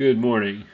Good morning.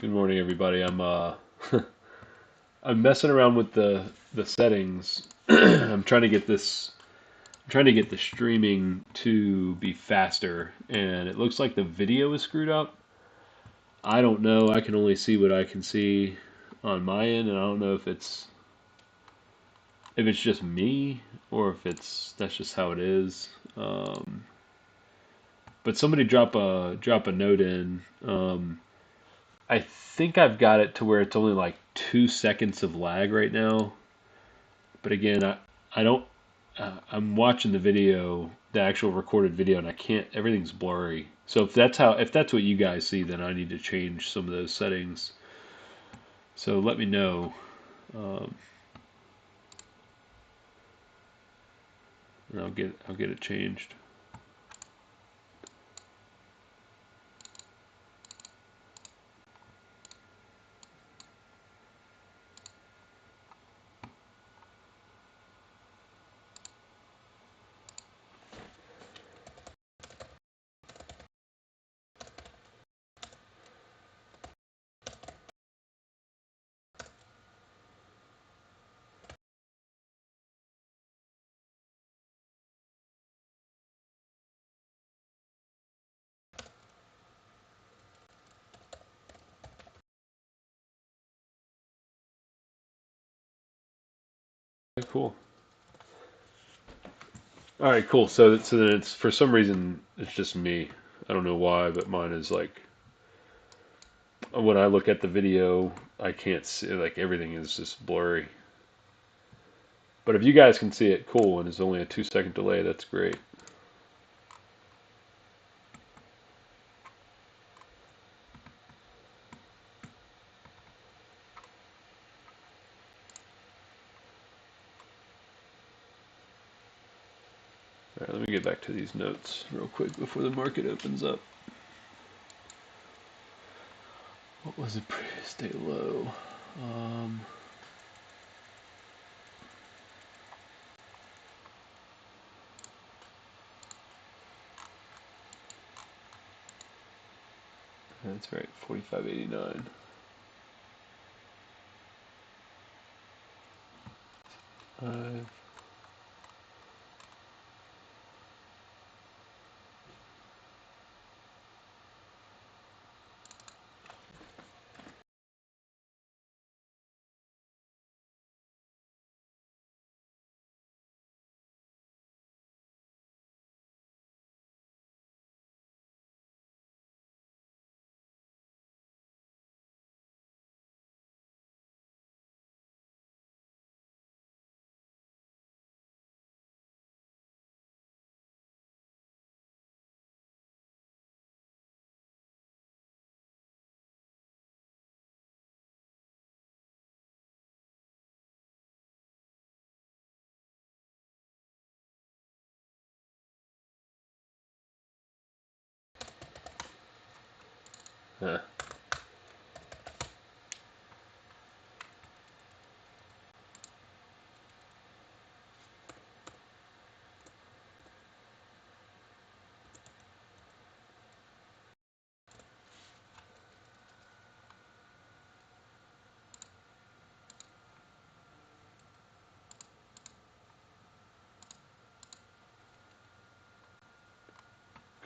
Good morning, everybody. I'm messing around with the settings. I'm trying to get this I'm trying to get the streaming to be faster, and it looks like the video is screwed up. I don't know. I can only see what I can see on my end, and I don't know if it's just me or if that's just how it is. Um, but somebody drop a note in. I think I've got it to where it's only like 2 seconds of lag right now. But again, I don't. I'm watching the video, the actual recorded video, and I can't. Everything's blurry. So if that's what you guys see, then I need to change some of those settings. So let me know, um, and I'll get it changed. Okay, cool. All right, cool. So then it's for some reason it's just me. I don't know why, but mine is like when I look at the video, I can't see, like everything is just blurry. But if you guys can see it, cool, and it's only a 2 second delay, that's great. All right, let me get back to these notes real quick before the market opens up. What was the previous day low? Um, that's right, 45.89. Huh.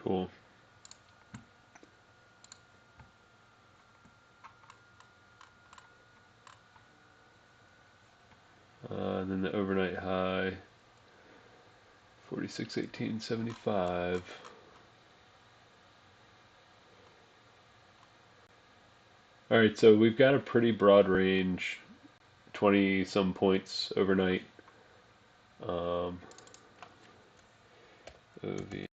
Cool. And then the overnight high, 46.1875. All right, so we've got a pretty broad range, 20 some points overnight. Um, OV.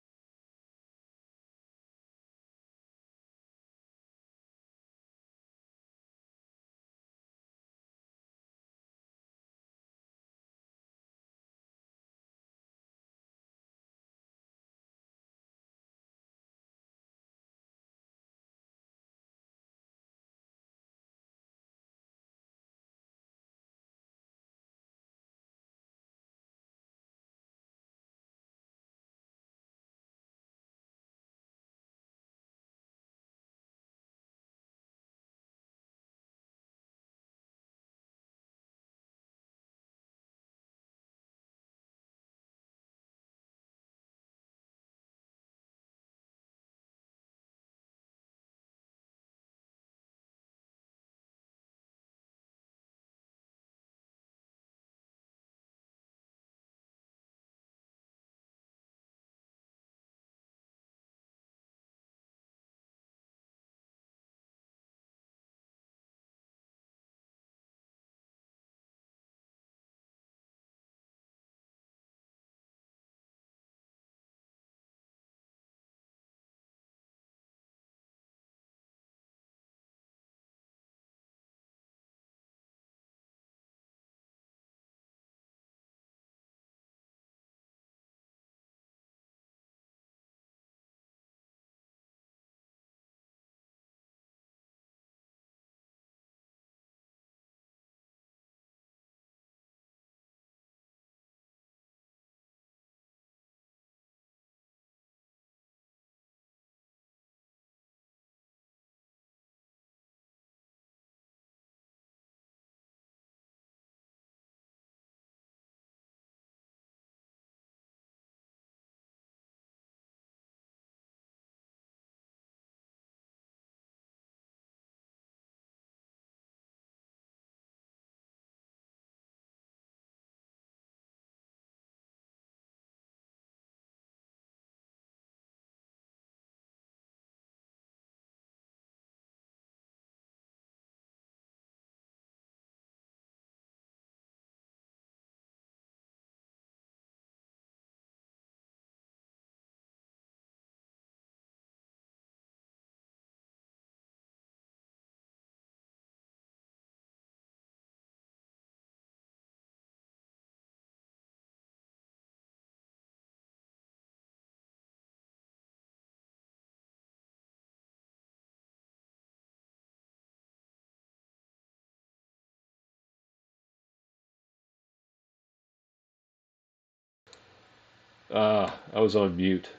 I was on mute.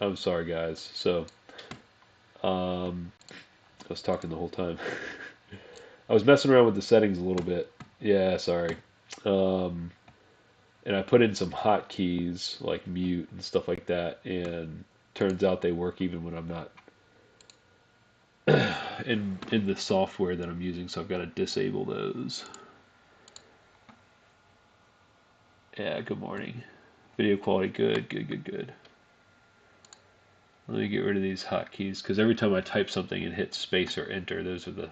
I'm sorry, guys. So, I was talking the whole time. I was messing around with the settings a little bit. Yeah, sorry. Um, and I put in some hotkeys like mute and stuff like that, and turns out they work even when I'm not in the software that I'm using. So I've got to disable those. Yeah. Good morning. Video quality good. Good. Good. Good. Let me get rid of these hotkeys because every time I type something and hit space or enter, those are the.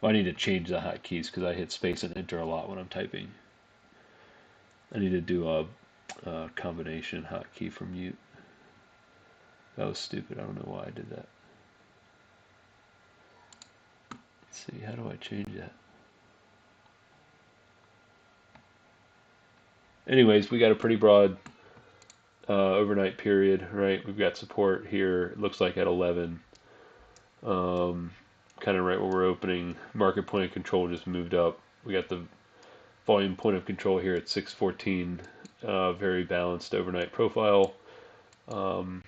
Well, I need to change the hotkeys because I hit space and enter a lot when I'm typing. I need to do a combination hotkey for mute. That was stupid. I don't know why I did that. Let's see. How do I change that? Anyways, we got a pretty broad overnight period, right? We've got support here. It looks like at 11. Um, kind of right where we're opening. Market point of control just moved up. We got the volume point of control here at 614. Very balanced overnight profile. Um,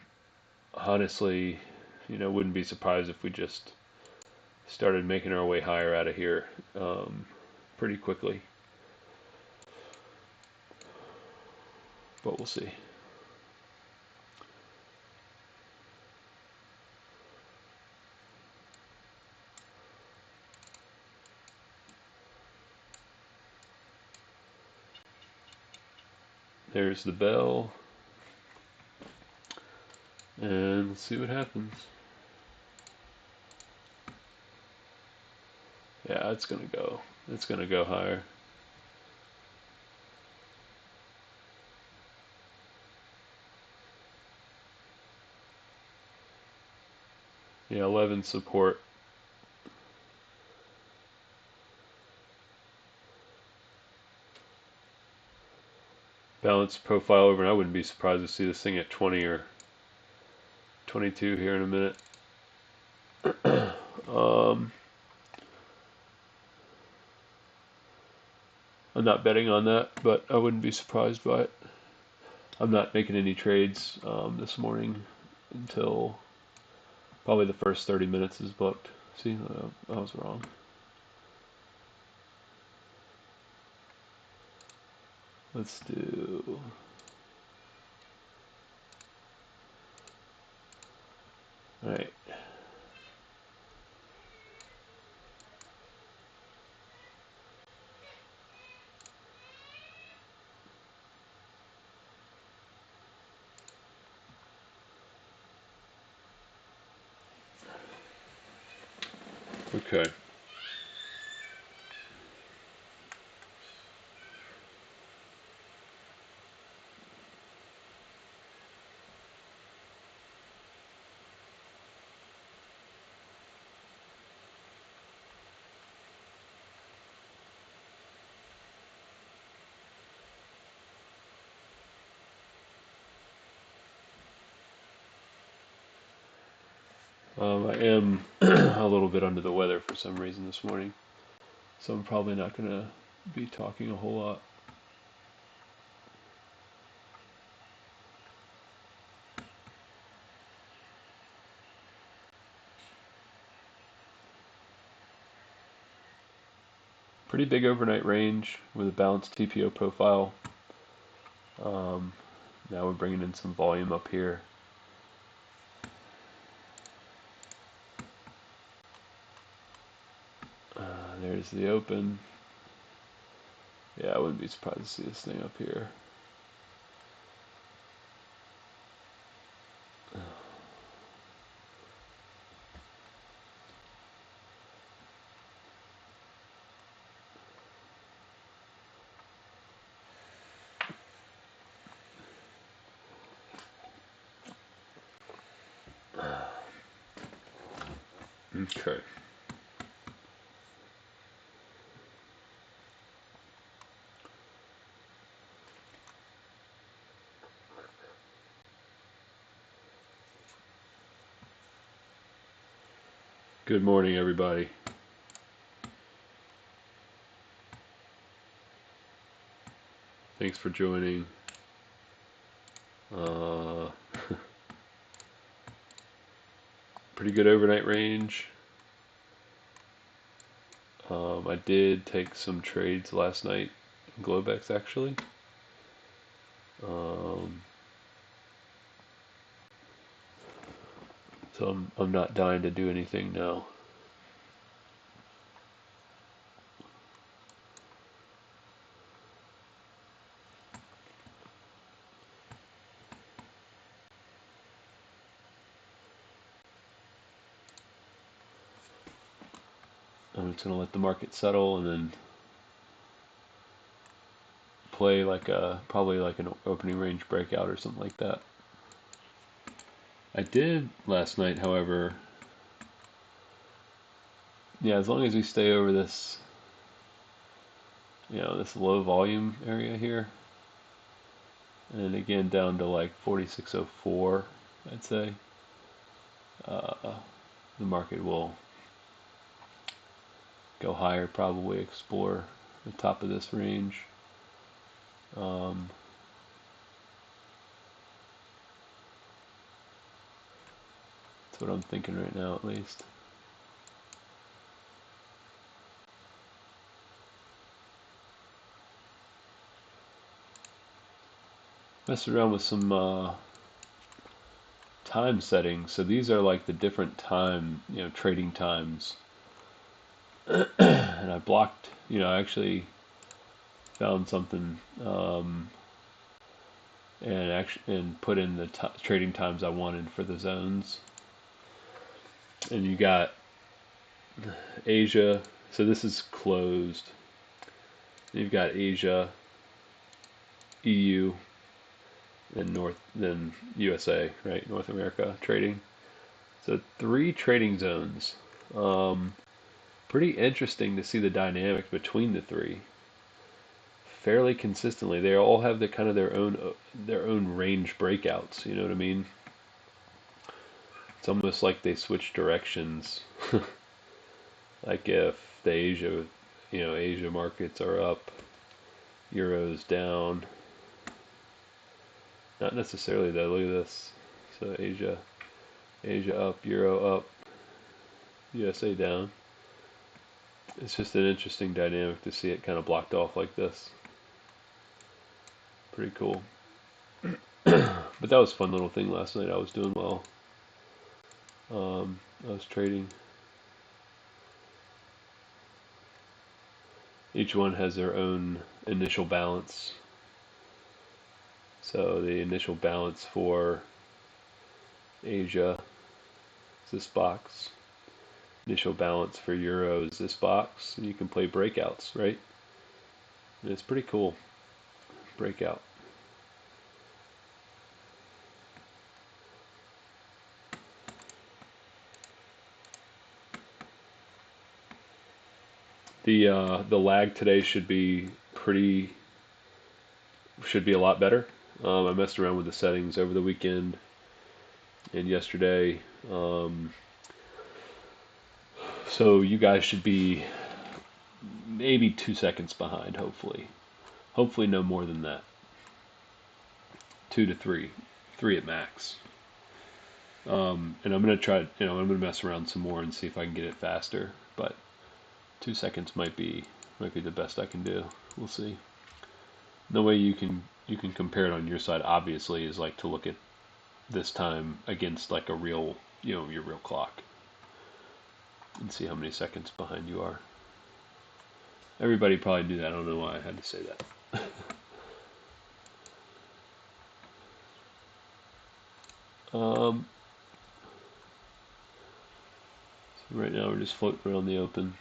Honestly, wouldn't be surprised if we just started making our way higher out of here pretty quickly. But we'll see. There's the bell. And let's see what happens. Yeah, it's gonna go. It's gonna go higher. Yeah, 11 support. Balanced profile over, and I wouldn't be surprised to see this thing at 20 or 22 here in a minute. um, I'm not betting on that, but I wouldn't be surprised by it. I'm not making any trades this morning until probably the first 30 minutes is booked. See, I was wrong. Let's do. All right. Okay. I am a little bit under the weather for some reason this morning, so I'm probably not going to be talking a whole lot. Pretty big overnight range with a balanced TPO profile. Um, Now we're bringing in some volume up here. There's the open. Yeah, I wouldn't be surprised to see this thing up here. Okay. Good morning, everybody. Thanks for joining. Uh, Pretty good overnight range. I did take some trades last night in Globex actually. So I'm not dying to do anything now. I'm just gonna let the market settle and then play probably like an opening range breakout or something like that. I did last night, however. Yeah, as long as we stay over this, this low volume area here, and again down to like 4604, I'd say. the market will go higher, probably explore the top of this range. Um, that's what I'm thinking right now, at least. Mess around with some time settings. So these are like the different time, trading times. And I blocked, I actually found something and put in the trading times I wanted for the zones. And you got Asia. So this is closed. You've got Asia, EU, then USA, right? North America trading. So 3 trading zones. Pretty interesting to see the dynamic between the 3. Fairly consistently, they all have the kind of their own range breakouts. You know what I mean? It's almost like they switch directions. Like if the Asia markets are up, Euro's down. Not necessarily though. Look at this. So Asia up, Euro up, USA down. It's just an interesting dynamic to see it kind of blocked off like this. Pretty cool. But that was a fun little thing last night. I was doing well. I was trading. Each one has their own initial balance. So the initial balance for Asia is this box. Initial balance for Euro is this box. And you can play breakouts, right? And it's pretty cool. Breakout. The lag today should be a lot better. I messed around with the settings over the weekend and yesterday. So you guys should be maybe 2 seconds behind, hopefully. Hopefully no more than that. 2 to 3, 3 at max. And I'm gonna try. I'm gonna mess around some more and see if I can get it faster. But 2 seconds might be the best I can do. We'll see. The way you can compare it on your side, obviously, is like to look at this time against like a real, your real clock, and see how many seconds behind you are. Everybody probably knew that. I don't know why I had to say that. um, so right now we're just floating around the open.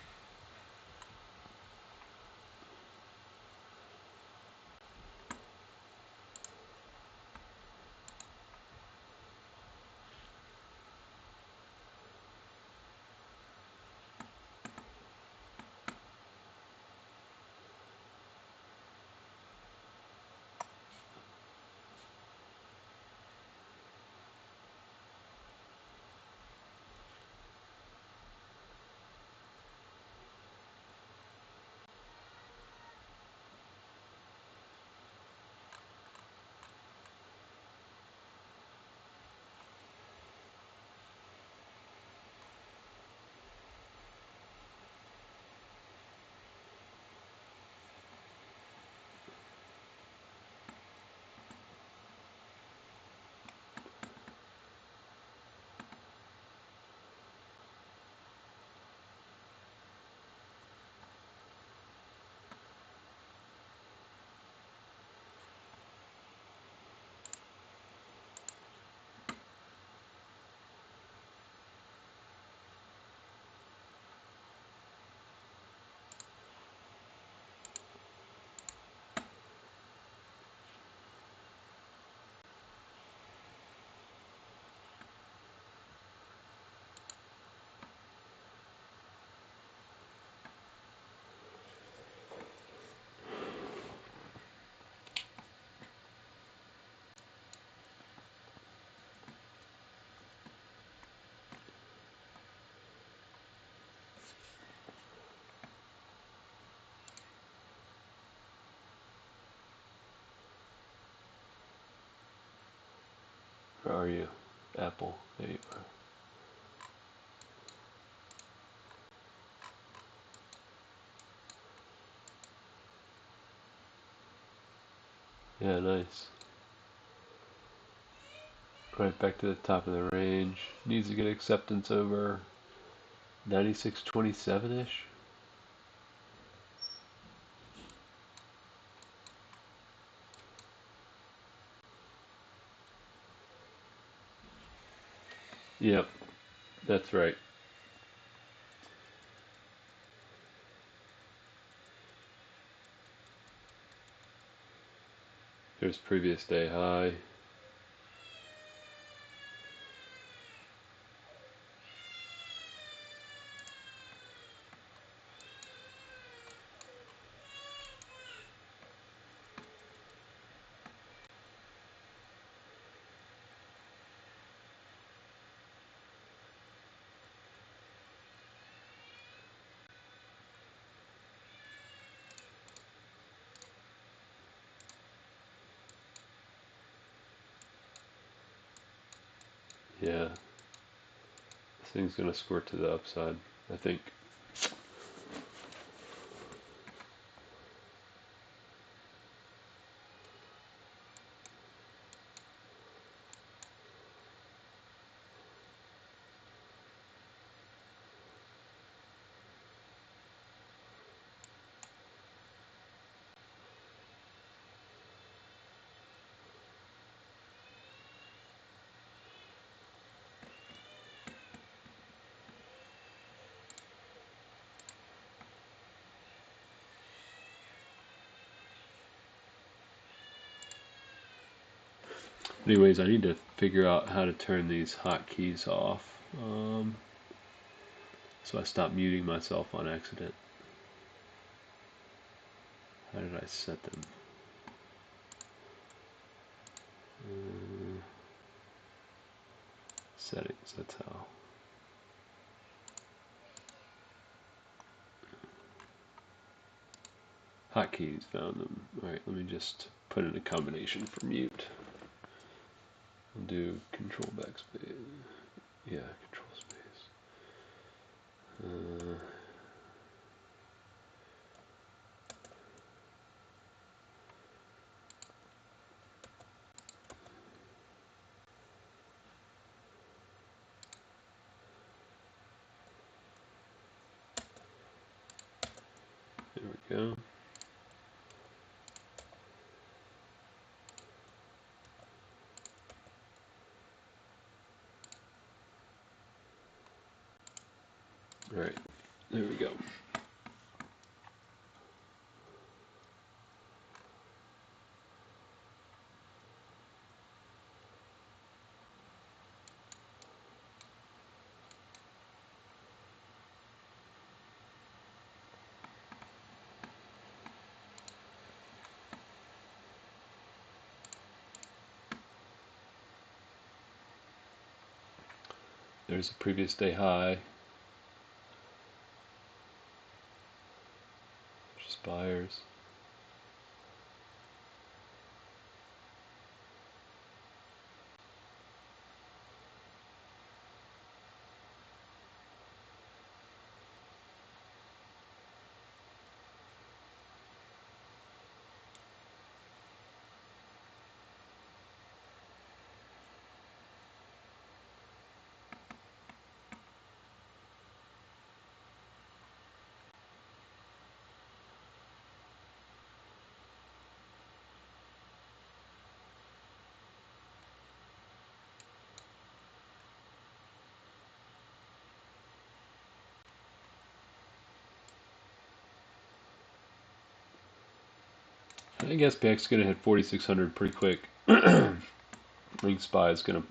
Where are you? Apple. There you are. Yeah, nice. Right back to the top of the range. Needs to get acceptance over 96.27-ish. Yep, that's right. Here's previous day high. Yeah, this thing's gonna squirt to the upside, I think. Anyways, I need to figure out how to turn these hotkeys off. So I stop muting myself on accident. How did I set them? Settings, that's how. Hotkeys, found them. Alright, let me just put in a combination for mute. I'll do control backspace. Yeah, control space. There we go. Alright, there we go. There's a previous day high. Just buyers. I think SPX is going to hit 4,600 pretty quick. I think SPY is going to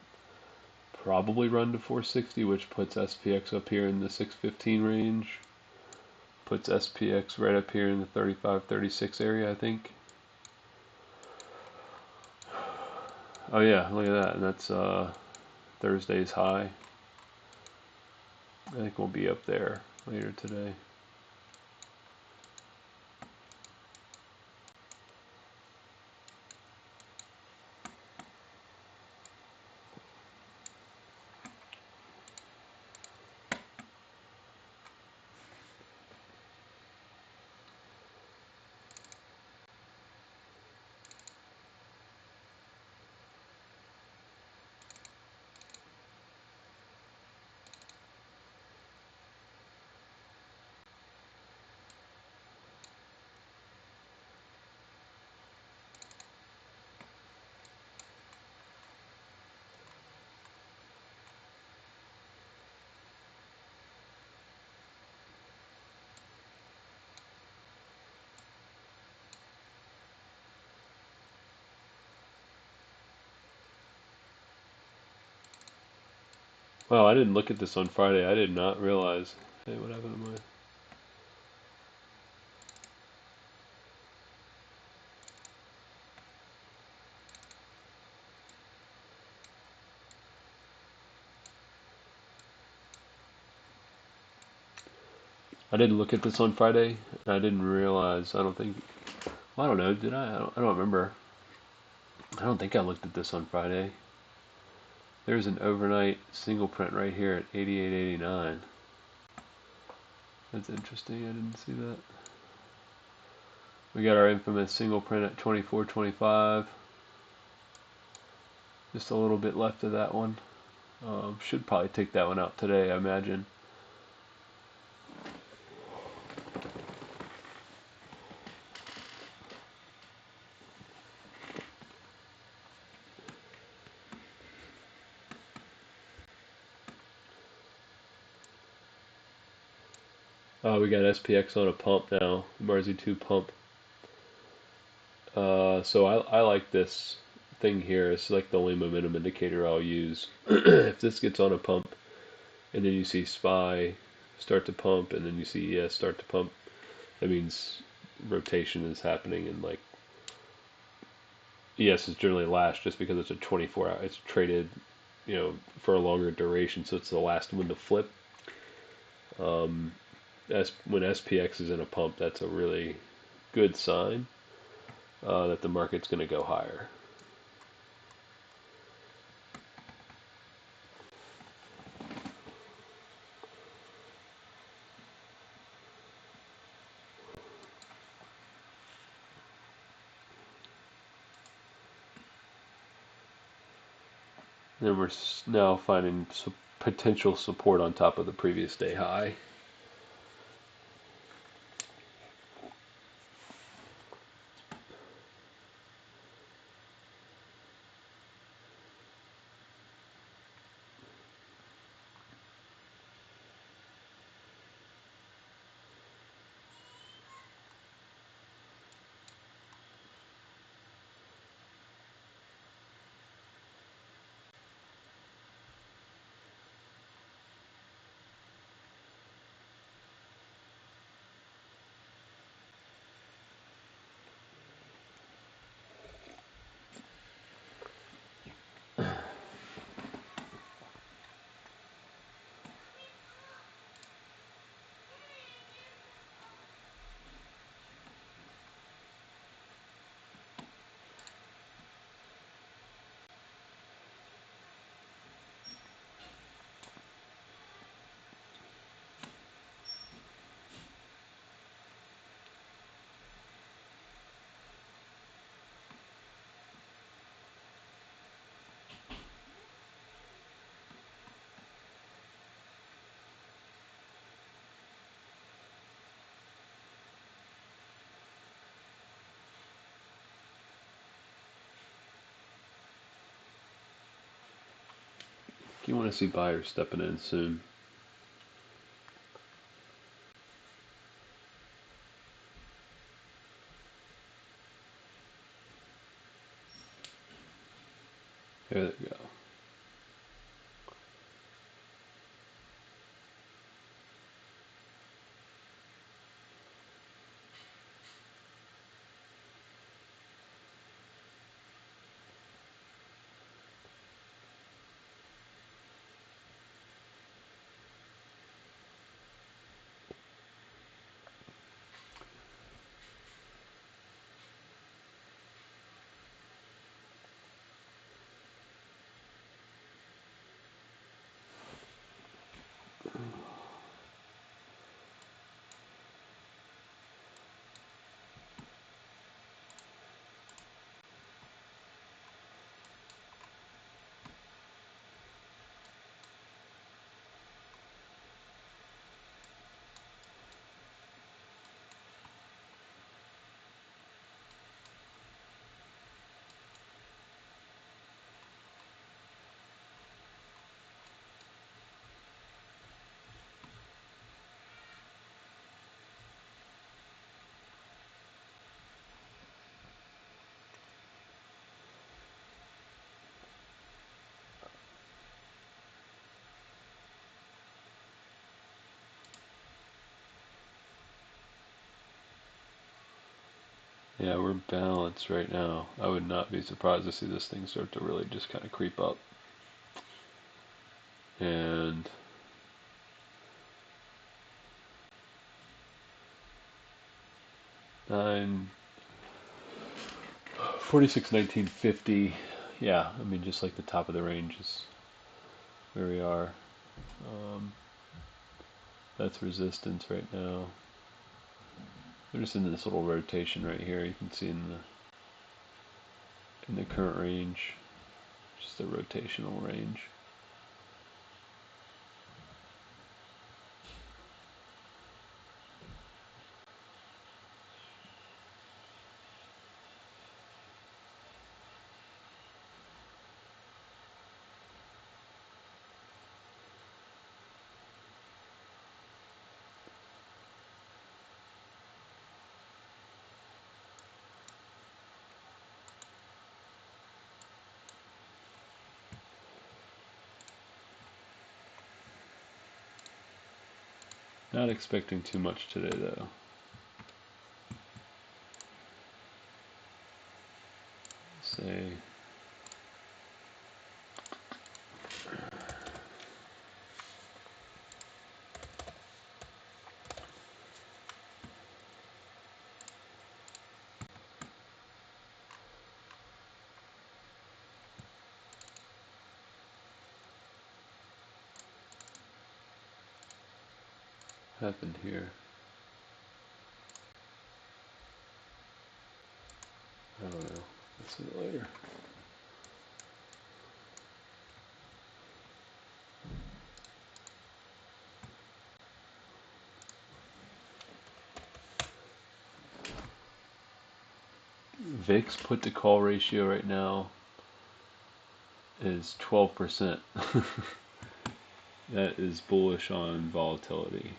probably run to 460, which puts SPX up here in the 615 range. Puts SPX right up here in the 35, 36 area, I think. Oh yeah, look at that. And that's Thursday's high. I think we'll be up there later today. Wow, I didn't look at this on Friday. I did not realize. Hey, what happened to my? I didn't look at this on Friday. I didn't realize. I don't think. Well, I don't know. Did I? I don't remember. I don't think I looked at this on Friday. There's an overnight single print right here at 88.89. That's interesting. I didn't see that. We got our infamous single print at 24.25. Just a little bit left of that one. Should probably take that one out today, I imagine. We got SPX on a pump now, MRZ2 pump. So I like this thing here. It's like the only momentum indicator I'll use. If this gets on a pump, and then you see SPY start to pump, and then you see ES start to pump, that means rotation is happening, and like ES is generally last just because it's a 24 hour. It's traded, for a longer duration, so it's the last one to flip. Um, when SPX is in a pump, that's a really good sign that the market's going to go higher. Then we're now finding potential support on top of the previous day high. You want to see buyers stepping in soon. There we go. Yeah, we're balanced right now. I would not be surprised to see this thing start to really just kind of creep up. And nine 46.1950. Yeah, I mean, just like the top of the range is where we are. Um, that's resistance right now. We're just in this little rotation right here. You can see in the current range, just a rotational range. Not expecting too much today though. Say happened here. I don't know. I'll see it later. VIX put to call ratio right now is 12%. That is bullish on volatility.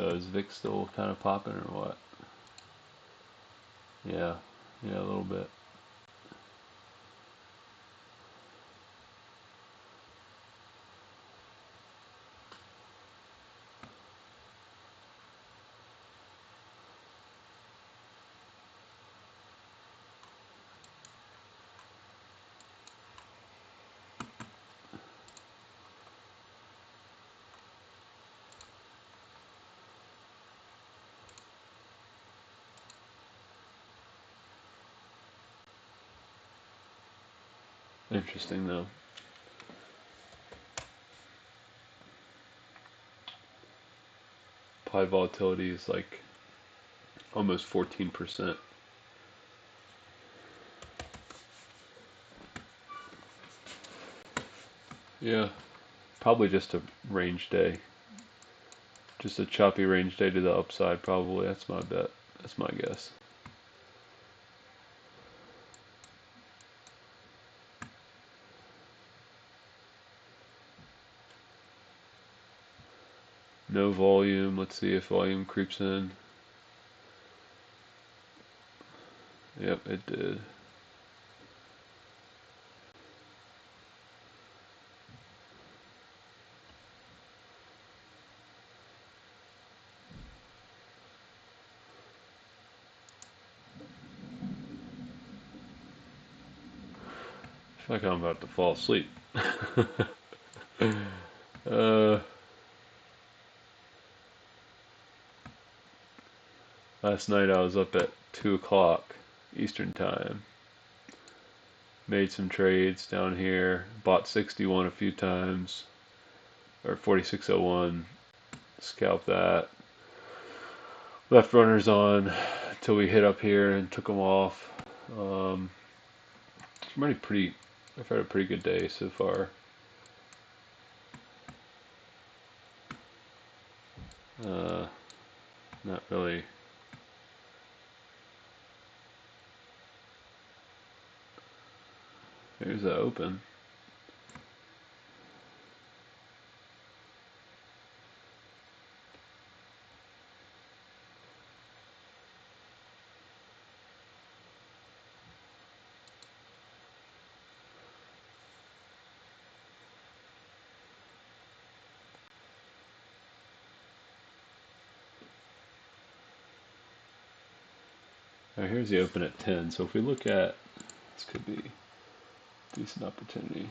So is VIX still kind of popping or what? Yeah, a little bit. Interesting though. Applied volatility is like almost 14%. Yeah, probably just a range day. Just a choppy range day to the upside, probably. That's my bet. That's my guess. No volume. Let's see if volume creeps in. Yep, it did. I feel like I'm about to fall asleep. uh, Last night I was up at 2 o'clock Eastern Time. Made some trades down here. Bought 61 a few times. Or 4601. Scalped that. Left runners on until we hit up here and took them off. I've had a pretty good day so far. Not really. There's the open. All right, here's the open at 10. So if we look at, this could be a decent opportunity.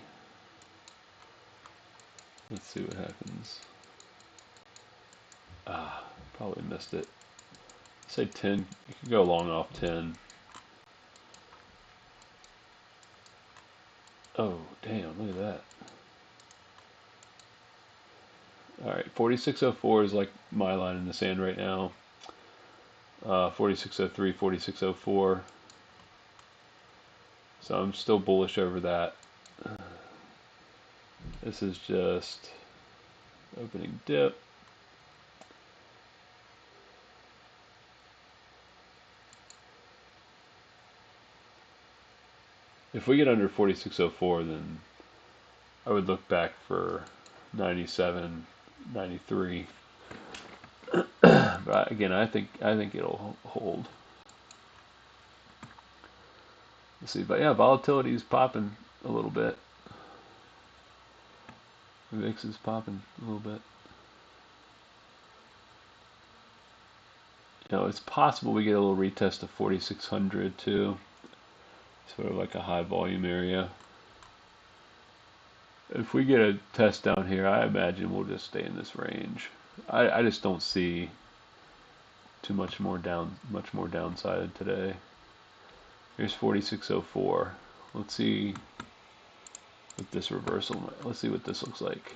Let's see what happens. Probably missed it. Say 10. You could go long off 10. Oh, damn, look at that. All right, 4604 is like my line in the sand right now. 4603, 4604. So I'm still bullish over that. This is just opening dip. If we get under 4604, then I would look back for 97, 93. But again, I think it'll hold. Let's see, but yeah, volatility is popping a little bit. The VIX is popping a little bit. You know, it's possible we get a little retest of 4600 too. Sort of like a high volume area. If we get a test down here, I imagine we'll just stay in this range. I just don't see too much more downside today. Here's 4604. Let's see what this reversal. Let's see what this looks like,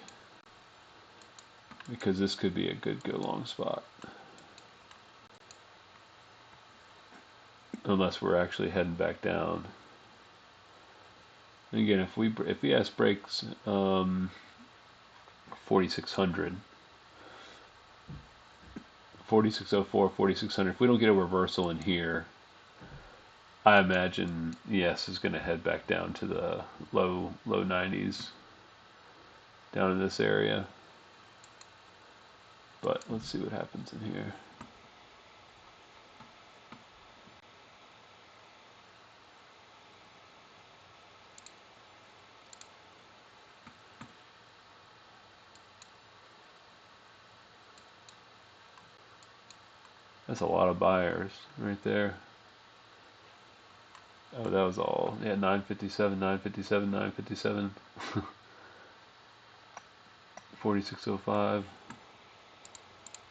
because this could be a good go long spot. Unless we're actually heading back down. And again, if ES breaks 4600, 4604, 4600, if we don't get a reversal in here, I imagine ES is going to head back down to the low 90s, down in this area. But let's see what happens in here. That's a lot of buyers right there. Oh, that was all. Yeah, 957, 957, 957. 4605.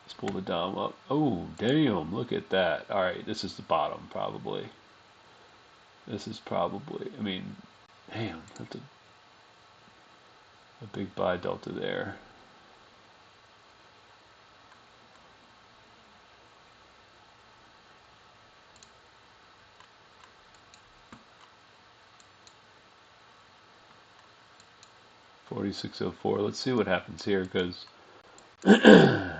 Let's pull the Dom up. Oh, damn, look at that. All right, this is the bottom probably. This is probably, I mean, damn, that's a big buy delta there. $46.04. Let's see what happens here, because if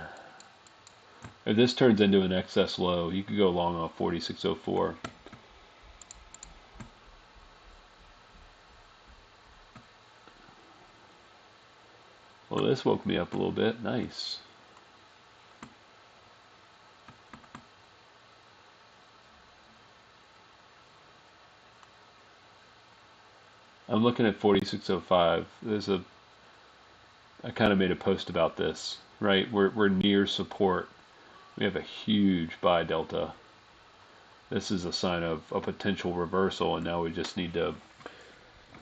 this turns into an excess low, you could go long off 46.04. Well, this woke me up a little bit. Nice. I'm looking at 46.05. I kind of made a post about this, right? We're near support. We have a huge buy delta. This is a sign of a potential reversal, and now we just need to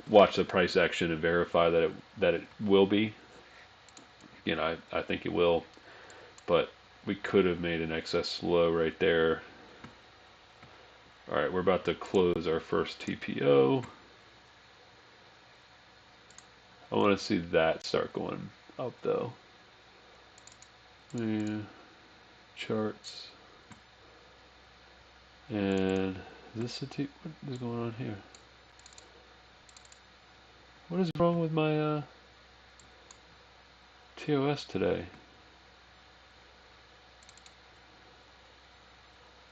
watch the price action and verify that it will be. Again, I think it will, but we could have made an excess low right there. All right, we're about to close our first TPO. I want to see that start going up though. Yeah. Charts. And is this what is going on here? What is wrong with my TOS today?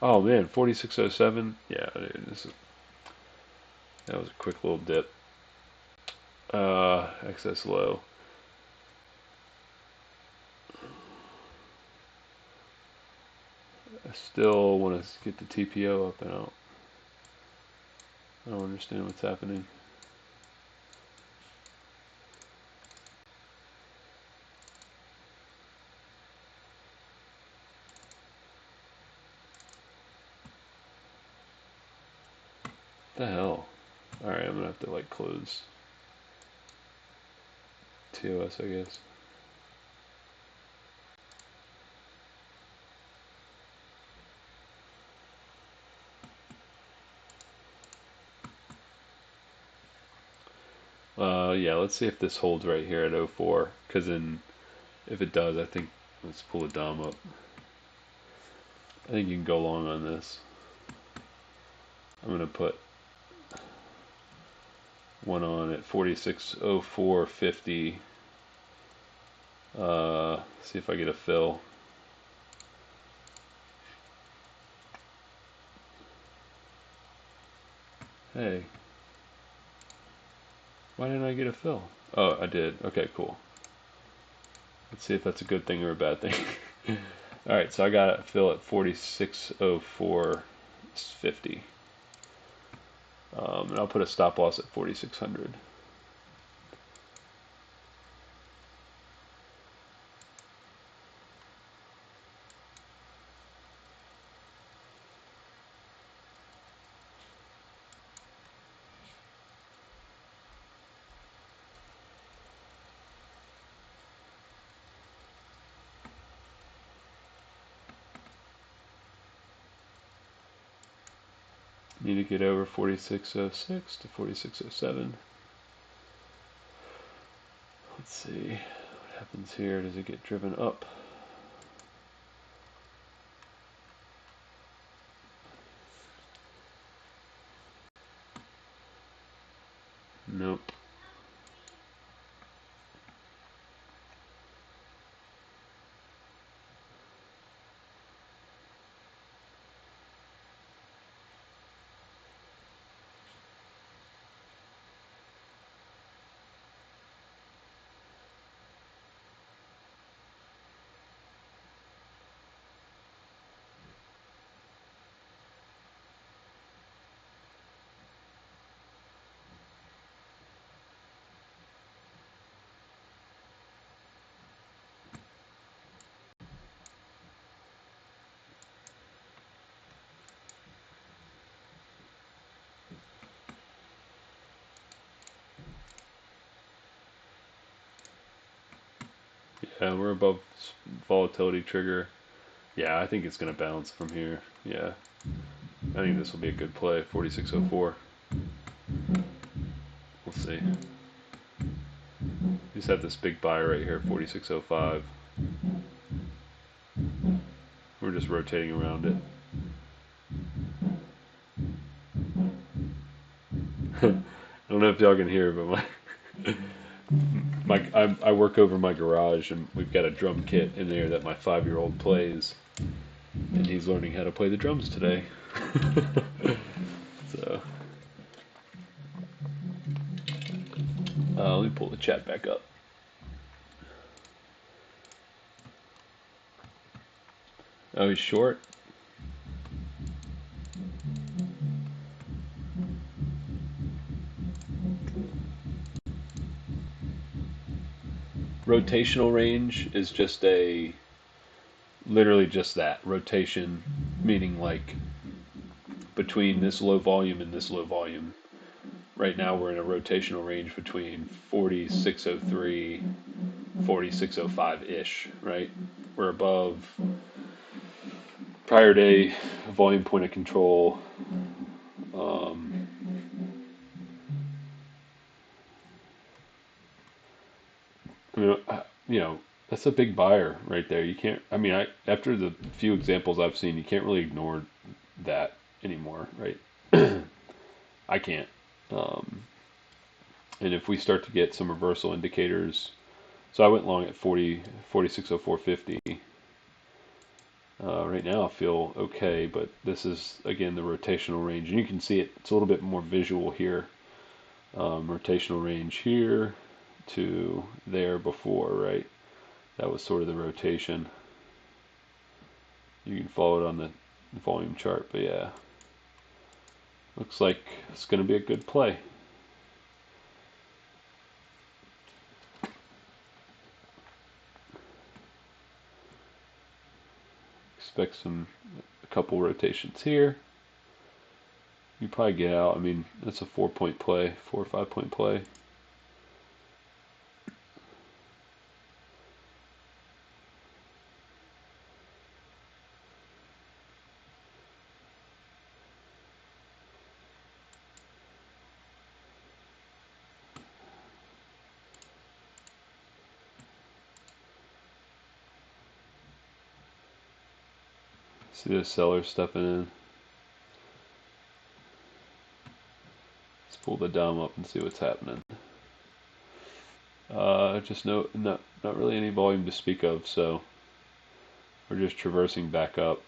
Oh man, 4607. Yeah, dude, that was a quick little dip. Excess low. I still want to get the TPO up and out. I don't understand what's happening. the hell? Alright, I'm gonna have to like close TOS, I guess. Yeah, let's see if this holds right here at 04. Because if it does, I think, let's pull a dom up. I think you can go long on this. I'm going to put one on at 46.0450. See if I get a fill. Hey, why didn't I get a fill? Oh, I did. Okay, cool. Let's see if that's a good thing or a bad thing. Alright, so I got a fill at 46.0450. And I'll put a stop loss at 4600. Need to get over 4606 to 4607. Let's see what happens here. Does it get driven up? Nope. Yeah, we're above volatility trigger. Yeah, I think it's going to bounce from here. Yeah, I think this will be a good play. 4604. We'll see. We just have this big buy right here, 4605. We're just rotating around it. I don't know if y'all can hear, but I work over my garage, and we've got a drum kit in there that my 5-year-old plays, and he's learning how to play the drums today. So, let me pull the chat back up. Oh, he's short? Rotational range is just literally just that. Rotation, meaning like between this low volume and this low volume. Right now we're in a rotational range between 4603, 4605-ish, right? We're above prior day volume point of control. Um, I mean, that's a big buyer right there. You can't. I mean, after the few examples I've seen, you can't really ignore that anymore, right? I can't. Um, and if we start to get some reversal indicators, so I went long at 460450. Right now I feel okay, but this is again the rotational range, and you can see it. It's a little bit more visual here. Rotational range here to there before, right? That was sort of the rotation. You can follow it on the volume chart, but yeah, looks like it's going to be a good play. Expect a couple rotations here. You probably get out. I mean, that's a 4-point play, 4 or 5 point play. See the seller stepping in. Let's pull the dom up and see what's happening. Just not really any volume to speak of, so we're just traversing back up.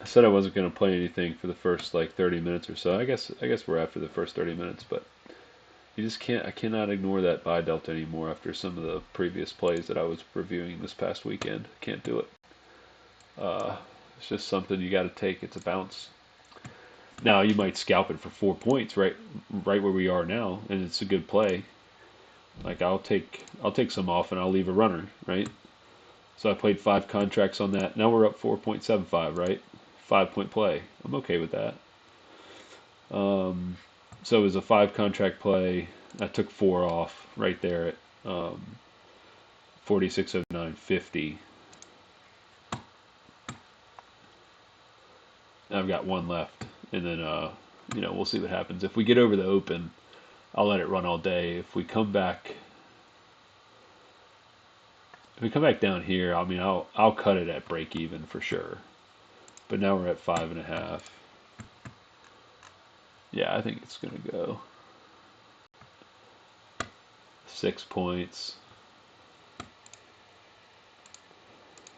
I said I wasn't going to play anything for the first like 30 minutes or so. I guess we're after the first 30 minutes, but you just can't. I cannot ignore that buy delta anymore after some of the previous plays that I was reviewing this past weekend. Can't do it. Uh, it's just something you got to take. It's a bounce. Now you might scalp it for 4 points, right where we are now, and it's a good play. Like I'll take some off and I'll leave a runner, right? So I played 5 contracts on that. Now we're up 4.75, right? 5 point play. I'm okay with that. So it was a 5 contract play. I took 4 off right there at 4609.50. I've got one left, and then we'll see what happens. If we get over the open, I'll let it run all day. If we come back down here, I mean, I'll cut it at break even for sure. But now we're at 5.5. Yeah, I think it's gonna go 6 points.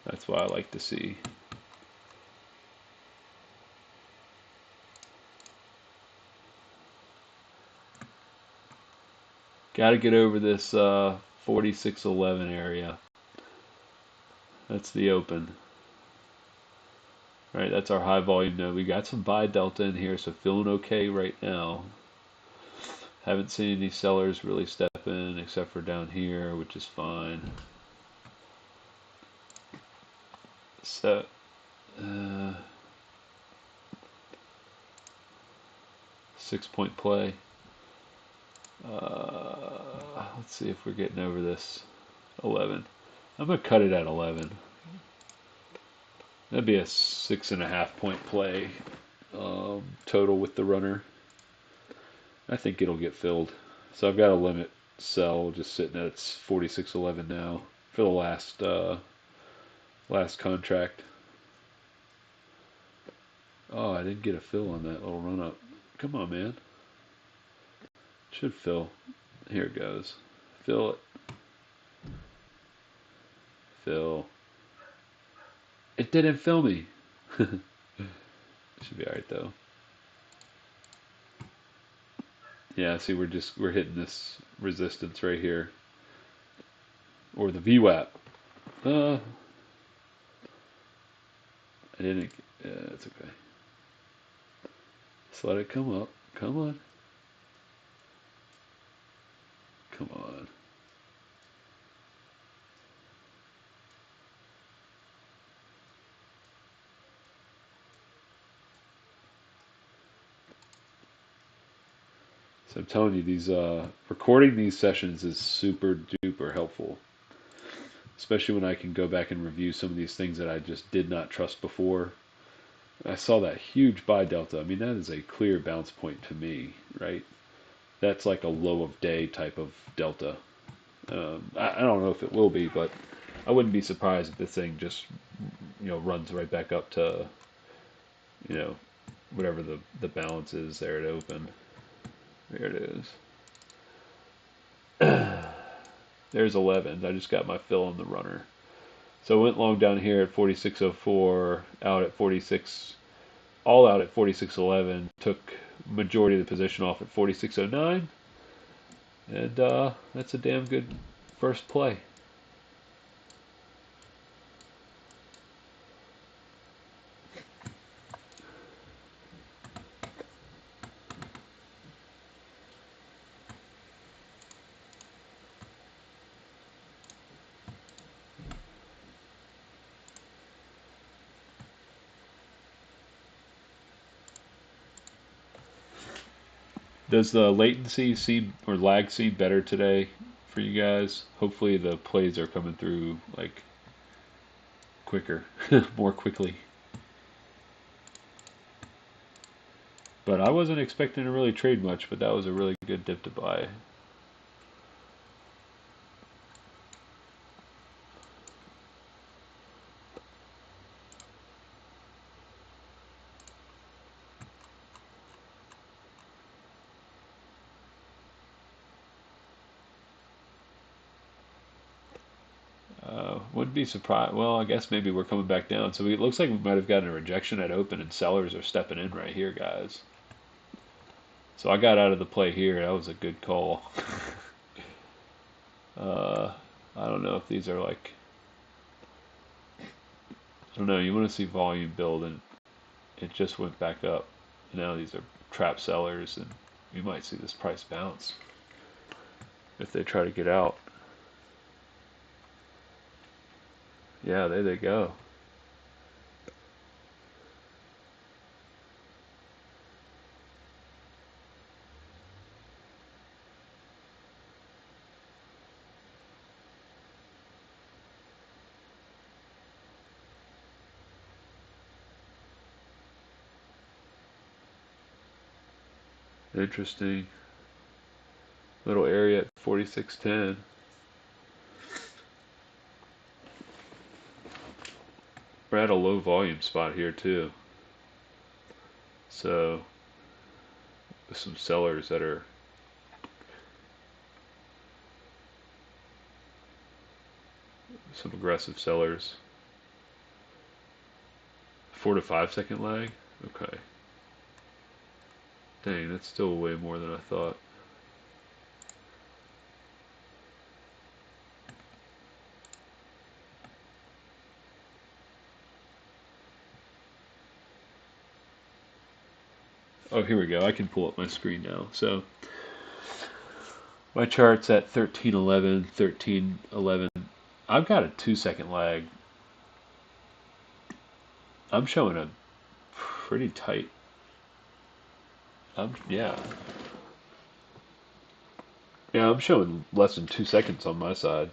That's what I like to see. Got to get over this 4611 area. That's the open. Right, that's our high volume node. We got some buy delta in here, so feeling okay right now. Haven't seen any sellers really step in except for down here, which is fine. So, 6 point play. Let's see if we're getting over this 11. I'm gonna cut it at 11. That'd be a 6.5 point play total with the runner. I think it'll get filled. So I've got a limit sell just sitting at 4611 now for the last contract. Oh, I didn't get a fill on that little run up. Come on, man. Should fill. Here it goes. Fill it. Fill. It didn't fill me. Should be alright though. Yeah, see we're hitting this resistance right here. Or the VWAP. I didn't it's okay. Just let it come up. Come on. Come on. So I'm telling you, these recording these sessions is super duper helpful, especially when I can go back and review some of these things that I just did not trust before. I saw that huge buy delta. I mean, that is a clear bounce point to me, right? That's like a low of day type of delta. I don't know if it will be, but I wouldn't be surprised if this thing just runs right back up to you know whatever the balance is there at open. There it is. There's 11. I just got my fill on the runner. So I went long down here at 4604, out at 46, all out at 4611. Took majority of the position off at 4609, and that's a damn good first play. Does the latency seem or lag seem better today for you guys? Hopefully the plays are coming through like quicker, more quickly. But I wasn't expecting to really trade much, but that was a really good dip to buy. Wouldn't be surprised. Well, I guess maybe we're coming back down. So it looks like we might have gotten a rejection at open, and sellers are stepping in right here, guys. So I got out of the play here. That was a good call. uh, I don't know if these are like, I don't know. You want to see volume build, and it just went back up. Now these are trap sellers, and you might see this price bounce if they try to get out. Yeah, there they go. Interesting. Little area at 46.10. We're at a low volume spot here too. So some sellers that are some aggressive sellers. 4 to 5 second lag. Okay. Dang, that's still way more than I thought. Oh, here we go. I can pull up my screen now. So my chart's at 1311, 1311. I've got a 2 second lag. I'm showing a pretty tight. Yeah. Yeah, I'm showing less than 2 seconds on my side.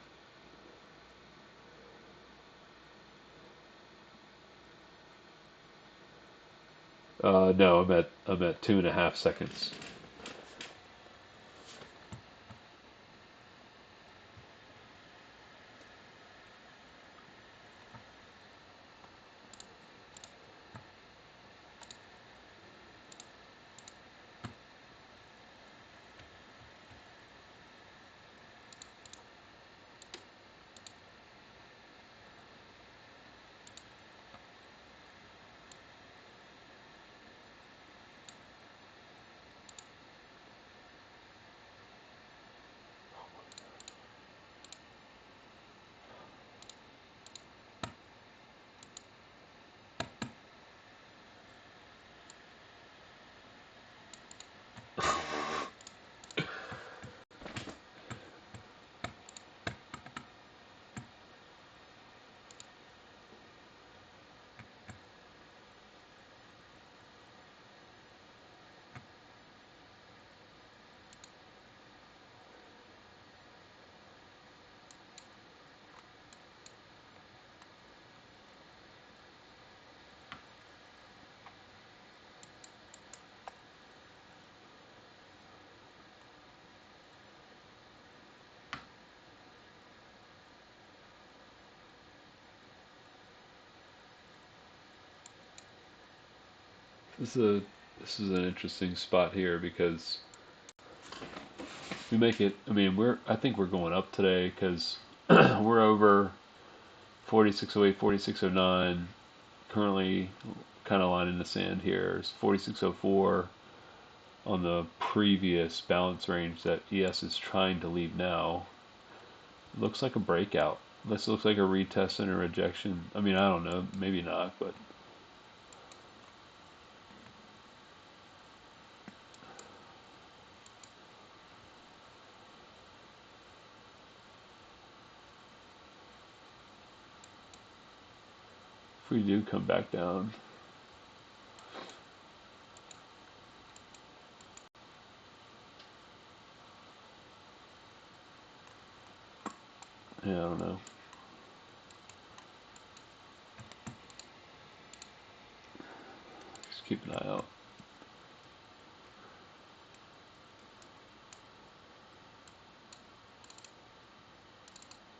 No, I'm at 2.5 seconds. This is a this is an interesting spot here because we make it. I mean, I think we're going up today because we're over 4608, 4609. Currently, kind of line in the sand here is 4604 on the previous balance range that ES is trying to leave now. It looks like a breakout. This looks like a retest and a rejection. I mean, I don't know, maybe not, but if we do come back down, Yeah, I don't know. Just keep an eye out.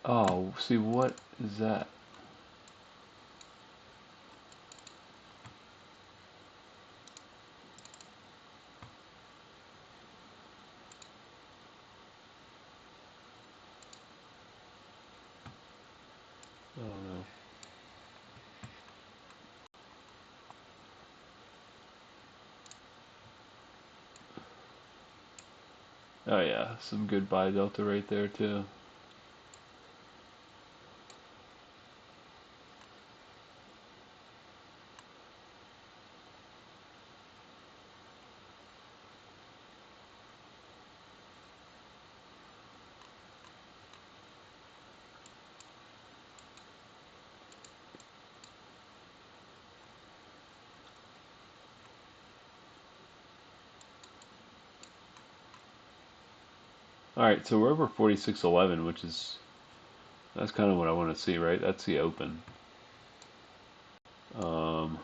Oh, see, what is that? I don't know. Oh yeah, some good buy delta right there too. All right, so we're over 46.11, which is that's kind of what I want to see, right? That's the open. Um,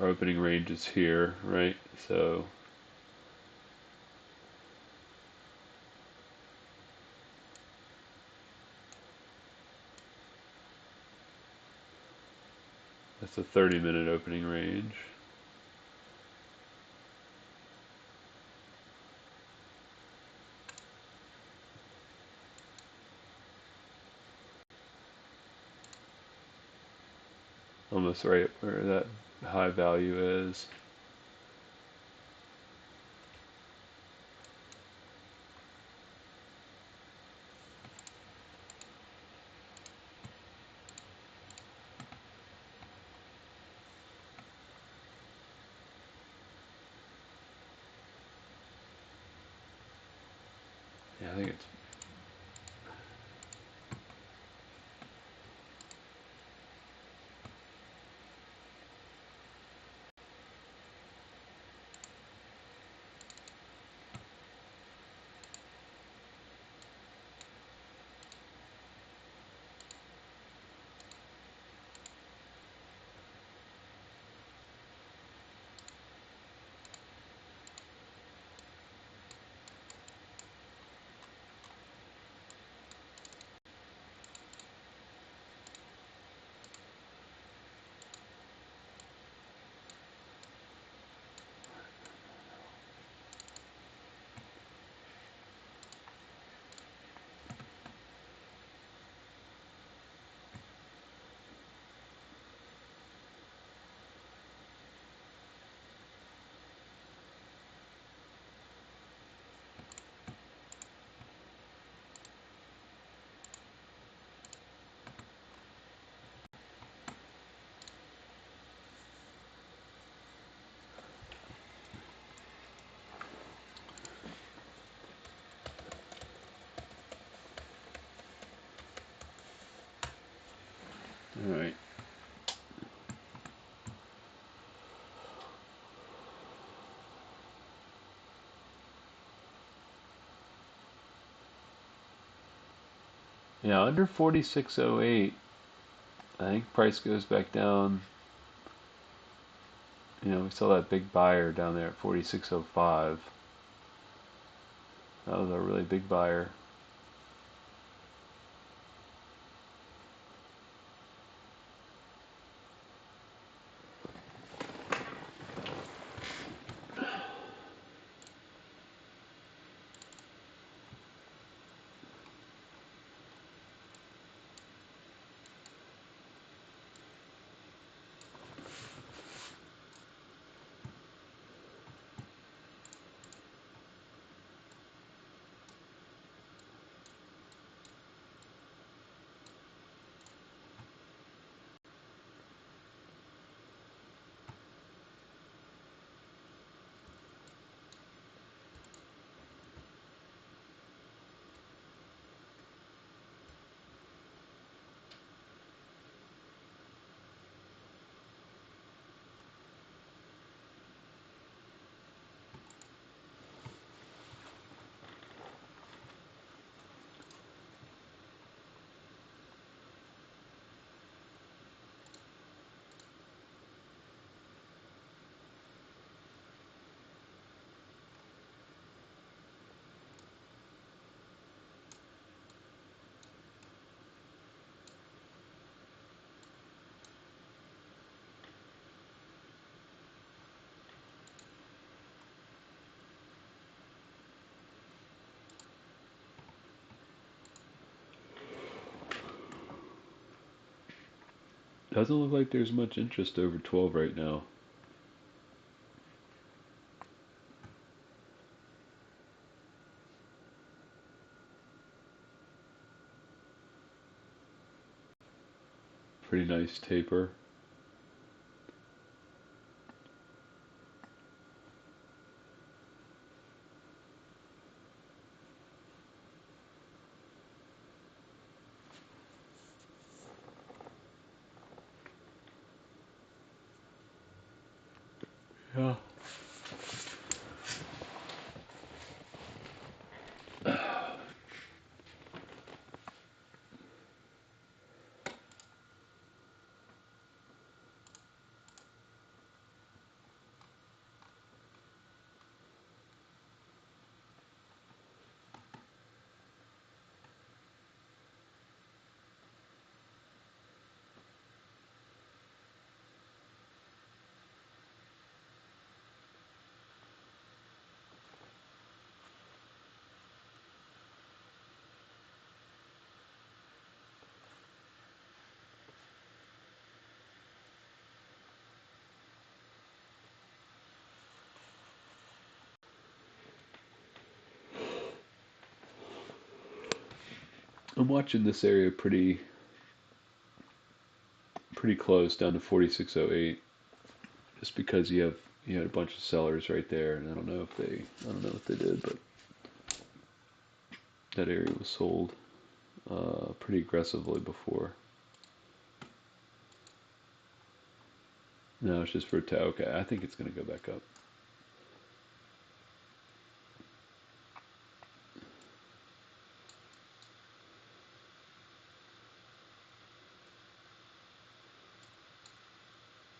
our opening range is here, right? So that's a 30-minute opening range. Almost right where that high value is. Yeah, I think it's all right. Yeah, under 46.08, I think price goes back down. We saw that big buyer down there at 46.05. That was a really big buyer. Doesn't look like there's much interest over 12 right now. Pretty nice taper. Yeah. I'm watching this area pretty close down to 4608, just because you had a bunch of sellers right there, and I don't know what they did, but that area was sold pretty aggressively before. No, it's just for okay. I think it's going to go back up.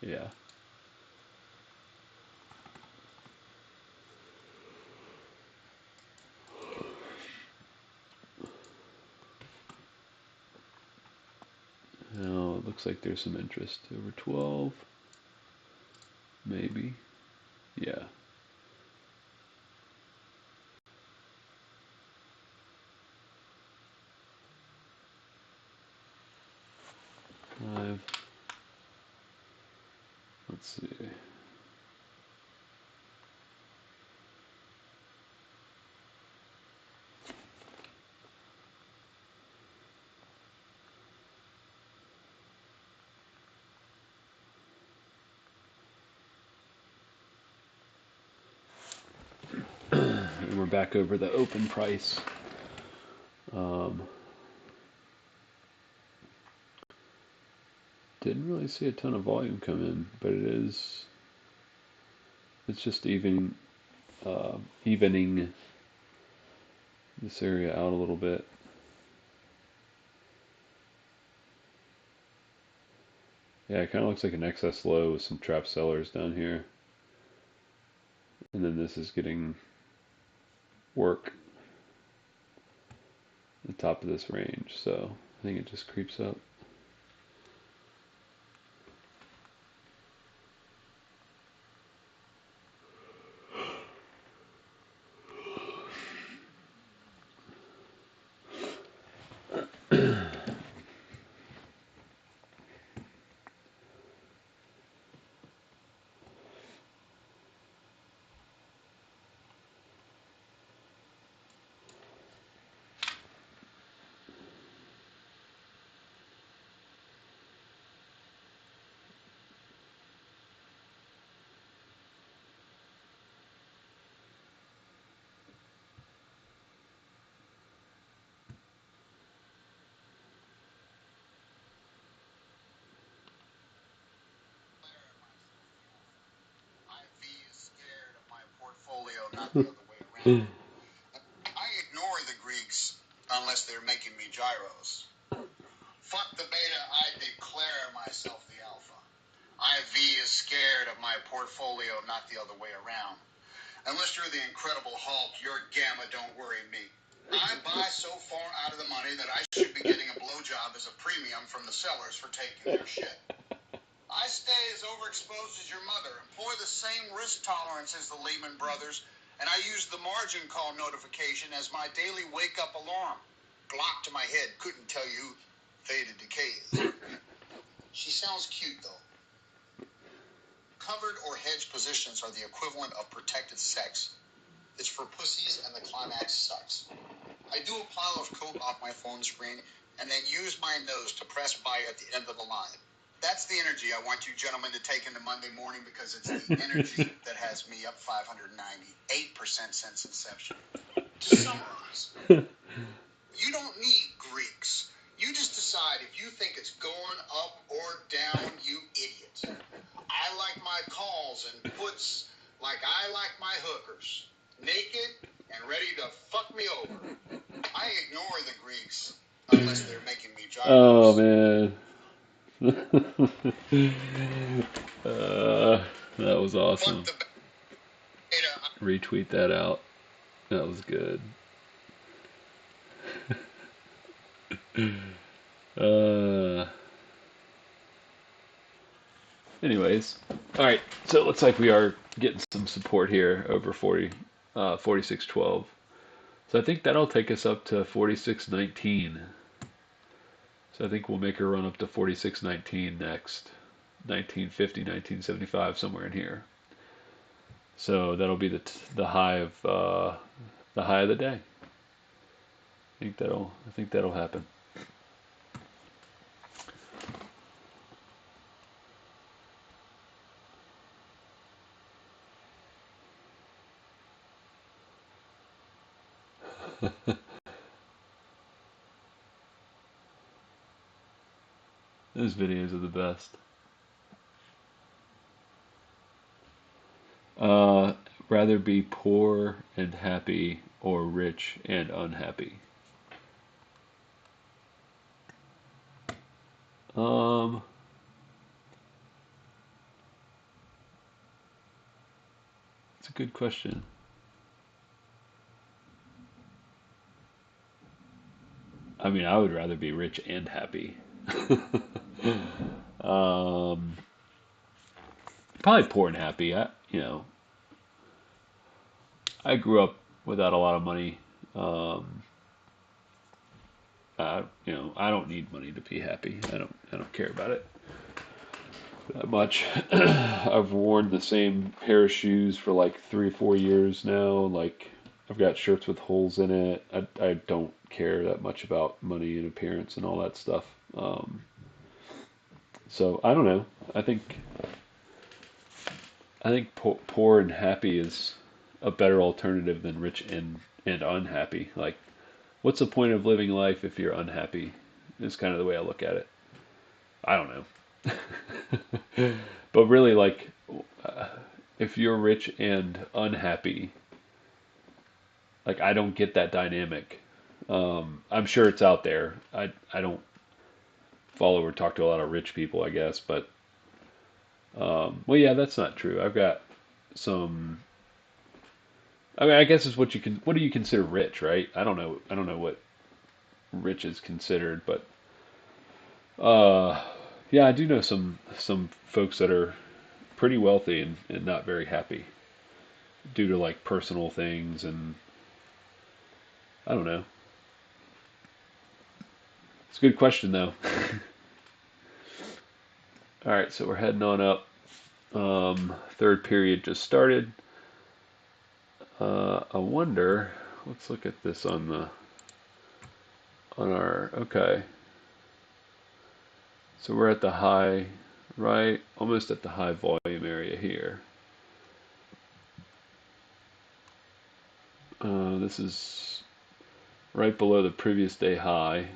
Yeah. Now it looks like there's some interest over 12, maybe. Yeah. 5. Let's see. And we're back over the open price. Um, didn't really see a ton of volume come in, but it's just evening this area out a little bit. Yeah, it kind of looks like an excess low with some trap sellers down here. And then this is getting work at the top of this range, so I think it just creeps up. Not the other way around. I ignore the Greeks unless they're making me gyros. Fuck the beta, I declare myself the alpha. IV is scared of my portfolio, not the other way around. Unless you're the Incredible Hulk, your gamma don't worry me. I buy so far out of the money that I should be getting a blowjob as a premium from the sellers for taking their shit. I stay as overexposed as your mother, employ the same risk tolerance as the Lehman Brothers, and I use the margin call notification as my daily wake-up alarm. Glock to my head, couldn't tell you who theta decay is. She sounds cute, though. Covered or hedged positions are the equivalent of protected sex. It's for pussies and the climax sucks. I do a pile of coke off my phone screen and then use my nose to press by at the end of the line. That's the energy I want you gentlemen to take into Monday morning because it's the energy that has me up 598% since inception. To summarize, you don't need Greeks. You just decide if you think it's going up or down, you idiot. I like my calls and puts like I like my hookers. Naked and ready to fuck me over. I ignore the Greeks unless they're making me Oh gyros. man. uh, that was Fuck awesome. the beta. Retweet that out. That was good. Uh, anyways, all right. So it looks like we are getting some support here over 4612. So I think that'll take us up to 4619. So I think we'll make a run up to 4619 next. 1950, 1975, somewhere in here. So that'll be the high of the day. I think that'll happen. Those videos are the best. Uh, rather be poor and happy or rich and unhappy. Um, it's a good question. I mean, I would rather be rich and happy. um, Probably poor and happy. I grew up without a lot of money. Um, I don't need money to be happy. I don't care about it that much. I've worn the same pair of shoes for like 3 or 4 years now. Like I've got shirts with holes in it. I don't care that much about money and appearance and all that stuff. So I don't know. I think poor and happy is a better alternative than rich and unhappy. Like, what's the point of living life if you're unhappy? Is kind of the way I look at it. I don't know. But really, like, uh, if you're rich and unhappy, like, I don't get that dynamic. I'm sure it's out there. I don't follow or talk to a lot of rich people, I guess, but well, yeah, that's not true. I've got some. I mean, I guess it's what you can. What do you consider rich, right? I don't know. I don't know what rich is considered, but uh, yeah, I do know some folks that are pretty wealthy and not very happy due to like personal things and I don't know. It's a good question though. All right, so we're heading on up. Third period just started. I wonder. Let's look at this on our. Okay, so we're at the high, right? Almost at the high volume area here. This is right below the previous day high.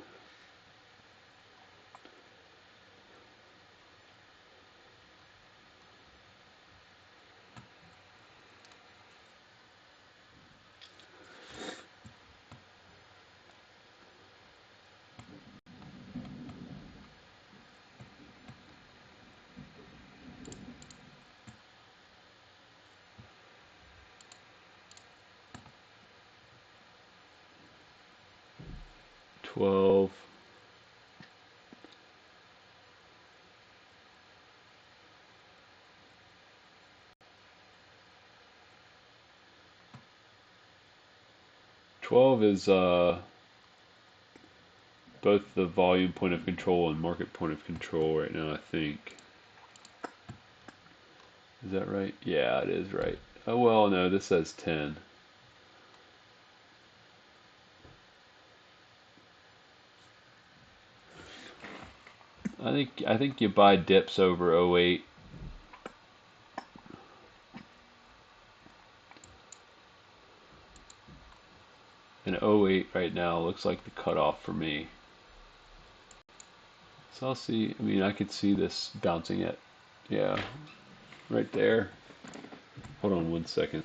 12. 12 is both the volume point of control and market point of control right now, I think. Is that right? Yeah, it is right. Oh well, no, this says 10. I think you buy dips over '08. And '08 right now looks like the cutoff for me. So I'll see. I mean, I could see this bouncing at, yeah, right there. Hold on 1 second.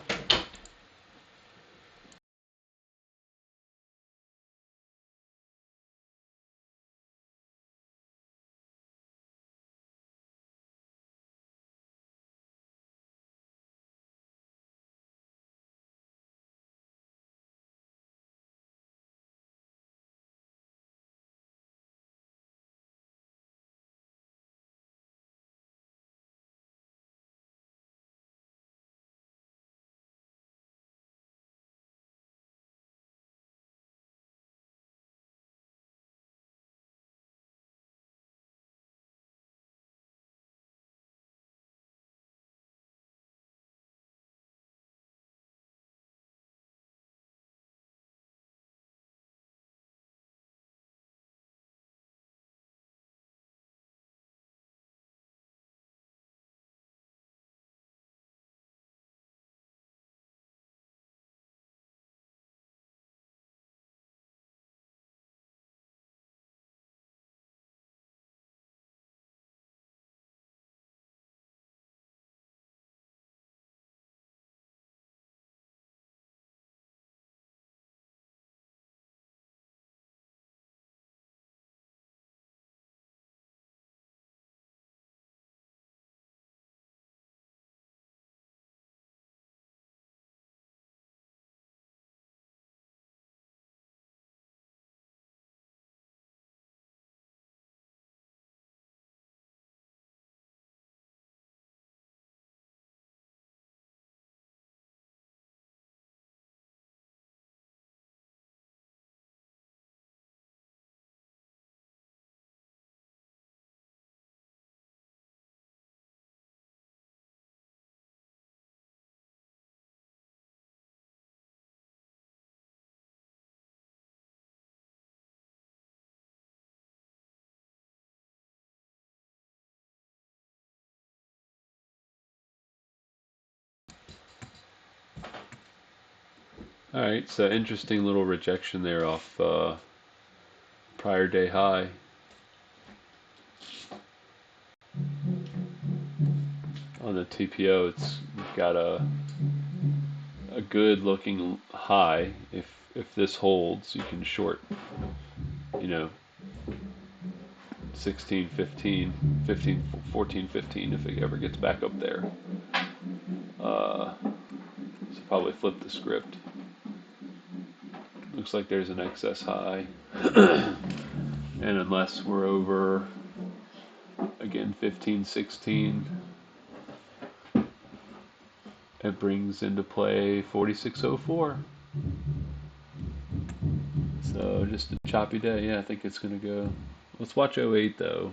All right, so interesting little rejection there off prior day high. On the TPO, it's got a good looking high. If this holds, you can short, you know, 16, 15, 15, 14, 15 if it ever gets back up there. So probably flip the script. Looks like there's an excess high. And unless we're over, again, 15, 16, it brings into play 4604. So just a choppy day. Yeah, I think it's going to go. Let's watch '08 though.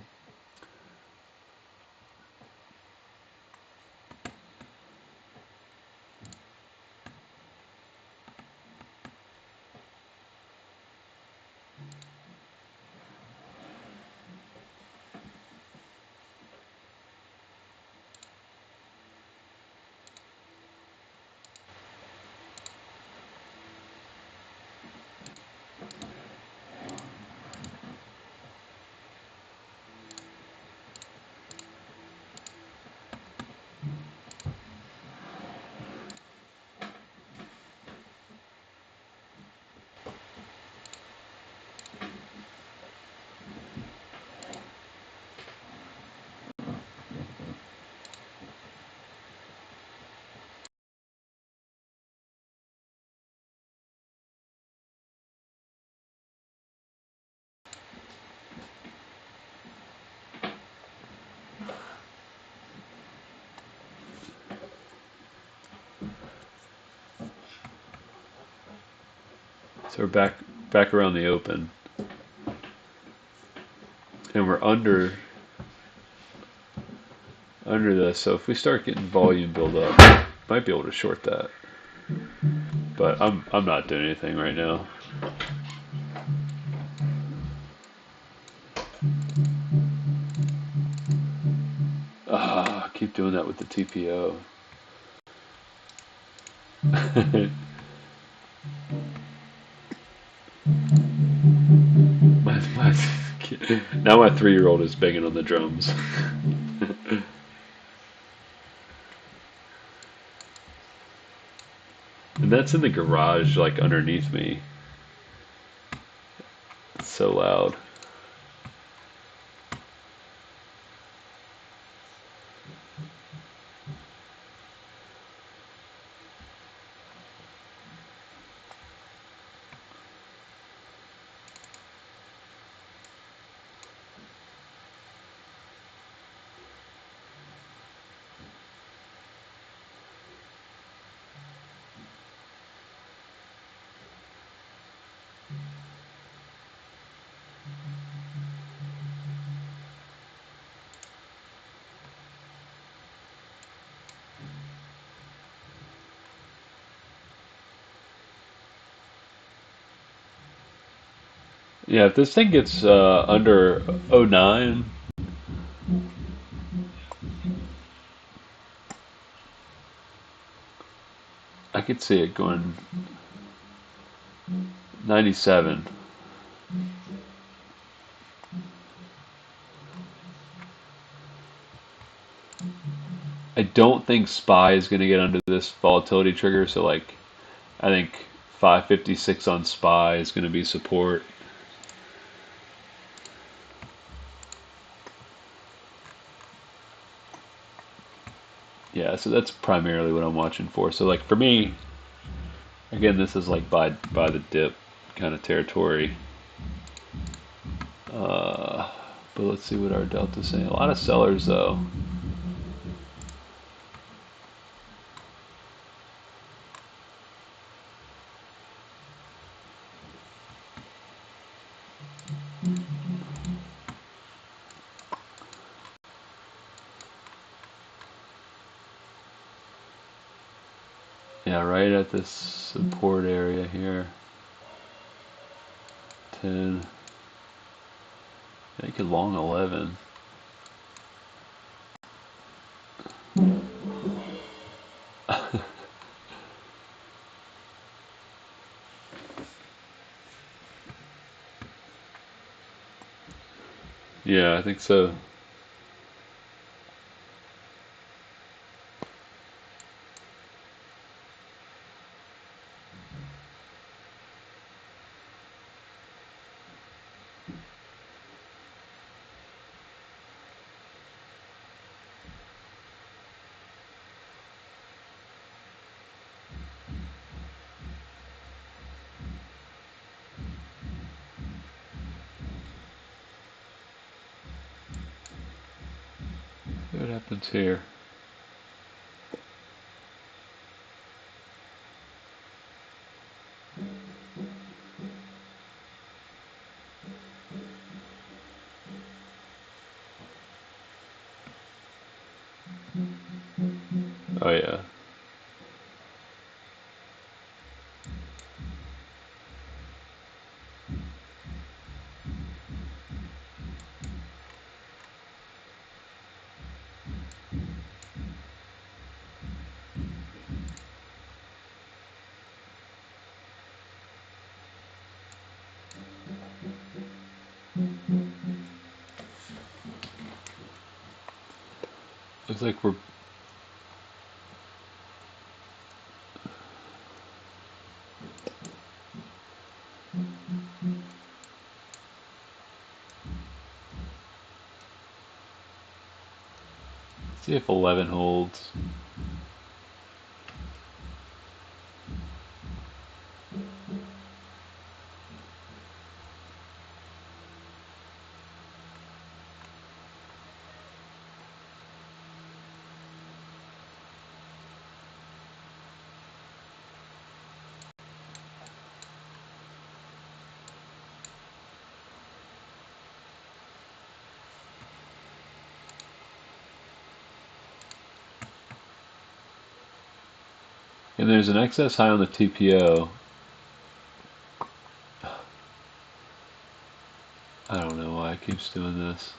So we're back around the open. and we're under this. So if we start getting volume build up, might be able to short that. But I'm not doing anything right now. Keep doing that with the TPO. Now my 3-year-old is banging on the drums. And that's in the garage, like underneath me. It's so loud. Yeah, if this thing gets under '09, I could see it going 97. I don't think SPY is going to get under this volatility trigger, so like I think 556 on SPY is going to be support. Yeah, so that's primarily what I'm watching for. So like for me, again, this is like by the dip kind of territory. But let's see what our delta's saying. A lot of sellers though. Yeah, right at this support area here. 10. Make it long 11. Yeah, I think so. See what happens here. Oh yeah. Looks like we're see if 11 holds. And there's an excess high on the TPO. I don't know why it keeps doing this.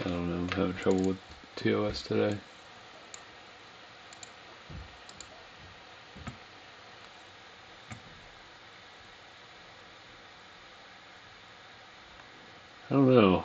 I don't know, I'm having trouble with TOS today. I don't know.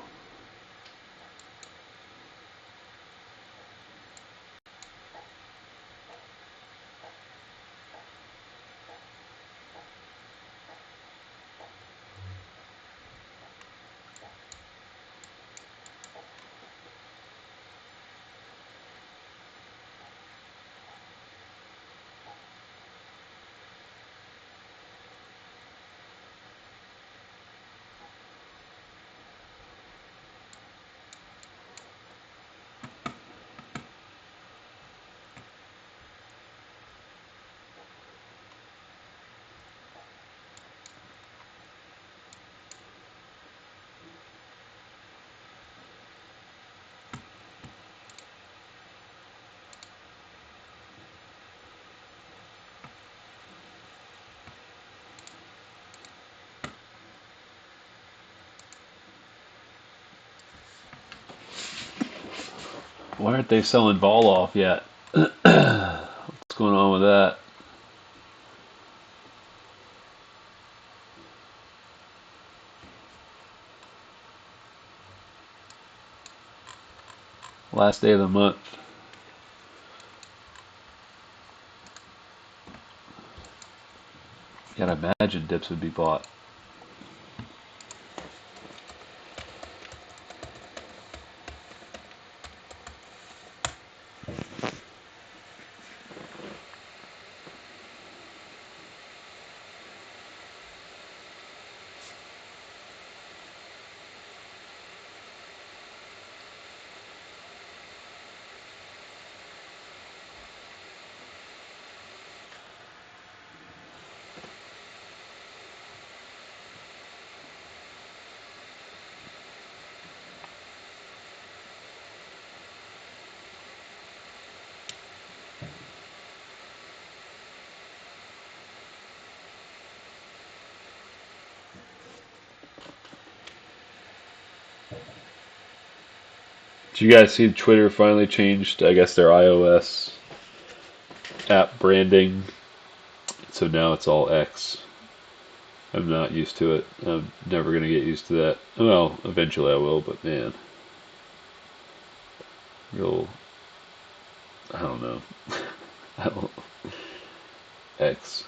Why aren't they selling vol off yet? What's going on with that? Last day of the month. You gotta imagine dips would be bought. Did you guys see Twitter finally changed, I guess, their iOS app branding? So now it's all X. I'm not used to it. I'm never going to get used to that. Well, eventually I will, but man. Real, I don't know. I don't, X.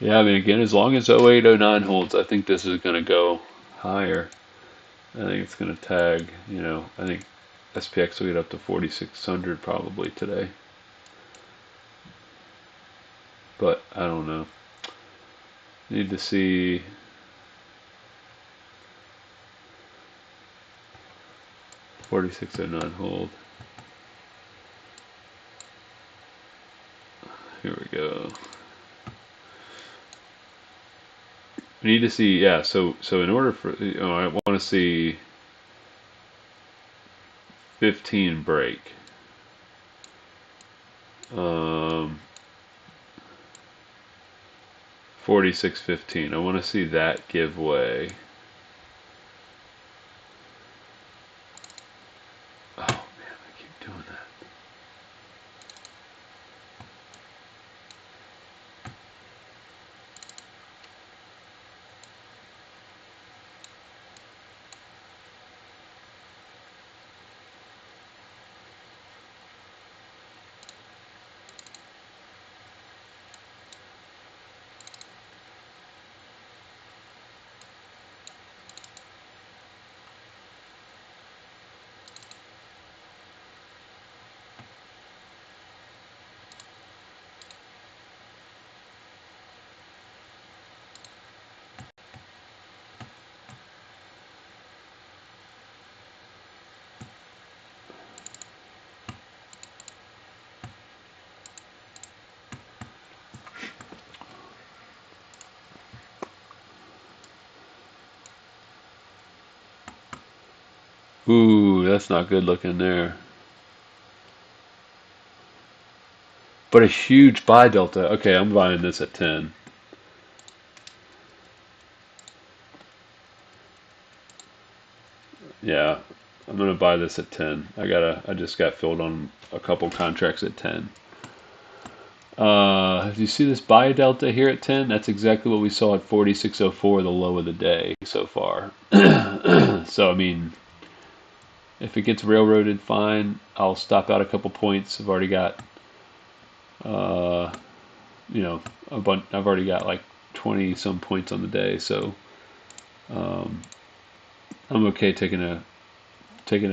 Yeah, I mean, again, as long as 0809 holds, I think this is going to go higher. I think it's going to tag, I think SPX will get up to 4,600 probably today. But I don't know. Need to see. $46.09 hold. Here we go. We need to see, yeah. So in order for, I want to see 15 break. 46.15. I want to see that give way. Oh man, I keep doing that. Ooh, that's not good looking there. But a huge buy delta. Okay, I'm buying this at 10. Yeah, I'm gonna buy this at 10. I just got filled on a couple contracts at 10. Do you see this buy delta here at 10? That's exactly what we saw at 46.04, the low of the day so far. So, I mean, if it gets railroaded, fine. I'll stop out a couple points. I've already got, uh, you know, a bunch. I've already got like 20 some points on the day, so um, I'm okay taking a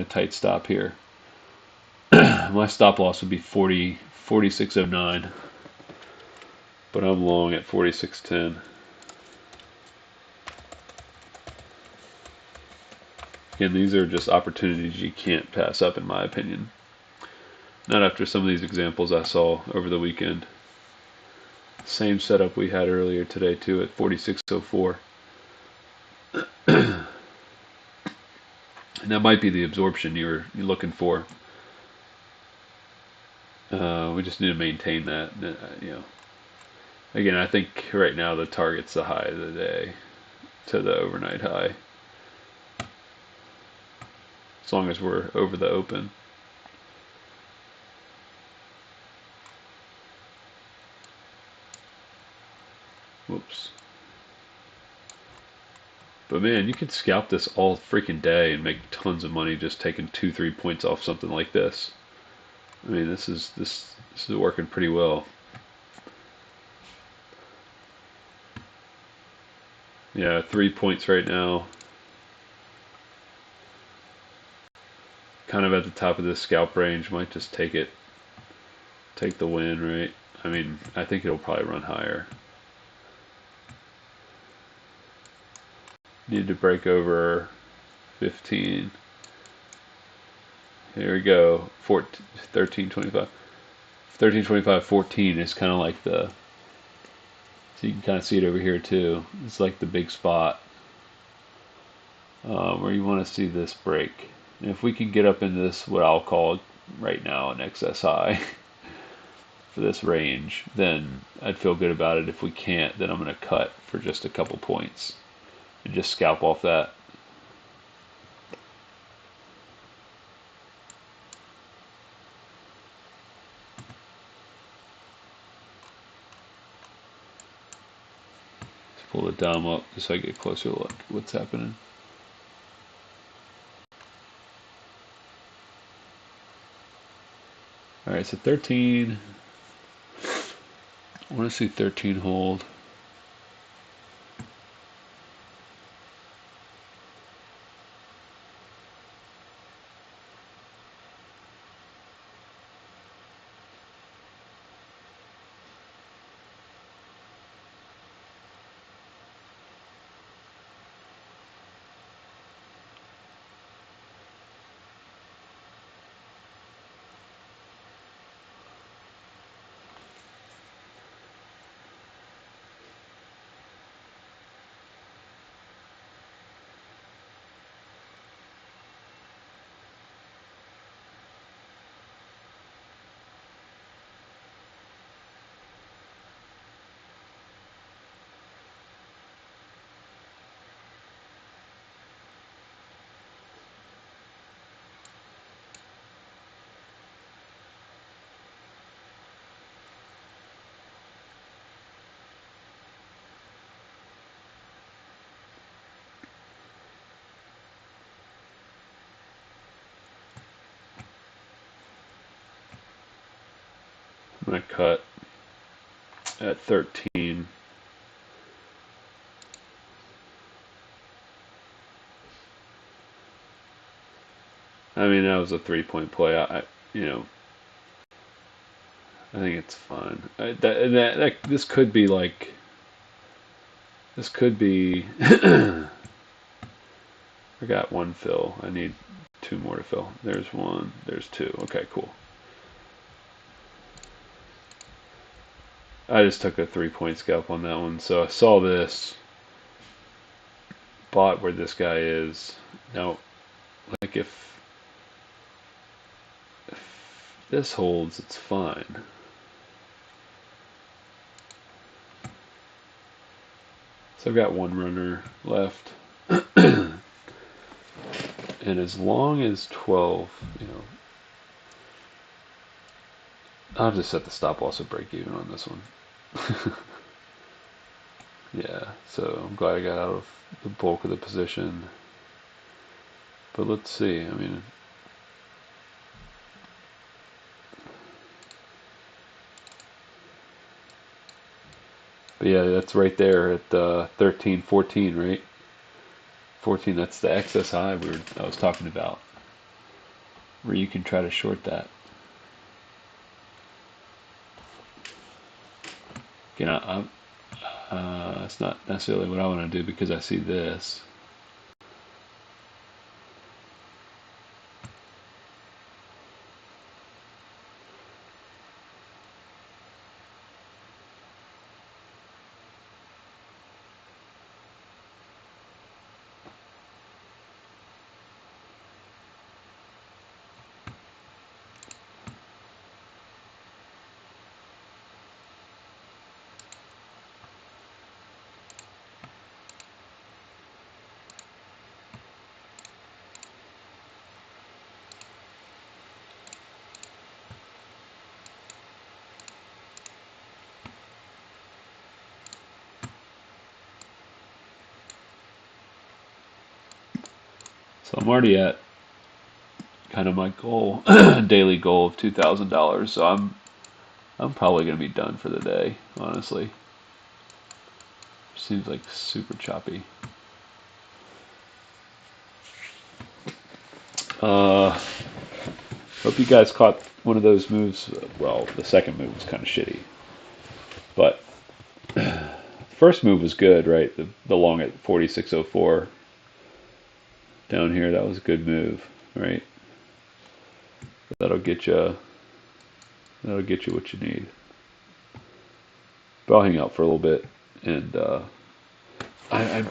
tight stop here. My stop loss would be 46.09, but I'm long at 46.10. Again, these are just opportunities you can't pass up, in my opinion. Not after some of these examples I saw over the weekend. Same setup we had earlier today, too, at 46.04. And that might be the absorption you're looking for. We just need to maintain that. Again, I think right now the target's the high of the day to the overnight high. As long as we're over the open. Whoops. But man, you can scalp this all freaking day and make tons of money just taking 2-3 points off something like this. I mean, this is working pretty well. Yeah, 3 points right now. Kind of at the top of this scalp range. Might just take the win, right? I mean, I think it'll probably run higher. Need to break over 15. Here we go. 14, 13.25. 13.25, 14 is kind of like the. So you can kind of see it over here too. It's like the big spot where you want to see this break. And if we can get up into this, what I'll call right now an excess high for this range, then I'd feel good about it. If we can't, then I'm going to cut for just a couple points and just scalp off that. Let's pull the dom up just so I get a closer look at what's happening. All right, so 13. I want to see 13 hold. I'm going to cut at 13. I mean, that was a 3 point play. I think it's fine. This could be like, this could be. I got one fill. I need two more to fill. There's one. There's two. Okay, cool. I just took a 3 point scalp on that one. So I saw this, bought where this guy is. Now like if this holds, it's fine. So I've got one runner left. And as long as 12, I'll just set the stop loss at break even on this one. Yeah, so I'm glad I got out of the bulk of the position. But let's see. I mean, but yeah, that's right there at 13, 14, right? 14, that's the excess high I was talking about, where you can try to short that. Again, it's not necessarily what I want to do because I see this. So I'm already at kind of my goal, daily goal of $2,000. So I'm probably gonna be done for the day, honestly. Seems like super choppy. Uh, Hope you guys caught one of those moves. Well, the second move was kind of shitty, but the first move was good, right? The long at 46.04 down here, that was a good move, right? That'll get you. That'll get you what you need. But I'll hang out for a little bit, and I'm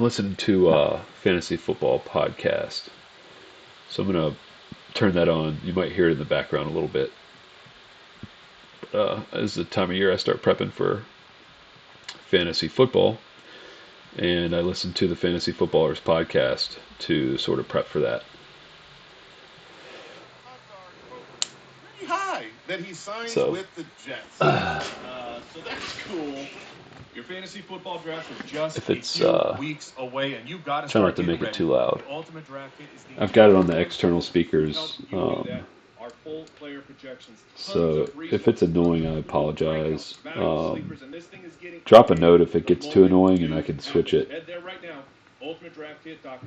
listening to a fantasy football podcast, so I'm gonna turn that on. You might hear it in the background a little bit. As the time of year I start prepping for fantasy football, and I listen to the Fantasy Footballers podcast to sort of prep for that. Pretty high that he signs So with the Jets. So that's cool. Your fantasy football draft is just if a it's few weeks away, and you've got to try not start to getting make it ready. too loud. The Ultimate Draft Kit is the I've got it on the perfect external tool to speakers. help you do that. Our full player projections, tons So of if it's resources, annoying, I tons of cool apologize. breakouts, value sleepers, and this thing is getting Drop a bigger note if it the gets too moment annoying, and I news can switch happens. it. Head there right now, ultimatedraftkit.com.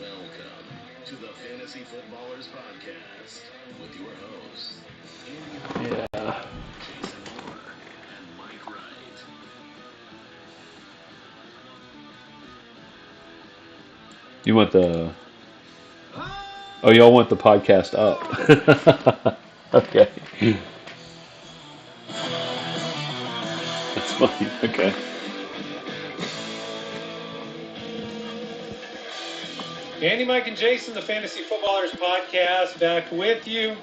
Welcome to the Fantasy Footballers Podcast with your hosts, Andy Hall, Yeah. Jason Moore, and Mike Wright. You want the? Oh, y'all want the podcast up? Okay. That's funny. Okay. Andy, Mike, and Jason, the Fantasy Footballers Podcast, back with you.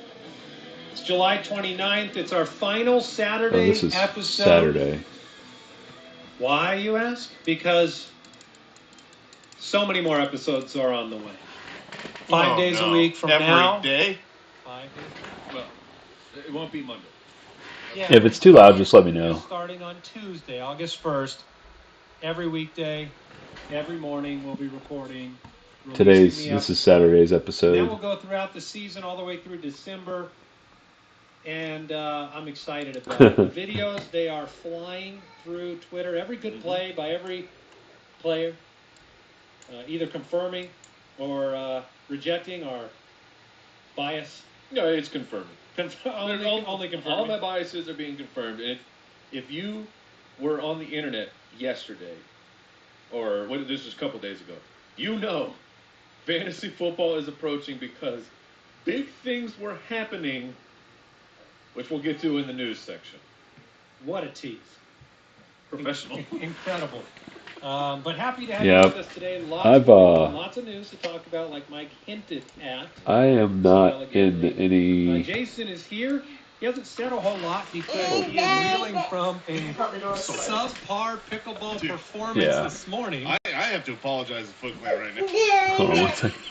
It's July 29th. It's our final Oh, Saturday this is episode. Saturday. Why, you ask? Because so many more episodes are on the way. 5 days a week from now. Every day? 5 days. Well, it won't be Monday. Yeah, If it's too loud, just let me know. starting on Tuesday, August 1st, every weekday, every morning, we'll be recording. This is Saturday's Then episode. we'll go throughout the season all the way through December. And I'm excited about it. The videos, they are flying through Twitter. Every good play by every player, either confirming or rejecting our bias. No, it's confirming. Only confirming. All my biases are being confirmed. And if you were on the internet yesterday, or this was a couple days ago, you know fantasy football is approaching because big things were happening, which we'll get to in the news section. What a tease. Professional. Incredible. But happy to have Yeah. you with us today. I've, Lots of news to talk about, like Mike hinted at. I am not in any. Jason is here. He hasn't said a whole lot because he is reeling from a subpar pickleball performance this morning. I have to apologize to Foot Clan right now. Hold on one second.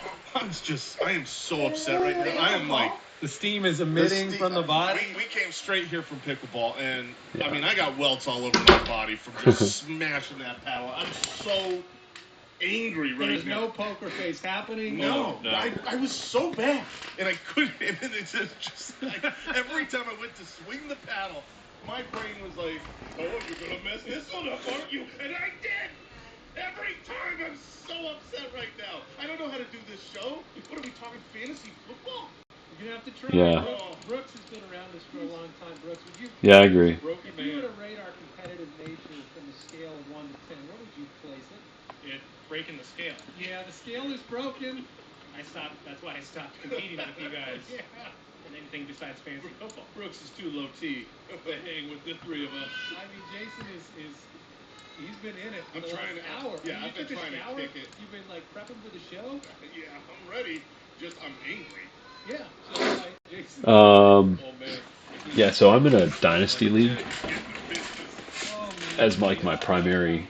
I am so upset right now. I am like, The steam is emitting from the body. we came straight here from pickleball, and Yeah. I mean, I got welts all over my body from just smashing that paddle. I'm so angry right There's now. no poker face happening. No. I was so bad, and I couldn't. And it's just like every time I went to swing the paddle, my brain was like, "Oh, you're gonna mess this one up, aren't you?" And I did. Every time, I'm so upset right now. I don't know how to do this show. What are we talking, fantasy football? You're gonna have to try. Yeah. Brooks has been around us for a long time. Brooks, would you? Yeah, I agree. If you were to rate our competitive nature from a scale of 1 to 10, what would you place it? It breaking the scale. Yeah, the scale is broken. I stopped. That's why I stopped competing with you guys Yeah. in anything besides fantasy football. Brooks is too low T to hang with the three of us. I mean, Jason is he's been in it for I'm the trying last to- hour. yeah, You I've been took a trying to shower? kick it. You've been like prepping for the show? Yeah, I'm ready. Just I'm angry. Yeah. So, Jason. Oh man. Yeah, so I'm in a dynasty league Oh, man. as like my primary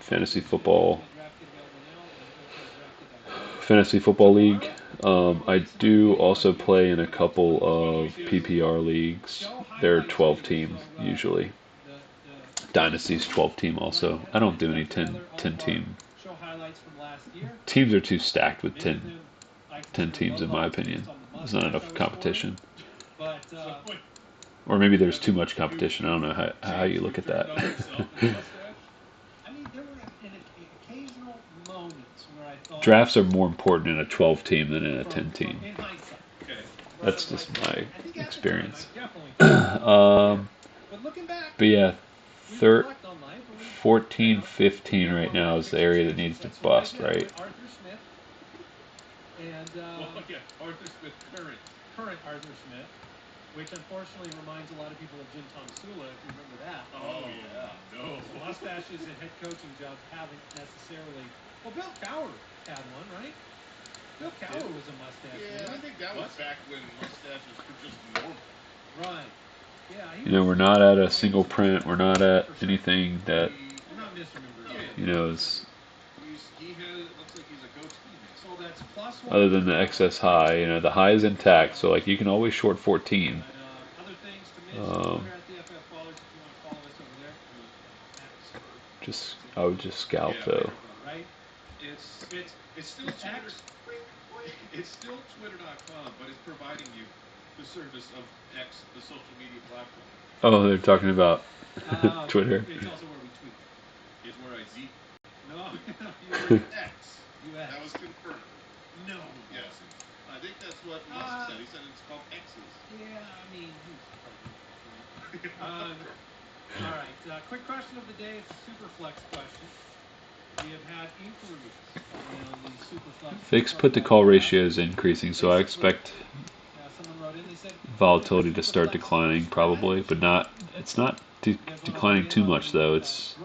fantasy football league. I do also play in a couple of PPR leagues. They're 12 team usually. Dynasty's 12 team also. I don't do any 10 team. Teams are too stacked with 10 teams in my opinion. There's not enough competition. Or maybe there's too much competition. I don't know how you look at that. I mean, there were occasional moments where I thought Drafts are more important in a 12 team than in a 10 team. in hindsight. That's just my experience. But looking back, But yeah, we 13, reflect on life. 14, 15 right now is the area that needs to bust, right? Arthur Smith and Arthur Smith current Arthur Smith, which unfortunately reminds a lot of people of Jim Tomsula, if you remember that. Oh yeah. No. So mustaches and head coaching jobs haven't necessarily. Well, Bill Cowher had one, right? Bill Cowher was a mustache Yeah, man. I think that was back when mustaches were just normal. Right. Yeah. You know, we're not at a single print. We're not at anything that, We're not misremembering. you know, is He has. It looks like he's a goatee man. So that's +1. other than the excess high. You know, the high is intact, so like you can always short 14. Other things to mention Um, over at the FF Ballers, if you want to follow us over there. I would just scalp though. Right? It's still It's Twitter. X. It's still Twitter.com, but it's providing you the service of X, the social media platform. Oh, they're talking about Twitter. It's also where we tweet. It's where I Z. No, X. That was confirmed. No. Yes. I think that's what Musk said. He said it's called X's. Yeah, I mean, all right. Quick question of the day. It's a super flex question. We have had inquiries around the super flex. Fixed put to call ratio is increasing, so I expect Someone wrote in. They said volatility to start declining probably, but it's not declining too much though. It's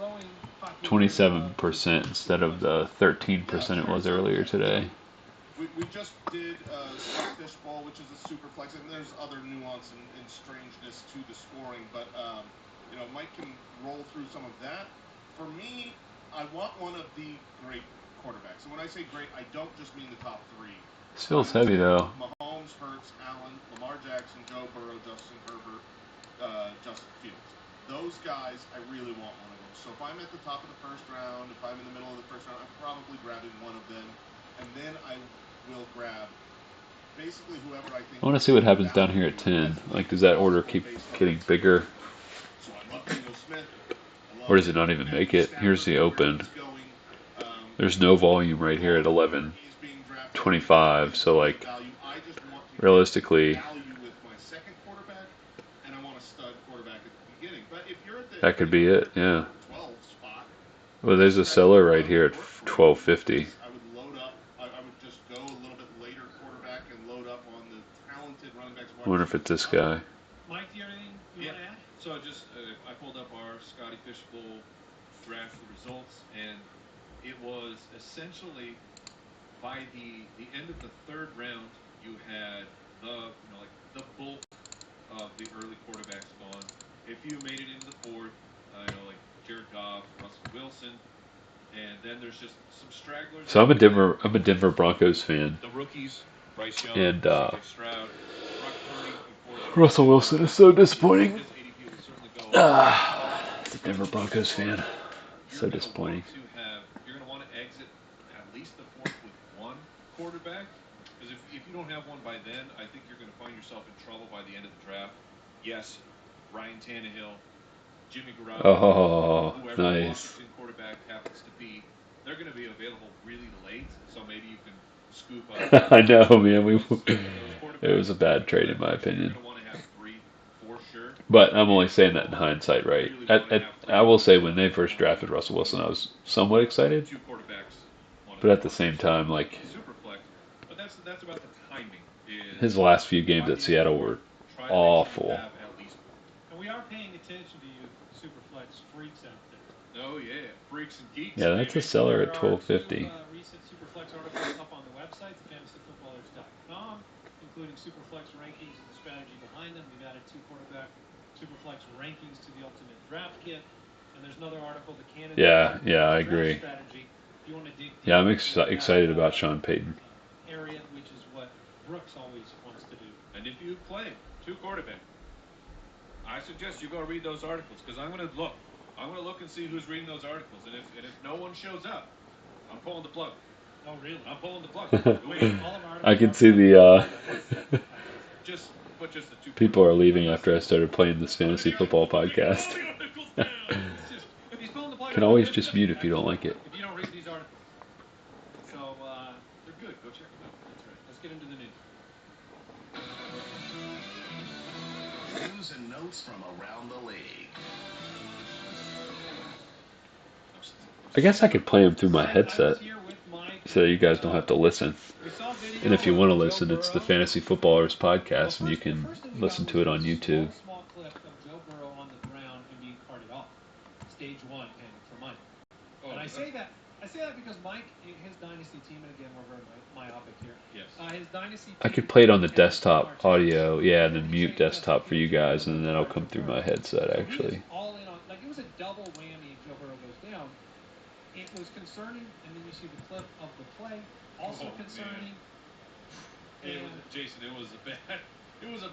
27% instead of the 13% it was earlier today. We just did Starfish Bowl, which is a super flex, and there's other nuance and strangeness to the scoring, but Mike can roll through some of that. For me, I want one of the great quarterbacks. And when I say great, I don't just mean the top three. This feels heavy though. Mahomes, Hurts, Allen, Lamar Jackson, Joe Burrow, Justin Herbert, Justin Fields. Those guys, I really want one of them. So if I'm at the top of the first round, if I'm in the middle of the first round, I'm probably grabbing one of them. And then I will grab basically whoever I think. I want to see what happens down here at 10. Like, does that order keep getting bigger? So I love Geno Smith. Or does it not even make it? Here's the open. There's no volume right here at 11:25. So like, realistically, that could be it. Yeah. Well, there's a seller right here at 12:50. I would load up. I would just go a little bit later quarterback and load up on the talented running backs. I wonder if it's this guy. Mike, do you have anything you want to add? So I pulled up our Scotty Fishbowl draft results, and it was essentially by the end of the third round, you had like the bulk of the early quarterbacks gone. If you made it into the fourth, like Jared Goff, Russell Wilson, and then there's just some stragglers. So I'm a Denver Broncos fan. The rookies, Bryce Young, And C.J. Stroud, Brock Purdy, Russell Wilson is so disappointing. His ADP will certainly go As a Denver Broncos fan, so disappointing. You're going to want to exit at least the fourth with one quarterback, because if you don't have one by then, I think you're going to find yourself in trouble by the end of the draft. Yes, Ryan Tannehill, Jimmy Garoppolo, whoever the Nice. Washington quarterback happens to be, they're going to be available really late, so maybe you can scoop up. I know, man. It was a bad trade in my opinion. You're going to want to have three for sure. But I'm only saying that in hindsight, right? I will say when they first drafted Russell Wilson, I was somewhat excited. But at the same time, like, But that's about the timing. his last few games at Seattle were awful. And we are paying attention to you, Superflex freaks out there. Oh yeah, freaks and geeks. Yeah, that's a seller at There are $12.50. recent Superflex articles up on the website, fantasyfootballers.com, including Superflex rankings and the strategy behind them. We've added 2 quarterback Superflex rankings to the Ultimate Draft Kit. And there's another article, the candidate Yeah, I agree. strategy. If you want to dig Yeah, I'm excited about Sean Payton. Area, which is what Brooks always wants to do. And if you play 2 quarterbacks, I suggest you go read those articles, because I'm going to look. I'm going to look and see who's reading those articles, and if no one shows up, I'm pulling the plug. Oh, really? I'm pulling the plug. I can see the just the 2 people are leaving after I started playing this fantasy football podcast. Can always just mute if you don't like it. If you don't read these articles. So, they're good. Go check them out. That's right. Let's get into the news. News and notes from around the league. I guess I could play them through my headset so that you guys don't have to listen. And if you want to listen, it's the Fantasy Footballers podcast, and you can listen to it on YouTube. Small clip of Joe Burrow on the ground and being carted off. Stage 1 and for Mike. And I say that because Mike, his dynasty team, and again we're very myopic here. Yes. His dynasty team, I could play it on the desktop audio, yeah, and then mute desktop for you guys, and then that'll come through my headset actually. All in on, like, it was a double whammy if Joe Burrow goes down. It was concerning, and then you see the clip of the play, also concerning. Jason, it was a bad It was a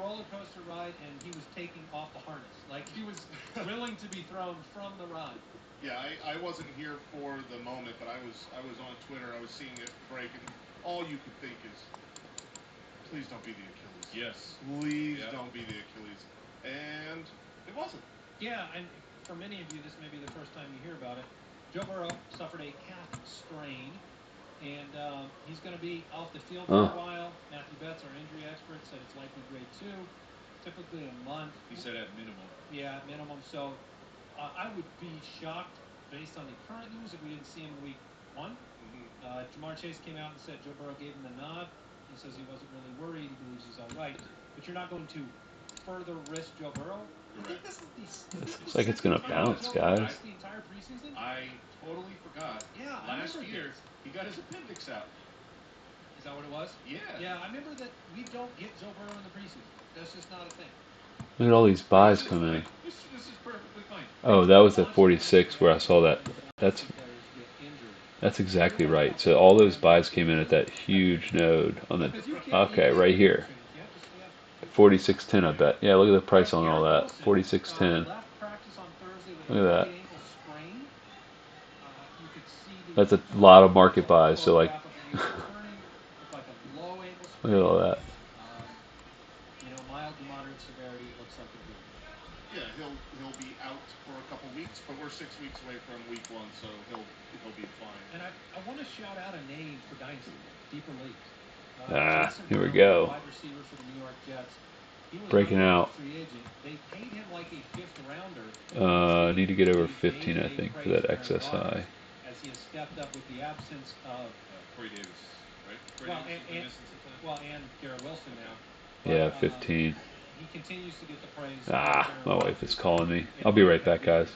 roller coaster ride, and he was taking off the harness. Like, he was willing to be thrown from the ride. Yeah, I wasn't here for the moment, but I was on Twitter. I was seeing it break, and all you could think is, please don't be the Achilles. Yes. Please don't be the Achilles. And it wasn't. Yeah, and for many of you, this may be the first time you hear about it. Joe Burrow suffered a calf strain, and he's going to be off the field for a while. Matthew Betts, our injury expert, said it's likely grade 2, typically a month. He said at minimum. Yeah, at minimum. So I would be shocked, based on the current news, if we didn't see him in week 1. Jamar Chase came out and said Joe Burrow gave him the nod. He says he wasn't really worried. He believes he's all right. But you're not going to further risk Joe Burrow. Looks like it's gonna bounce, guys. The entire preseason? I totally forgot. Yeah, last year he got his appendix out. Is that what it was? Yeah. Yeah, I remember that we don't get Joe Burrow in the preseason. That's just not a thing. Look at all these buys coming in. This is perfectly fine. Oh, that was at 46 where I saw that. That's exactly right. So all those buys came in at that huge node on the. Okay, right here. 46.10, I bet. Yeah, look at the price on all that. 46.10. Look at that. That's a lot of market buys. So like, look at all that. Mild to moderate severity looks like a good. Yeah, he'll be out for a couple weeks, but we're 6 weeks away from week 1, so he'll be fine. And I want to shout out a name for Dynasty, deeper leagues. Here we go. Wide receiver for the New York Jets. Breaking out. Free agent. They paid him like a 5th rounder. Need to get over 15, I think, for that excess high. As he has stepped up with the absence of Corey Davis, right? and Garrett Wilson now. Yeah, 15. he continues to get the praise. Ah, my wife is calling me. I'll be right back, guys.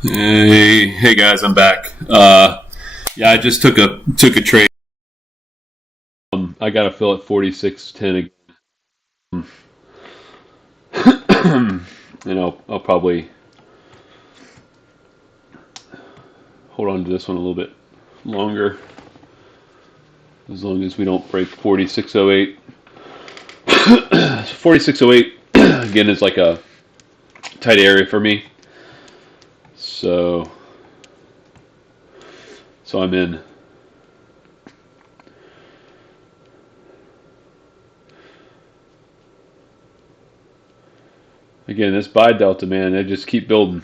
Hey guys, I'm back. Yeah, I just took a trade. I got to fill at 46.10 again. And I'll probably hold on to this one a little bit longer, as long as we don't break 46.08. 46.08 again is like a tight area for me, so I'm in. Again, this buy delta, man, they just keep building.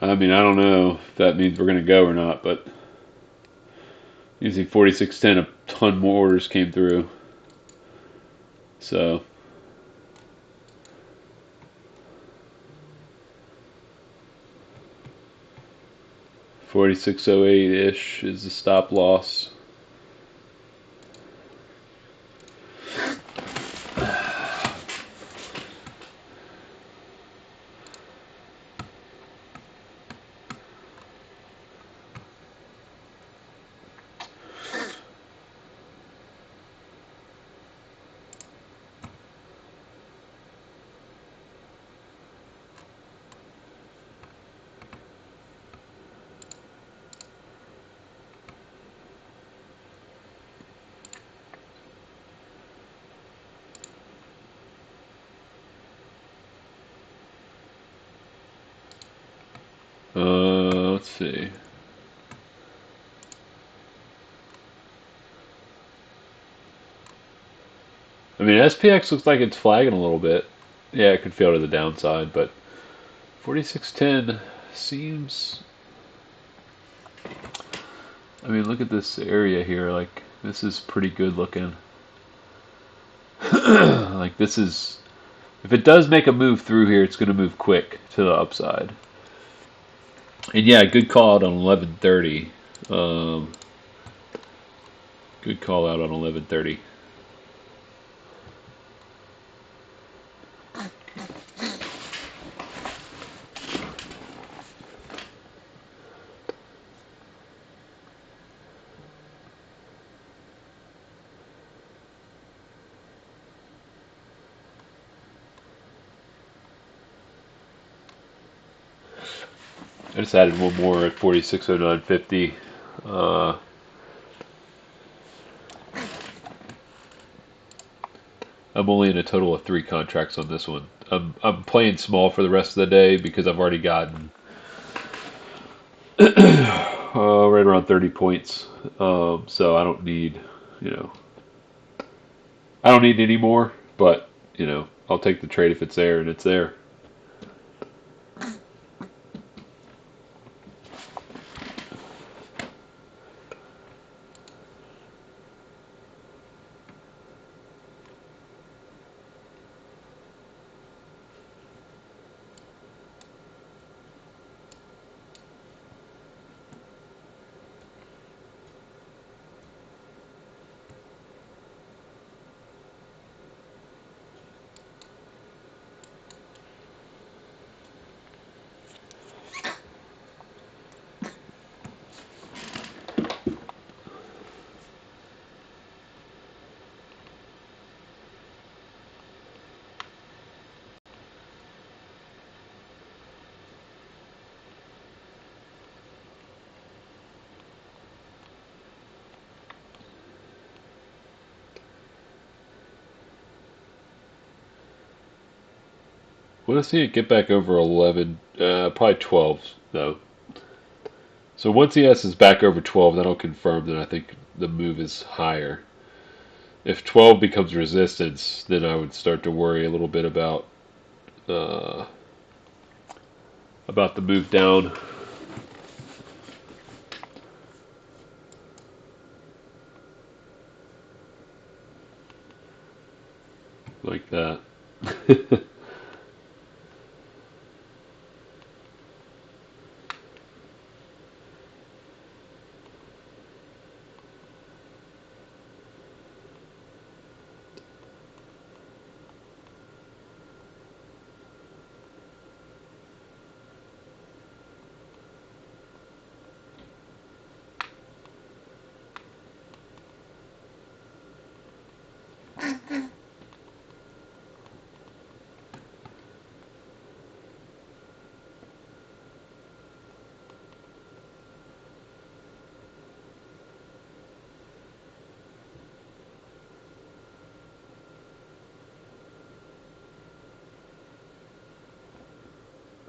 I mean, I don't know if that means we're going to go or not, but using 46.10, a ton more orders came through. So 46.08-ish is the stop loss. Let's see. I mean, SPX looks like it's flagging a little bit. Yeah, it could fail to the downside, but 46.10 seems. I mean, look at this area here. Like, this is pretty good looking. Like, this is. If it does make a move through here, it's going to move quick to the upside. And yeah, good call out on 11:30. Good call out on 11:30. I just added one more at 46.0950. I'm only in a total of 3 contracts on this one. I'm playing small for the rest of the day because I've already gotten right around 30 points. So I don't need, you know, I don't need any more. But I'll take the trade if it's there, and it's there. Want to see it get back over 11, probably 12 though. So once ES is back over 12, that'll confirm that I think the move is higher. If 12 becomes resistance, then I would start to worry a little bit uh, about the move down, like that.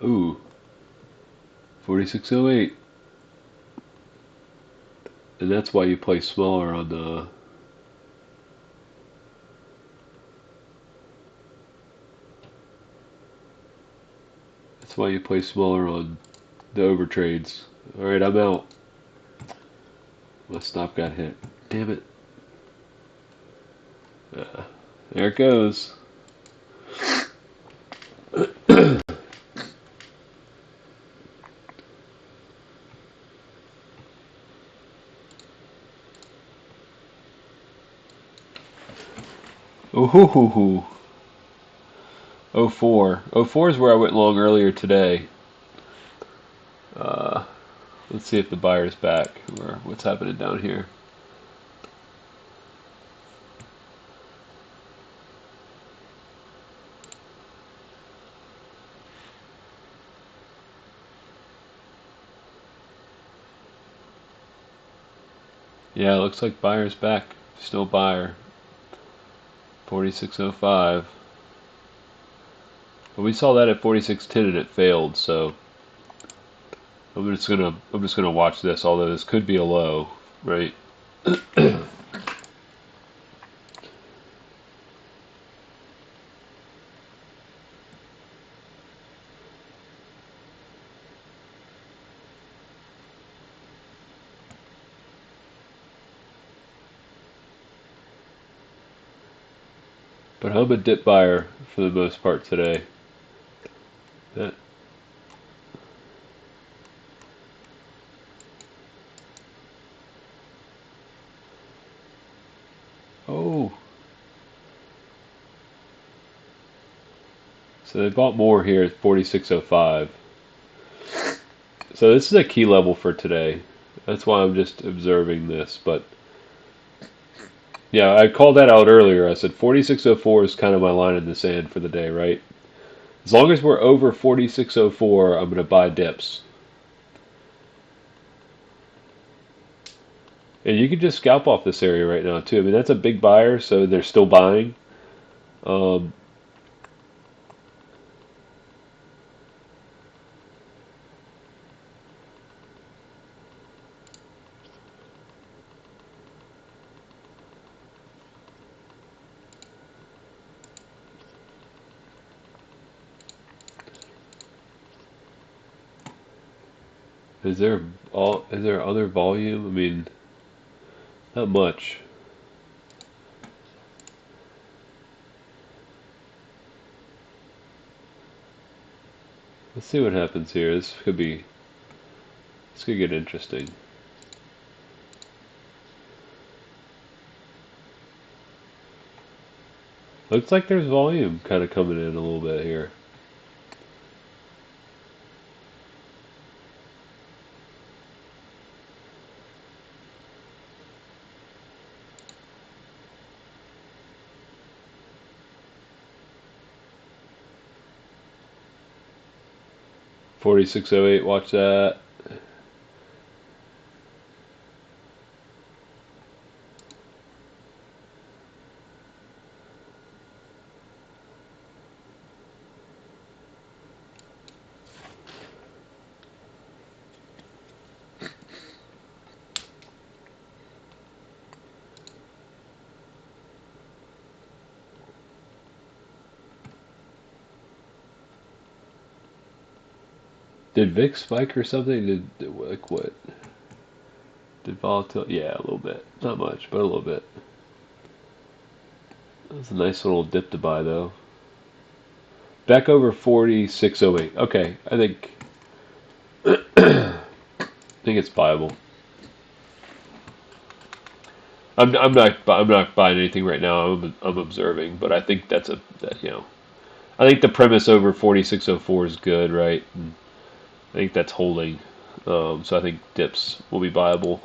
Ooh, 4608. And that's why you play smaller on the. That's why you play smaller on the over trades. All right, I'm out. My stop got hit. Damn it. There it goes. Ooh hoo hoo hoo. Oh 04. Oh 04 is where I went long earlier today. Uh, let's see if the buyer's back or what's happening down here. Yeah, it looks like buyer's back. Still buyer. 4605. But we saw that at 4610 and it failed, so I'm just gonna watch this, although this could be a low, right? But I'm a dip buyer for the most part today. That, oh, so they bought more here at 4605. So this is a key level for today. That's why I'm just observing this. But yeah, I called that out earlier. I said 4604 is kind of my line in the sand for the day, right? As long as we're over 4604, I'm going to buy dips. And you can just scalp off this area right now too. I mean, that's a big buyer, so they're still buying. Um, is there other volume? I mean, not much. Let's see what happens here. This could get interesting. Looks like there's volume kind of coming in a little bit here. 4608, watch that. Did VIX spike or something? Like what? Did volatility? Yeah, a little bit. Not much, but a little bit. That's a nice little dip to buy though. Back over 4608. Okay, I think I think it's buyable. I'm not buying anything right now. I'm observing, but I think I think the premise over 4604 is good, right? And I think that's holding. So I think dips will be buyable.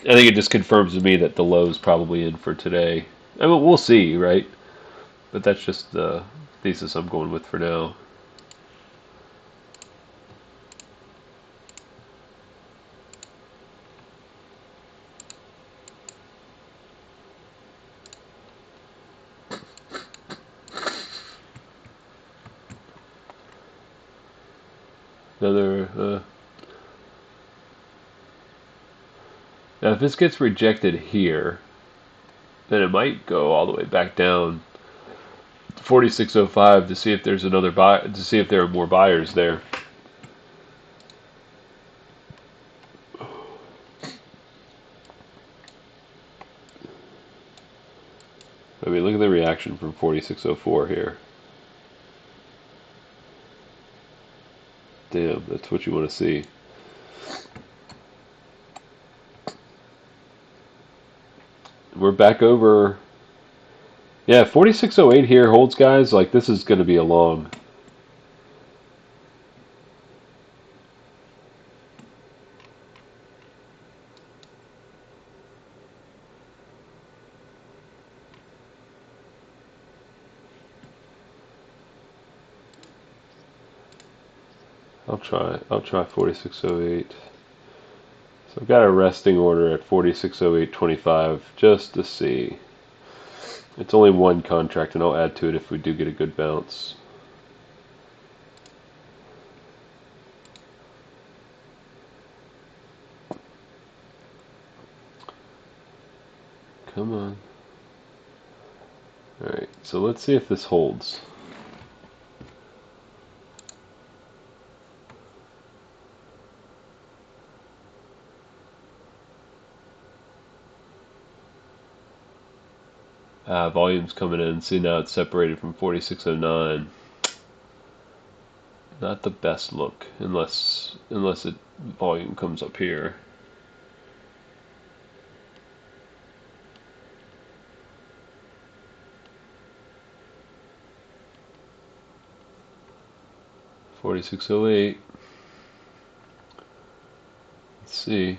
I think it just confirms to me that the low is probably in for today. I mean, we'll see, right? But that's just the thesis I'm going with for now. Another. Now, if this gets rejected here, then it might go all the way back down to 46.05 to see if there's another buy, to see if there are more buyers there. I mean, look at the reaction from 46.04 here. Damn, that's what you want to see. We're back over. Yeah, 46.08 here holds, guys. Like, this is going to be a long. I'll try 46.08. So I've got a resting order at 46.08.25 just to see. It's only one contract, and I'll add to it if we do get a good bounce. Come on. Alright, so let's see if this holds. Volume's coming in. See, now it's separated from 46.09. Not the best look, unless it volume comes up here. $46.08. Let's see.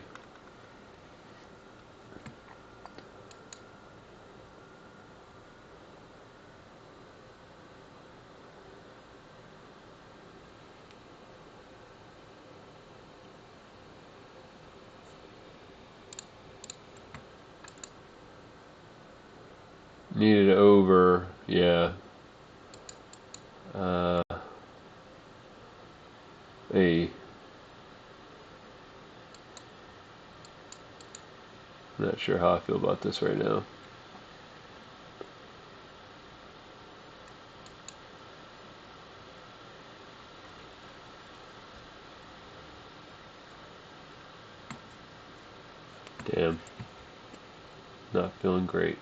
Needed over, yeah. I'm not sure how I feel about this right now. Damn. Not feeling great.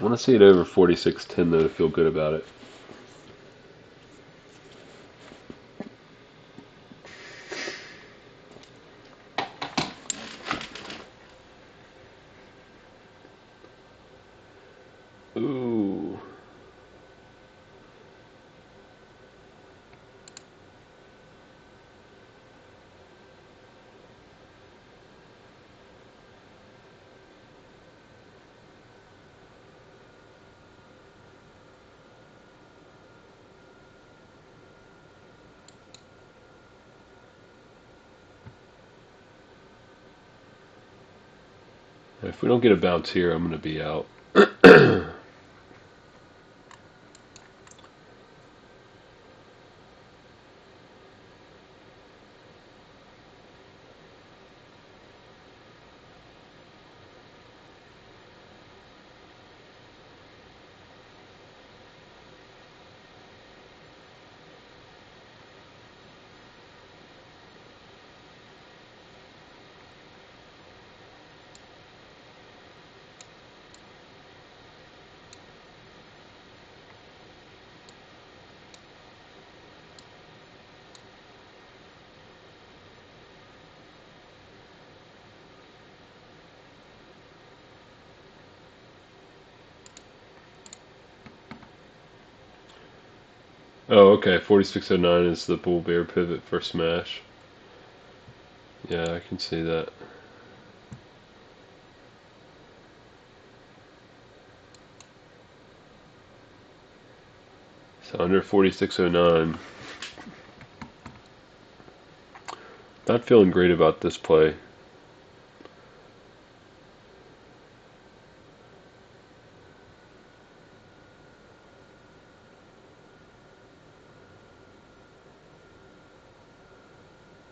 I want to see it over 46.10 though to feel good about it. Ooh. If we don't get a bounce here, I'm going to be out. Oh, okay. 4609 is the bull bear pivot for smash. Yeah, I can see that. So under 4609. Not feeling great about this play.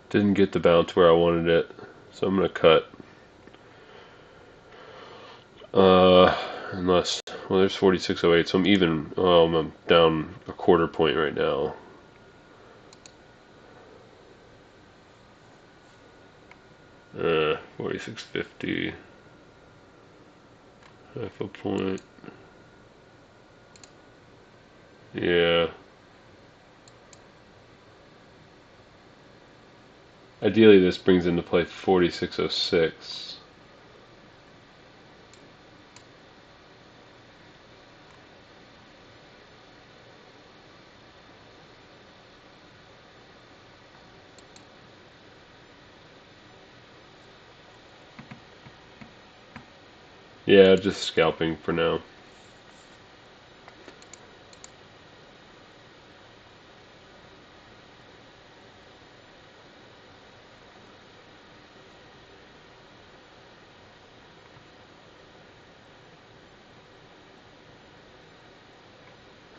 Didn't get the bounce where I wanted it, so I'm going to cut. Unless, well, there's 4608, so I'm even. I'm down a quarter point right now. 4650. Half a point. Yeah. Ideally, this brings into play 4606. Yeah, just scalping for now.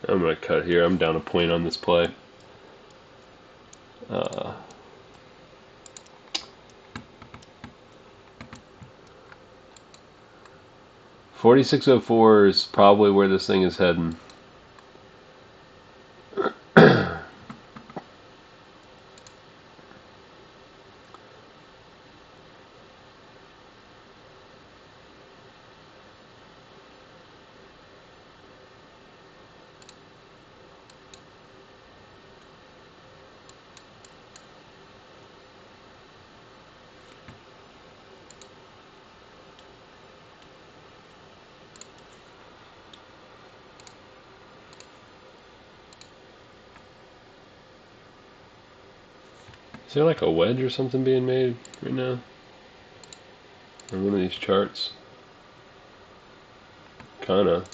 I'm going to cut here. I'm down a point on this play. 4604 is probably where this thing is heading. Is there like a wedge or something being made right now? On one of these charts? Kinda.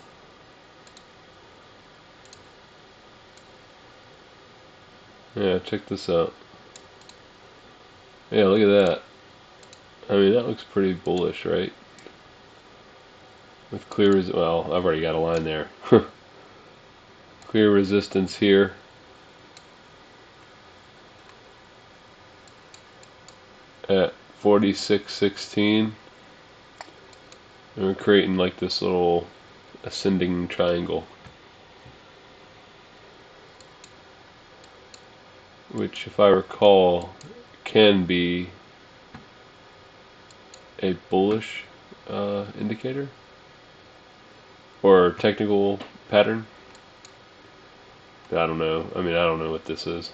Yeah, check this out. Yeah, look at that. I mean, that looks pretty bullish, right? With clear, well, I've already got a line there. Clear resistance here. At 4616. And we're creating like this little ascending triangle. Which, if I recall, can be a bullish indicator or technical pattern. But I don't know. I mean, I don't know what this is.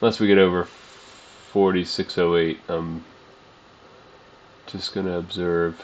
Unless we get over 4608, I'm just going to observe.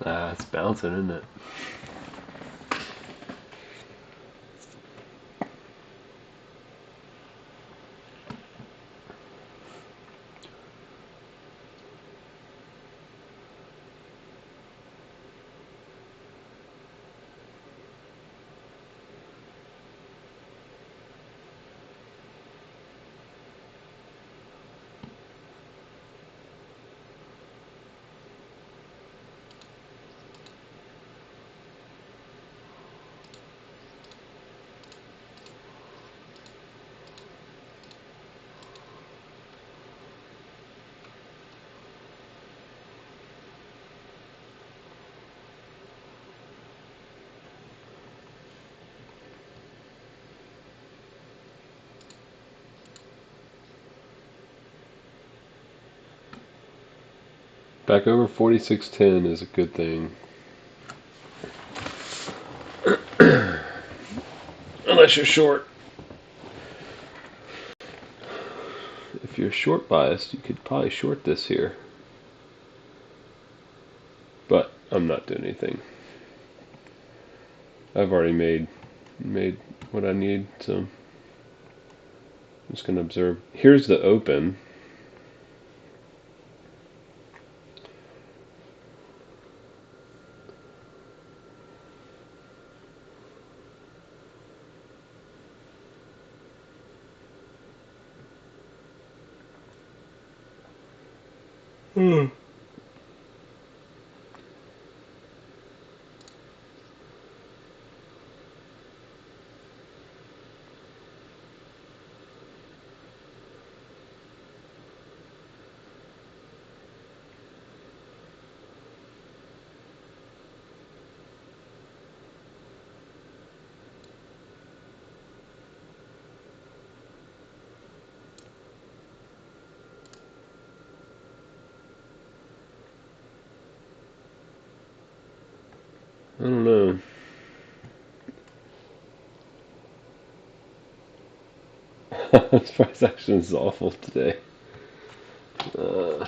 It's bouncing, isn't it? Back over 46.10 is a good thing. Unless you're short. If you're short biased, you could probably short this here. But I'm not doing anything. I've already made what I need, so I'm just gonna observe. Here's the open. I don't know. This price action is awful today. Uh,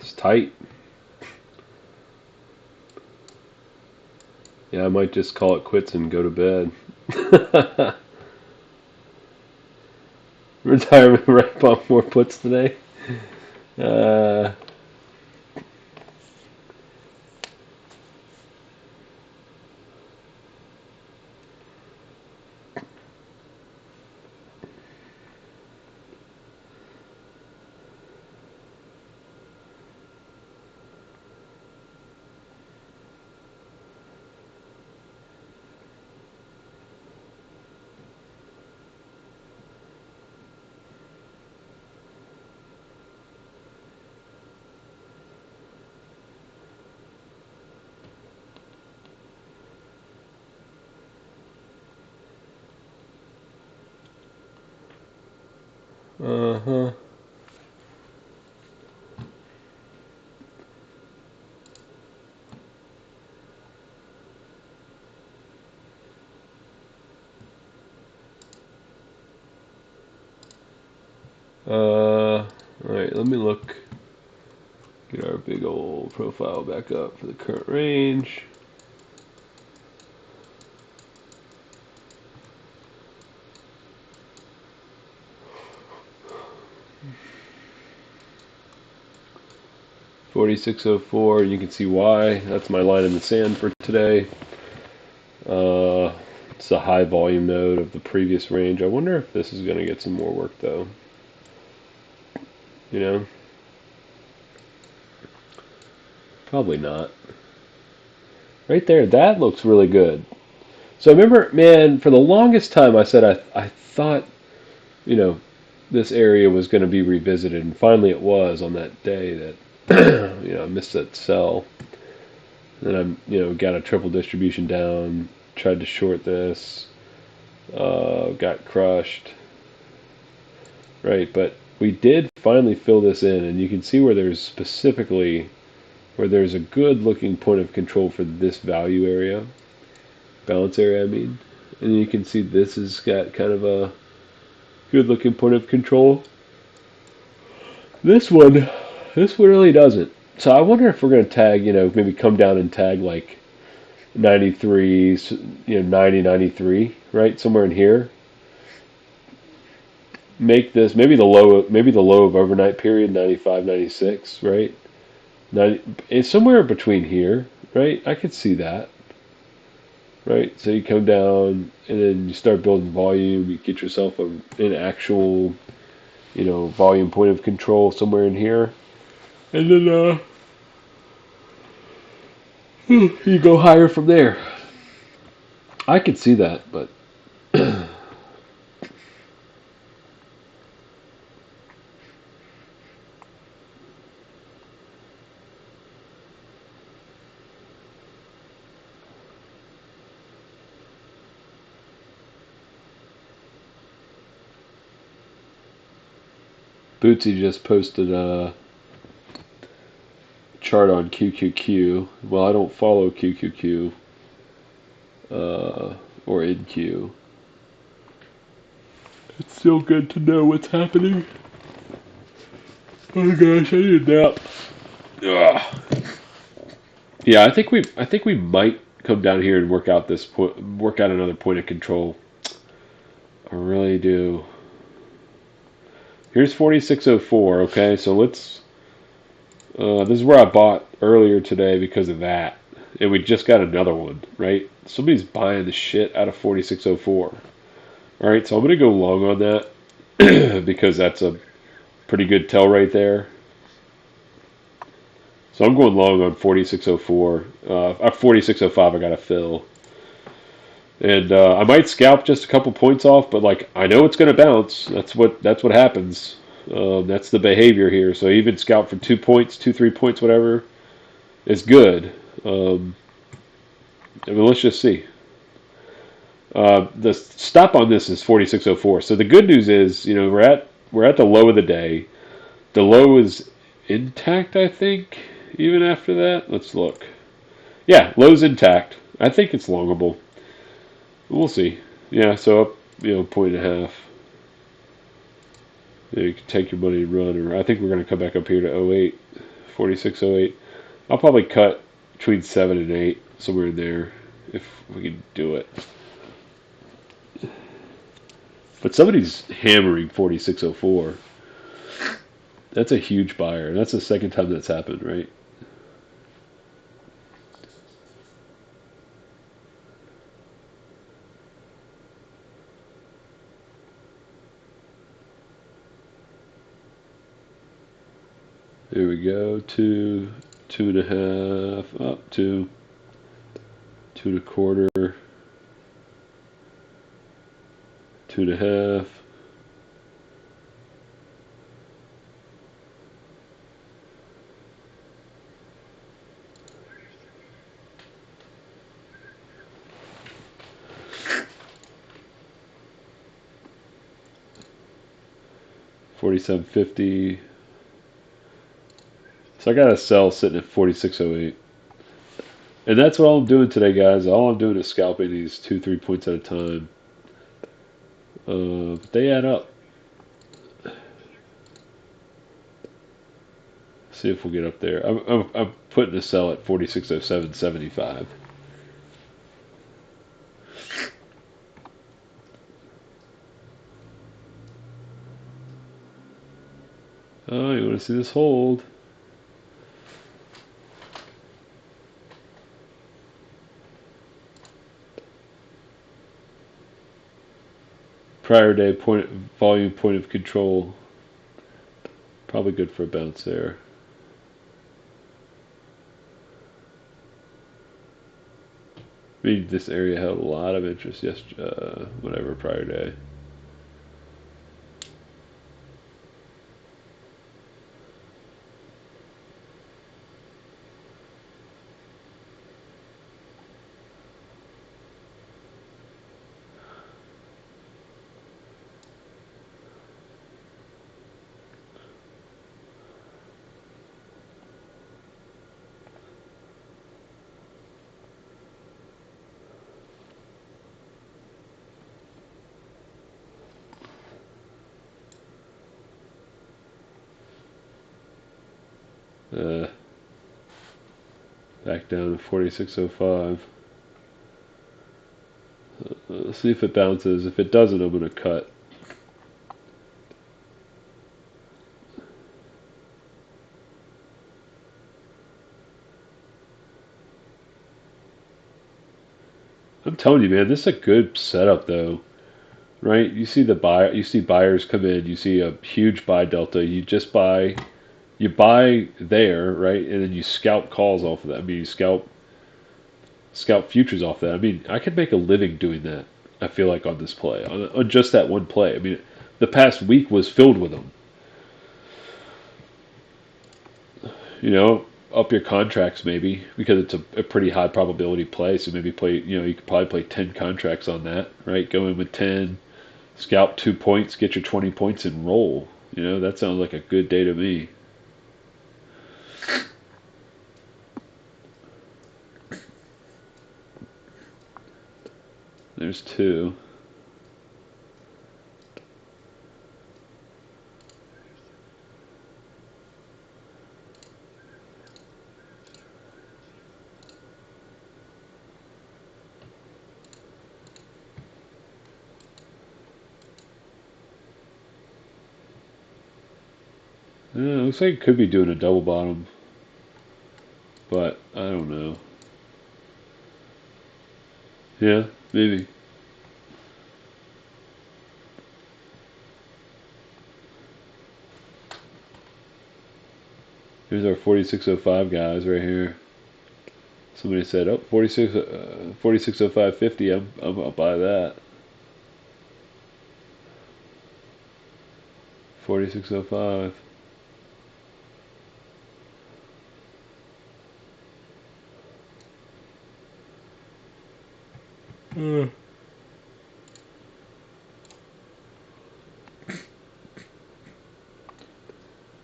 it's tight. Yeah, I might just call it quits and go to bed. Retirement right off more puts today. Uh, uh-huh. Alright, let me look. Get our big old profile back up for the current range. $46.04, you can see why. That's my line in the sand for today. It's a high volume node of the previous range. I wonder if this is going to get some more work though. You know? Probably not. Right there, that looks really good. So I remember, man, for the longest time I said I thought, you know, this area was going to be revisited, and finally it was on that day that, I missed that sell. Then I, got a triple distribution down, tried to short this, got crushed. Right, but we did finally fill this in, and you can see where there's a good looking point of control for this value area, balance area, I mean. And you can see this has got kind of a good looking point of control. This one really doesn't. So I wonder if we're going to tag, maybe come down and tag like 93, 90, 93, right? Somewhere in here. Make this maybe the low of overnight period, 95, 96, right? 90, it's somewhere between here, right? I could see that, right? So you come down and then you start building volume. You get yourself an actual, volume point of control somewhere in here, and then you go higher from there. I could see that, but Bootsy just posted a chart on QQQ. Well, I don't follow QQQ or InQ. It's still good to know what's happening. Oh gosh, I need a nap. Ugh. Yeah, I think we might come down here and work out another point of control. I really do. Here's 4604. Okay, so let's. This is where I bought earlier today because of that, and we just got another one. Right, somebody's buying the shit out of 4604. All right, so I'm gonna go long on that because that's a pretty good tell right there. So I'm going long on 4604. At 4605, I got to fill. And I might scalp just a couple points off, but like I know it's going to bounce. That's what happens. That's the behavior here. So even scalp for 2 points, 2, 3 points, whatever, is good. Let's just see. The stop on this is 4604. So the good news is, we're at the low of the day. The low is intact, I think. Even after that, let's look. Yeah, low's intact. I think it's longable. We'll see. Yeah, so up, 1.5. Yeah, you can take your money and run. Or I think we're going to come back up here to 08, 4608. I'll probably cut between 7 and 8, somewhere in there, if we can do it. But somebody's hammering 4604. That's a huge buyer. That's the second time that's happened, right? There we go. 2, 2.5, up to 2.25, 2.5. $47.50. So I got a sell sitting at 46.08. And that's what I'm doing today, guys. All I'm doing is scalping these 2, 3 points at a time. They add up. See if we'll get up there. I'm putting a sell at 4607.75. Oh, you want to see this hold? Prior day volume point of control. Probably good for a bounce there. I mean, this area held a lot of interest whatever prior day. Back down to 4605. Let's see if it bounces. If it doesn't, I'm going to cut. I'm telling you, man, this is a good setup, though. Right? You see buyers come in. You see a huge buy delta. You buy there, right, and then you scalp calls off of that. I mean, you scalp futures off that. I mean, I could make a living doing that. I feel like on this play, on just that one play. I mean, the past week was filled with them. You know, up your contracts maybe because it's a pretty high probability play. So maybe play. You know, you could probably play 10 contracts on that, right? Go in with 10, scalp 2 points, get your 20 points, and roll. You know, that sounds like a good day to me. There's 2. Yeah, looks like it could be doing a double bottom, but I don't know. Yeah, maybe. Here's our 4605 guys right here. Somebody said, "Oh, 4605.50. I'll buy that." 4605. Mm.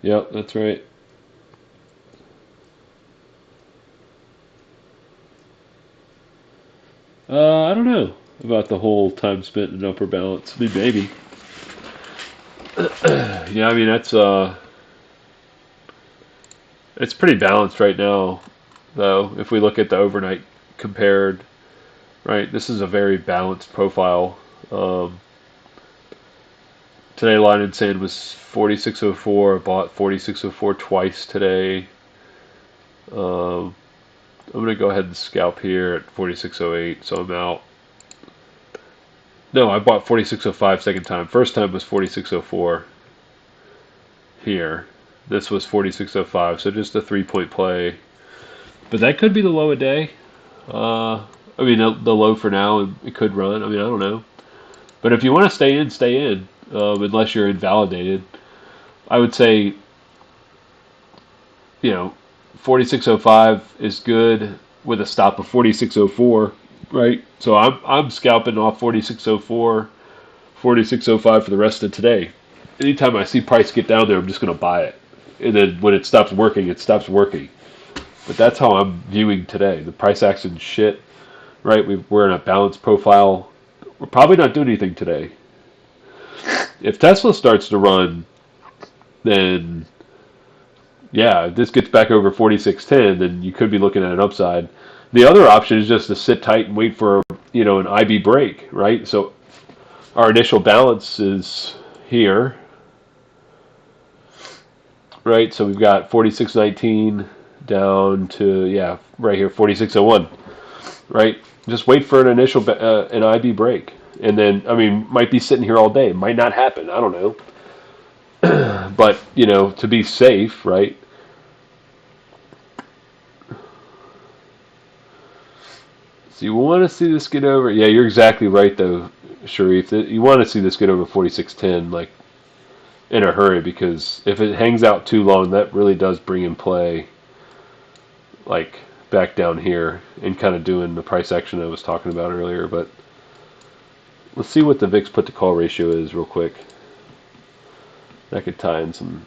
Yep, that's right. I don't know about the whole time spent in upper balance. I mean, maybe. Yeah, I mean it's pretty balanced right now, though. If we look at the overnight compared, right, this is a very balanced profile. Today, line in sand was 4604. I bought 4604 twice today. I'm gonna go ahead and scalp here at 4608, so I'm out. No, I bought 4605 second time. First time was 4604 here. This was 4605, so just a 3-point play. But that could be the low a day. I mean, the low for now, it could run. I mean, I don't know. But if you want to stay in, stay in, unless you're invalidated. I would say, 4605 is good with a stop of 4604, right? So I'm scalping off 4604, 4605 for the rest of today. Anytime I see price get down there, I'm just going to buy it. And then when it stops working, it stops working. But that's how I'm viewing today. The price action shit, right? We're in a balanced profile. We're probably not doing anything today. If Tesla starts to run, then yeah, if this gets back over 46.10, then you could be looking at an upside. The other option is just to sit tight and wait for, an IB break, right? So our initial balance is here, right? So we've got 46.19 down to, yeah, right here, 46.01, right? Just wait for an initial an IB break. And then, I mean, might be sitting here all day. Might not happen. I don't know. But, to be safe, right? So you want to see this get over. Yeah, you're exactly right, though, Sharif. You want to see this get over 46.10, like, in a hurry, because if it hangs out too long, that really does bring in play, like, back down here and kind of doing the price action I was talking about earlier. But let's see what the VIX put to call ratio is real quick. That could tie in some.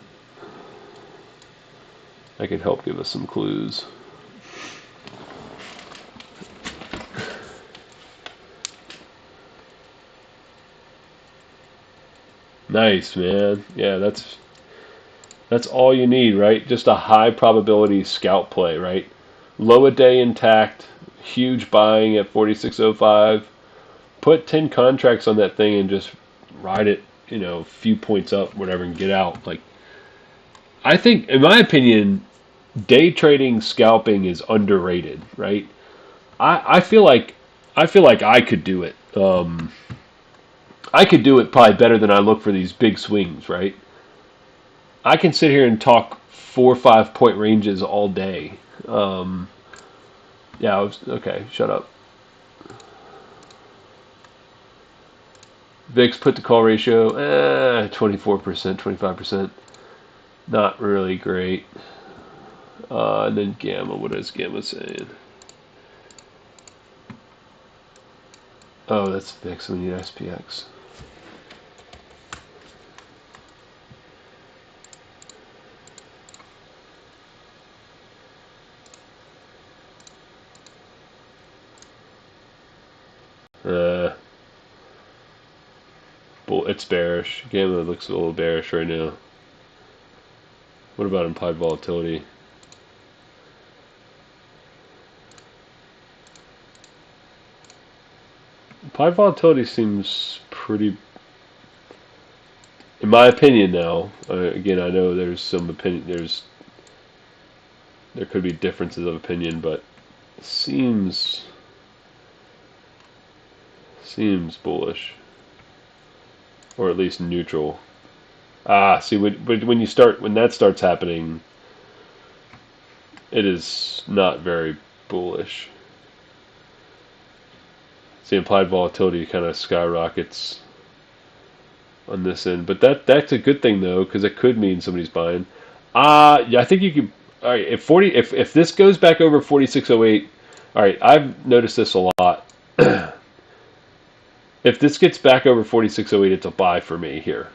That could help give us some clues. Nice, man. Yeah, that's all you need, right? Just a high probability scalp play, right? Low a day intact, huge buying at 46.05. Put 10 contracts on that thing and just ride it, a few points up, whatever, and get out. Like, I think, in my opinion, day trading scalping is underrated, right? I feel like I could do it. I could do it probably better than I look for these big swings, right? I can sit here and talk 4 or 5 point ranges all day. Yeah, okay, shut up. VIX put to call ratio, 24%, 25%. Not really great. And then Gamma, what is Gamma saying? Oh, that's VIX, we need SPX. It's bearish. Gamma looks a little bearish right now. What about implied volatility? Implied volatility seems pretty, in my opinion now, again, I know there's some opinion, there could be differences of opinion, but it seems bullish, or at least neutral. See, when that starts happening, it is not very bullish. See, implied volatility kind of skyrockets on this end, but that's a good thing though, because it could mean somebody's buying. Yeah, I think you could. All right, if this goes back over 46.08, all right, I've noticed this a lot. If this gets back over 46.08, it's a buy for me here.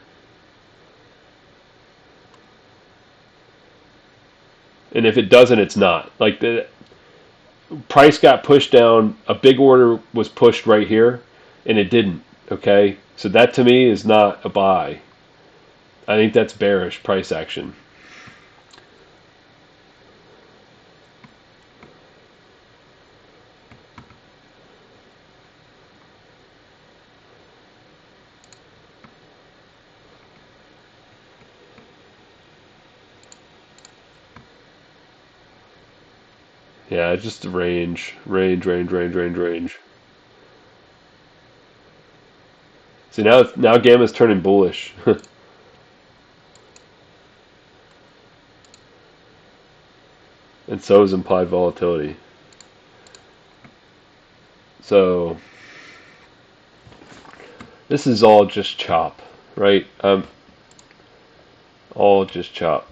And if it doesn't, it's not. Like, the price got pushed down, a big order was pushed right here, and it didn't. Okay, so that to me is not a buy. I think that's bearish price action. Yeah, just range. See, now Gamma's turning bullish. And so is implied volatility. So this is all just chop, right? All just chop.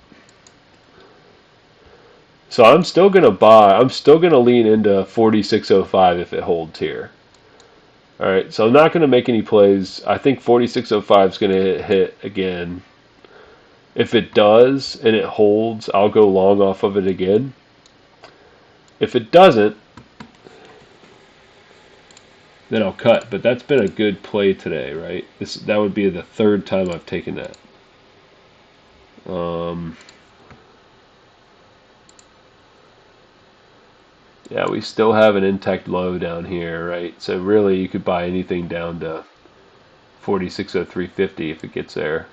So I'm still gonna buy. I'm still gonna lean into 46.05 if it holds here. All right. So I'm not gonna make any plays. I think 46.05 is gonna hit again. If it does and it holds, I'll go long off of it again. If it doesn't, then I'll cut. But that's been a good play today, right? That would be the third time I've taken that. Yeah, we still have an intact low down here, right? So really, you could buy anything down to 4603.50 if it gets there.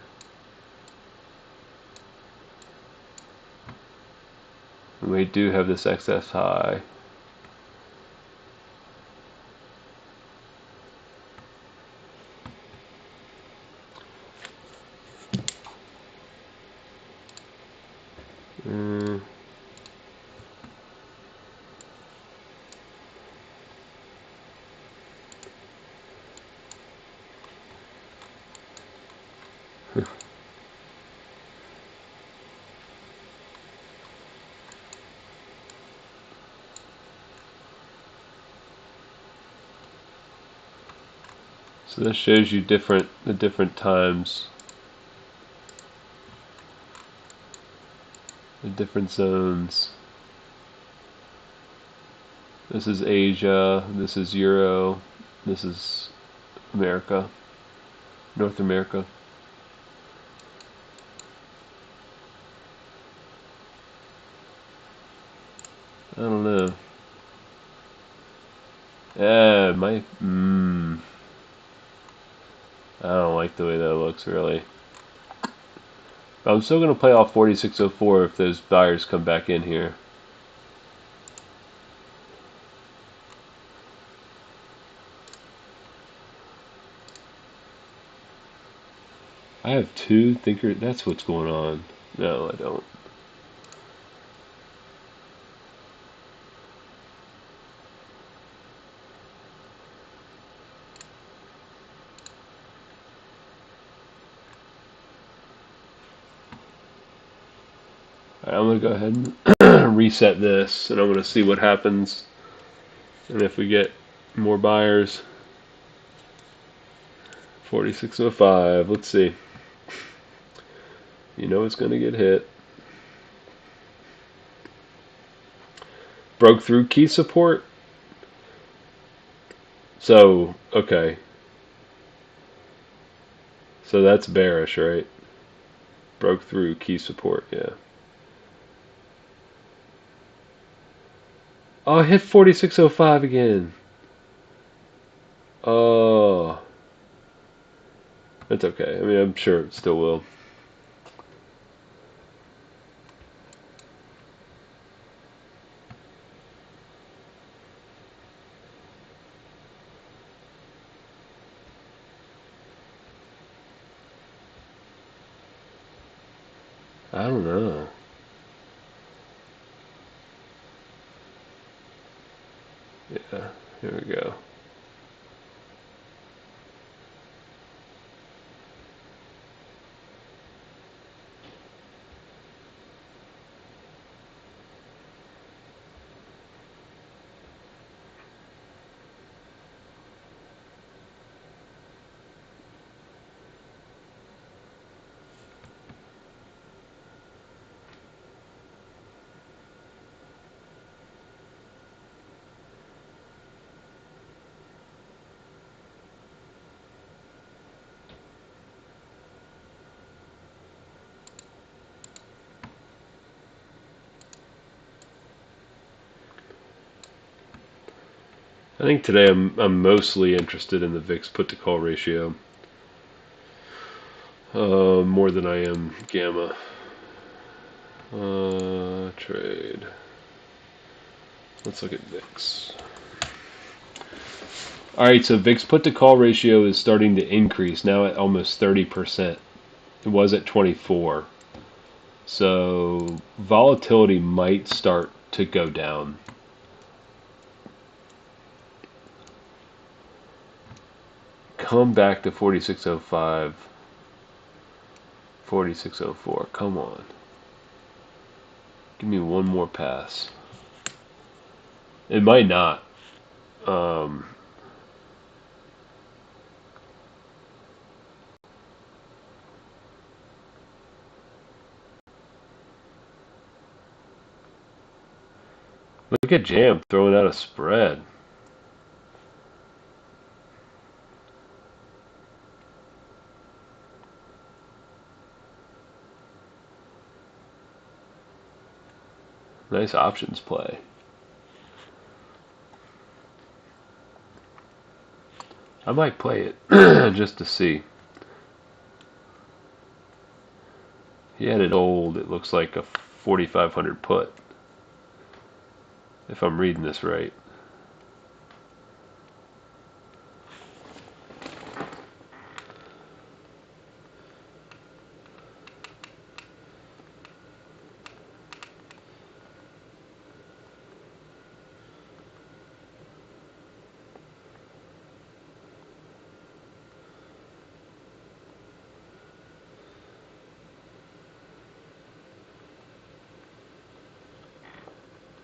And we do have this excess high. Mm. So this shows you the different times, the different zones. This is Asia, this is Euro, this is America, North America. I don't know. Yeah, I don't like the way that looks really. But I'm still gonna play off 4604 if those buyers come back in here. I have two thinker. That's what's going on. No, I don't. Alright, I'm gonna go ahead and reset this, and I'm gonna see what happens, and if we get more buyers. 4605. Let's see. You know it's gonna get hit. Broke through key support. So okay. So that's bearish, right? Broke through key support. Yeah. Oh, I hit 4605 again. Oh, that's okay. I mean, I'm sure it still will. I don't know. Yeah, here we go. I think today I'm mostly interested in the VIX put to call ratio, more than I am gamma. Trade. Let's look at VIX. All right, so VIX put to call ratio is starting to increase now at almost 30%. It was at 24. So volatility might start to go down. Come back to 4605, 4604. Come on. Give me one more pass. It might not. Um, Look at Jam throwing out a spread. Nice options play. I might play it just to see. He had it old. It looks like a 4,500 put, if I'm reading this right.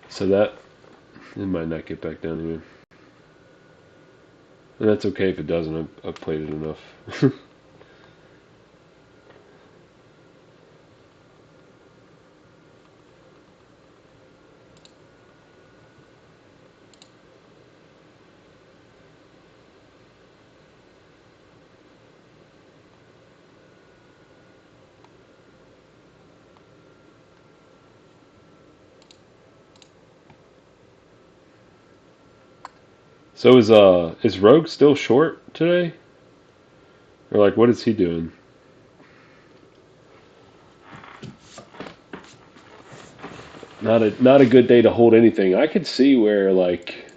So that, it might not get back down here. And that's okay if it doesn't. I've played it enough. So is Rogue still short today? Or like what is he doing? Not a good day to hold anything. I could see where like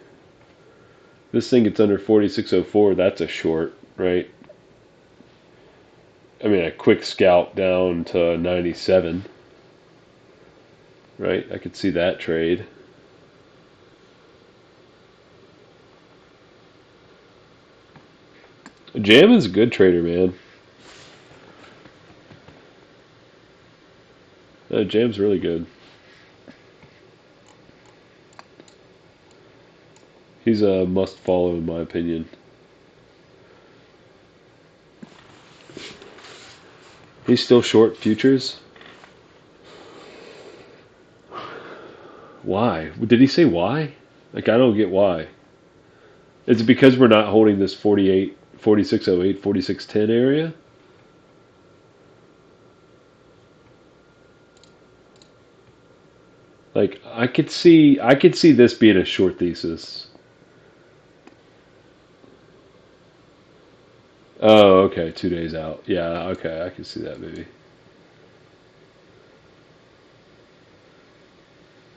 this thing gets under 4604, that's a short, right? I mean a quick scalp down to 97, right? I could see that trade. Jam is a good trader, man. Jam's really good. He's a must follow in my opinion. He's still short futures. Why? Did he say why? Like I don't get why. Is it because we're not holding this 48, 4608, 4610 area? Like I could see this being a short thesis. Oh, okay, 2 days out. Yeah, okay, I can see that maybe.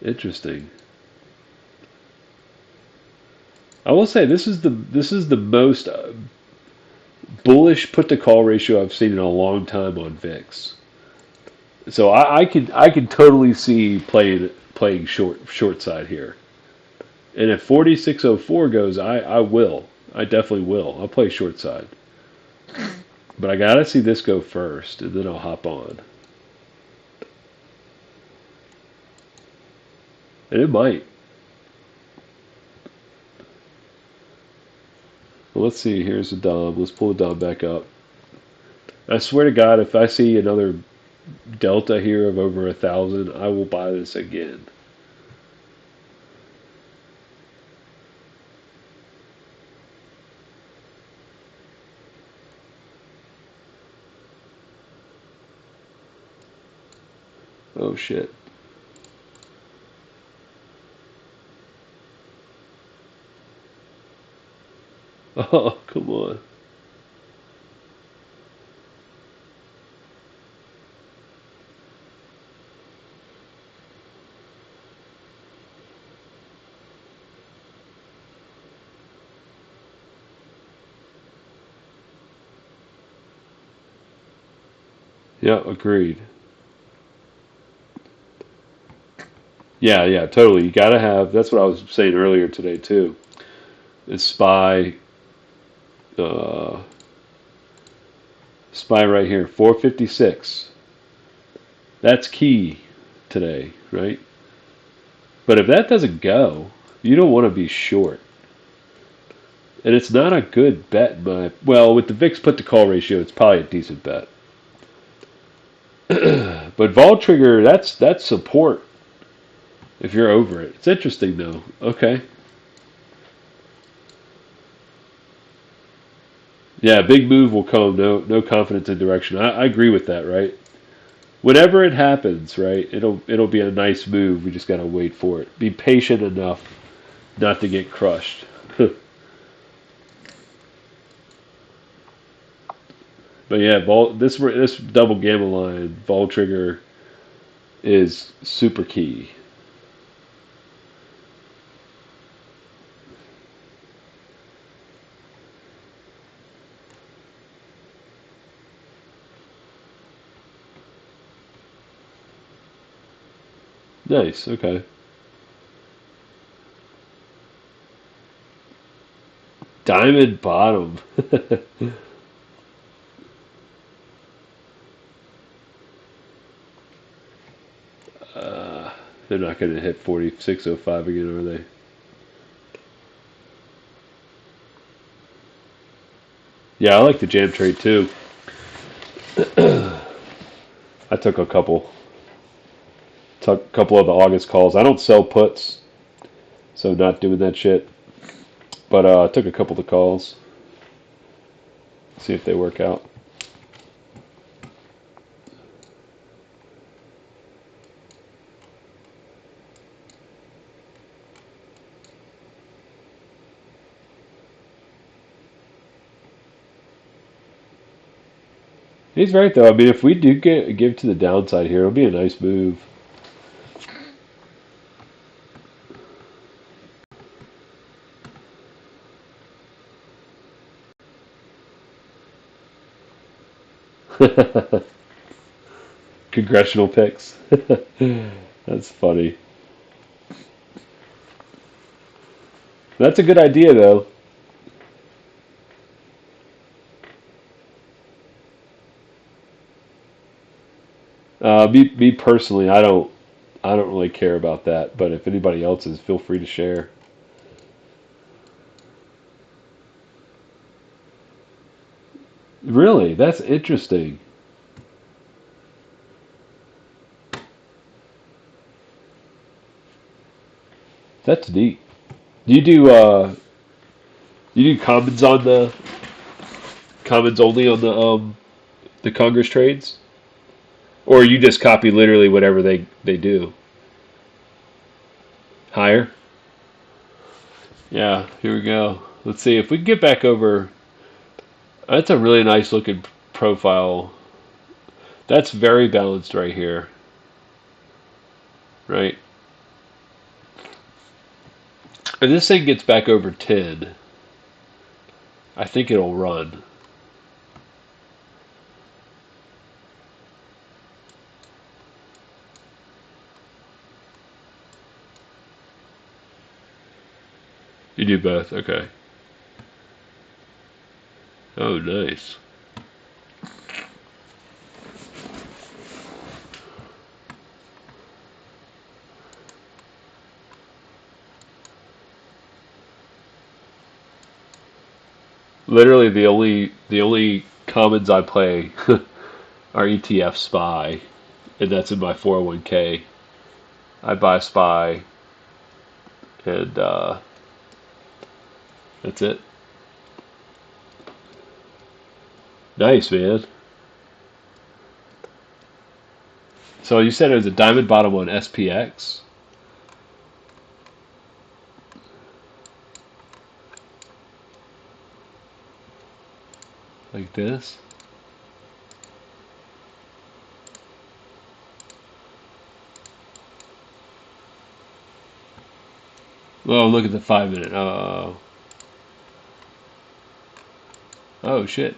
Interesting. I will say this is the most bullish put to call ratio I've seen in a long time on VIX. So I could totally see playing short side here. And if 4604 goes, I will. I definitely will. I'll play short side. But I gotta see this go first, and then I'll hop on. And it might. Well, let's see. Here's the Dom. Let's pull the Dom back up. I swear to God, if I see another delta here of over 1,000, I will buy this again. Oh shit. Oh, come on. Yeah, agreed. Yeah, yeah, totally. You gotta have. That's what I was saying earlier today too. Is uh, spy right here, 456. That's key today, right? But if that doesn't go, you don't want to be short. And it's not a good bet, but well, with the VIX put to call ratio, it's probably a decent bet. But vol trigger, that's support if you're over it. It's interesting though. Okay. Yeah, big move will come. No confidence in direction. I agree with that, right? Whenever it happens, right, it'll be a nice move. We just gotta wait for it. Be patient enough not to get crushed. But yeah, this double gamma line vol trigger is super key. Nice. Okay. Diamond bottom. uh, they're not going to hit 46.05 again, are they? Yeah, I like the jam trade too. I took a couple. Took a couple of the August calls. I don't sell puts, so not doing that shit. But I took a couple of the calls. See if they work out. He's right though. I mean, if we do give to the downside here, it'll be a nice move. Congressional picks. That's funny. That's a good idea though. Me personally, I don't really care about that. But if anybody else is, feel free to share. Really, that's interesting. That's neat. Do you do commons only on the Congress trades, or you just copy literally whatever they do? Higher. Yeah. Here we go. Let's see if we can get back over. That's a really nice looking profile. That's very balanced right here. Right. If this thing gets back over 10, I think it'll run. You do both. Okay. Oh, nice. Literally the only commons I play are ETF SPY, and that's in my 401k. I buy SPY, and that's it. Nice, man. So you said it was a diamond bottom on SPX, like this. Oh, look at the 5 minute. Oh, oh shit.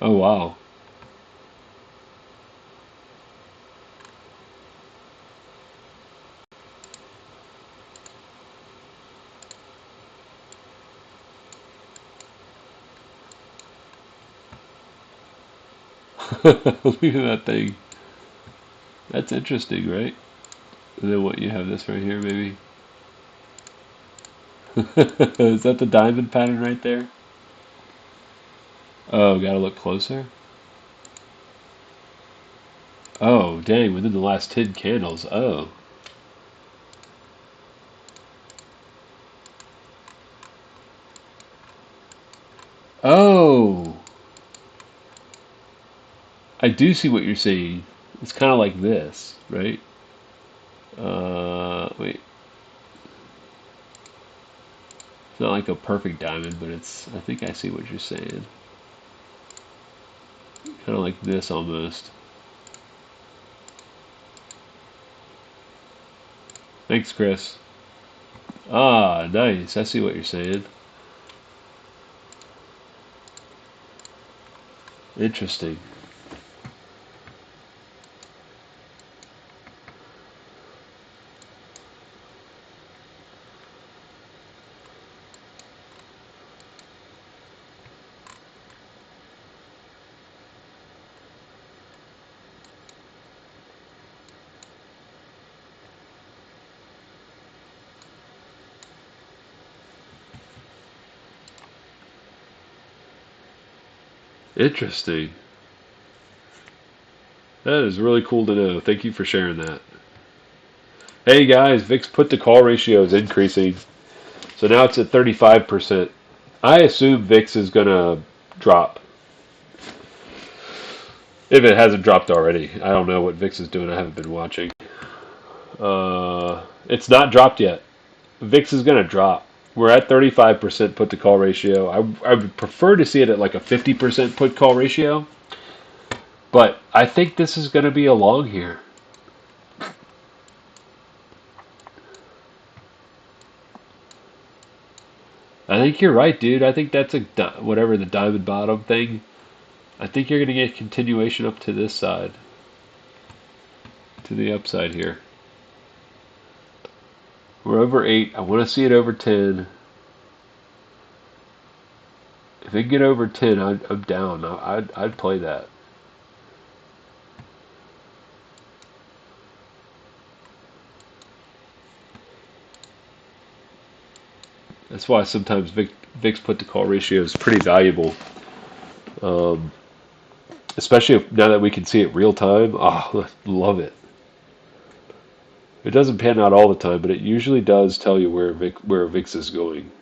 Oh wow. Look at that thing. That's interesting, right? And then what you have this right here, maybe. Is that the diamond pattern right there? Oh, gotta look closer. Oh, dang, within the last 10 candles. Oh. Oh. I do see what you're saying. It's kind of like this, right? Wait. It's not like a perfect diamond, but it's, I think I see what you're saying. Kind of like this almost. Thanks, Chris. Ah, nice. I see what you're saying. Interesting. Interesting. That is really cool to know. Thank you for sharing that. Hey guys, VIX put to call ratio is increasing. So now it's at 35%. I assume VIX is going to drop. If it hasn't dropped already. I don't know what VIX is doing. I haven't been watching. It's not dropped yet. VIX is going to drop. We're at 35% put to call ratio. I would prefer to see it at like a 50% put call ratio. But I think this is going to be a long here. I think you're right, dude. I think that's a whatever the diamond bottom thing. I think you're going to get continuation up to this side, to the upside here. We're over 8. I want to see it over 10. If it can get over 10, I'm down. I'd play that. That's why sometimes VIX put to call ratio is pretty valuable. Um, Especially now that we can see it real time. Oh, love it. It doesn't pan out all the time, but it usually does tell you where VIX is going.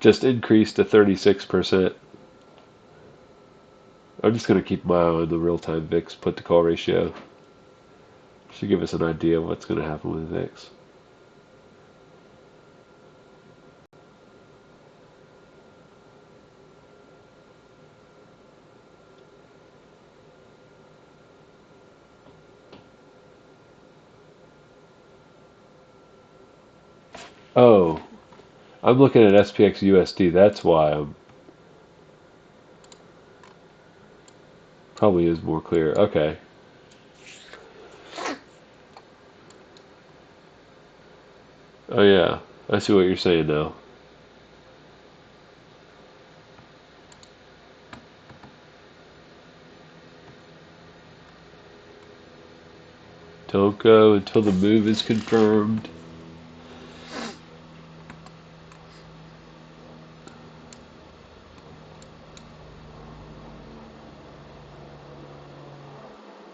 Just increased to 36%. I'm just going to keep my eye on the real-time VIX put-to-call ratio. Should give us an idea of what's going to happen with VIX. Oh, I'm looking at SPX USD. That's why I'm probably is more clear. Okay. Oh yeah, I see what you're saying now. Don't go until the move is confirmed.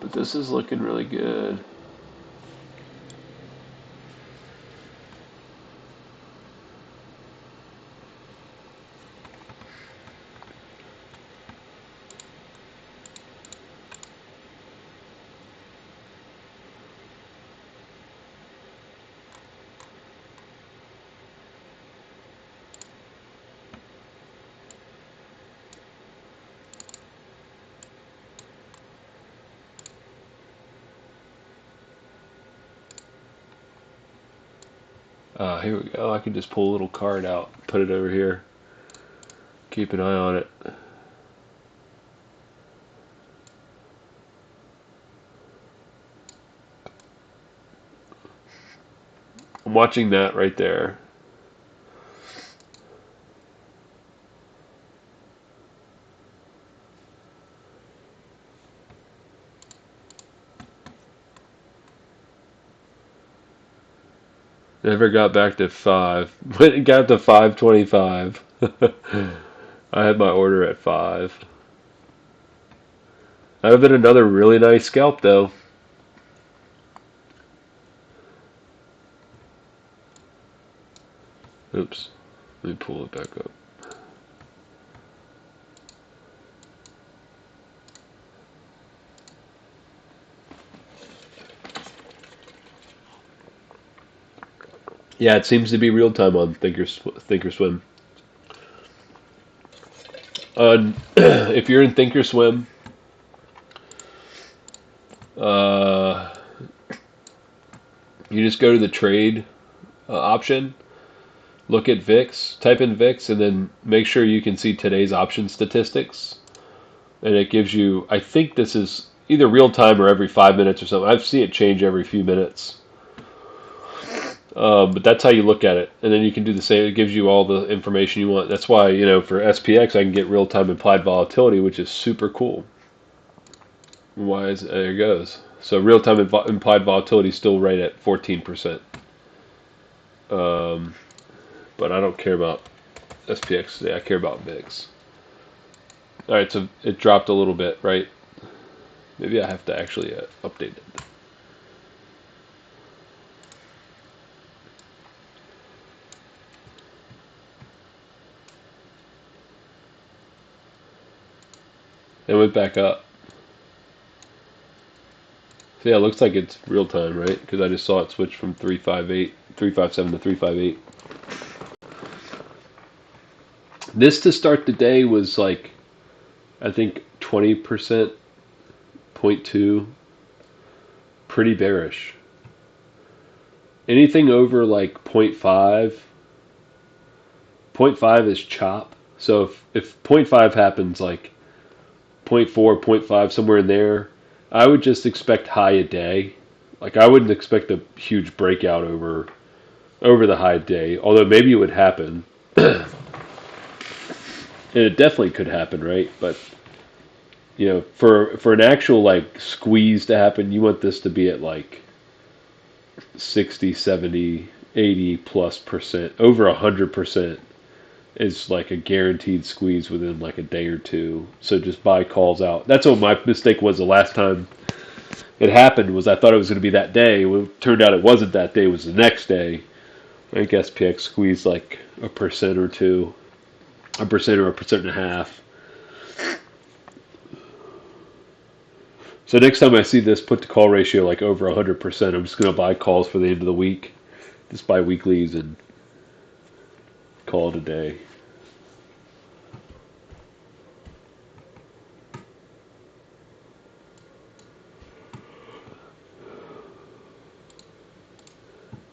But this is looking really good. Here we go. I can just pull a little card out, put it over here. Keep an eye on it. I'm watching that right there. Never got back to 5. When it got to 525. I had my order at 5. That would have been another really nice scalp, though. Oops. Let me pull it back up. Yeah, it seems to be real time on Thinkorswim. If you're in Thinkorswim, uh, you just go to the trade option, look at VIX, type in VIX, and then make sure you can see today's option statistics. And it gives you, I think this is either real time or every 5 minutes or something. I've seen it change every few minutes. But that's how you look at it. And then you can do the same. It gives you all the information you want. That's why, for SPX, I can get real time implied volatility, which is super cool. There it goes. So real time implied volatility is still right at 14%. But I don't care about SPX today. I care about VIX. All right, so it dropped a little bit, right? Maybe I have to actually update it. It went back up. So yeah, it looks like it's real time, right? Because I just saw it switch from 357 to 358. This to start the day was like, I think 20%, 0.2, pretty bearish. Anything over like 0.5, 0.5 is chop. So if 0.5 happens, like 0.4, 0.5, somewhere in there, I would just expect high a day. Like I wouldn't expect a huge breakout over the high day, although maybe it would happen. And it definitely could happen, right? But for an actual like squeeze to happen, you want this to be at like 60, 70, 80 plus percent. Over 100% is like a guaranteed squeeze within like a day or two. So just buy calls out. That's what my mistake was the last time it happened. Was I thought it was going to be that day. It turned out it wasn't that day. It was the next day. I guess PX squeezed like a percent or two, a percent or a percent and a half. So next time I see this put to call ratio like over 100%, I'm just going to buy calls for the end of the week. Just buy weeklies and call it a day.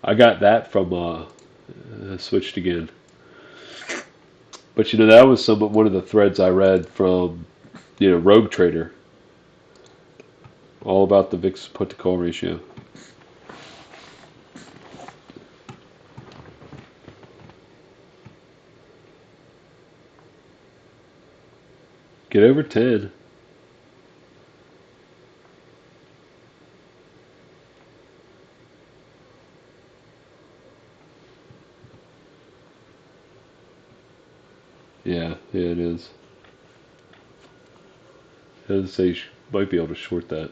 I got that from switched again. But that was one of the threads I read from Rogue Trader, all about the VIX put to call ratio. Get over 10. Yeah, it is. I would say you might be able to short that.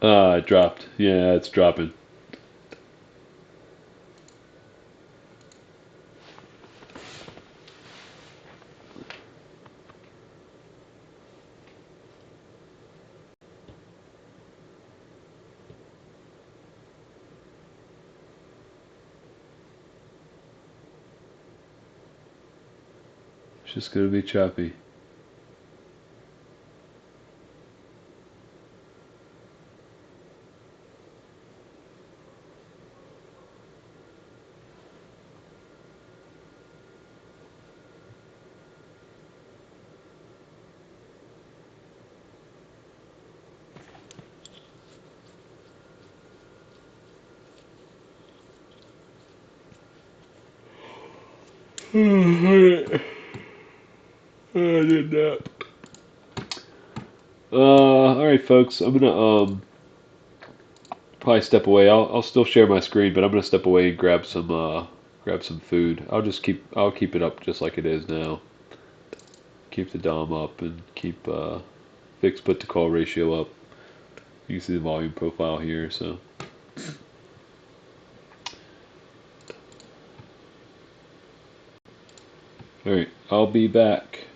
It dropped. Yeah, it's dropping. It's just going to be choppy. I did that. All right, folks. I'm gonna probably step away. I'll still share my screen, but I'm gonna step away and grab some food. I'll keep it up just like it is now. Keep the DOM up and keep fix put to call ratio up. You can see the volume profile here. So all right, I'll be back.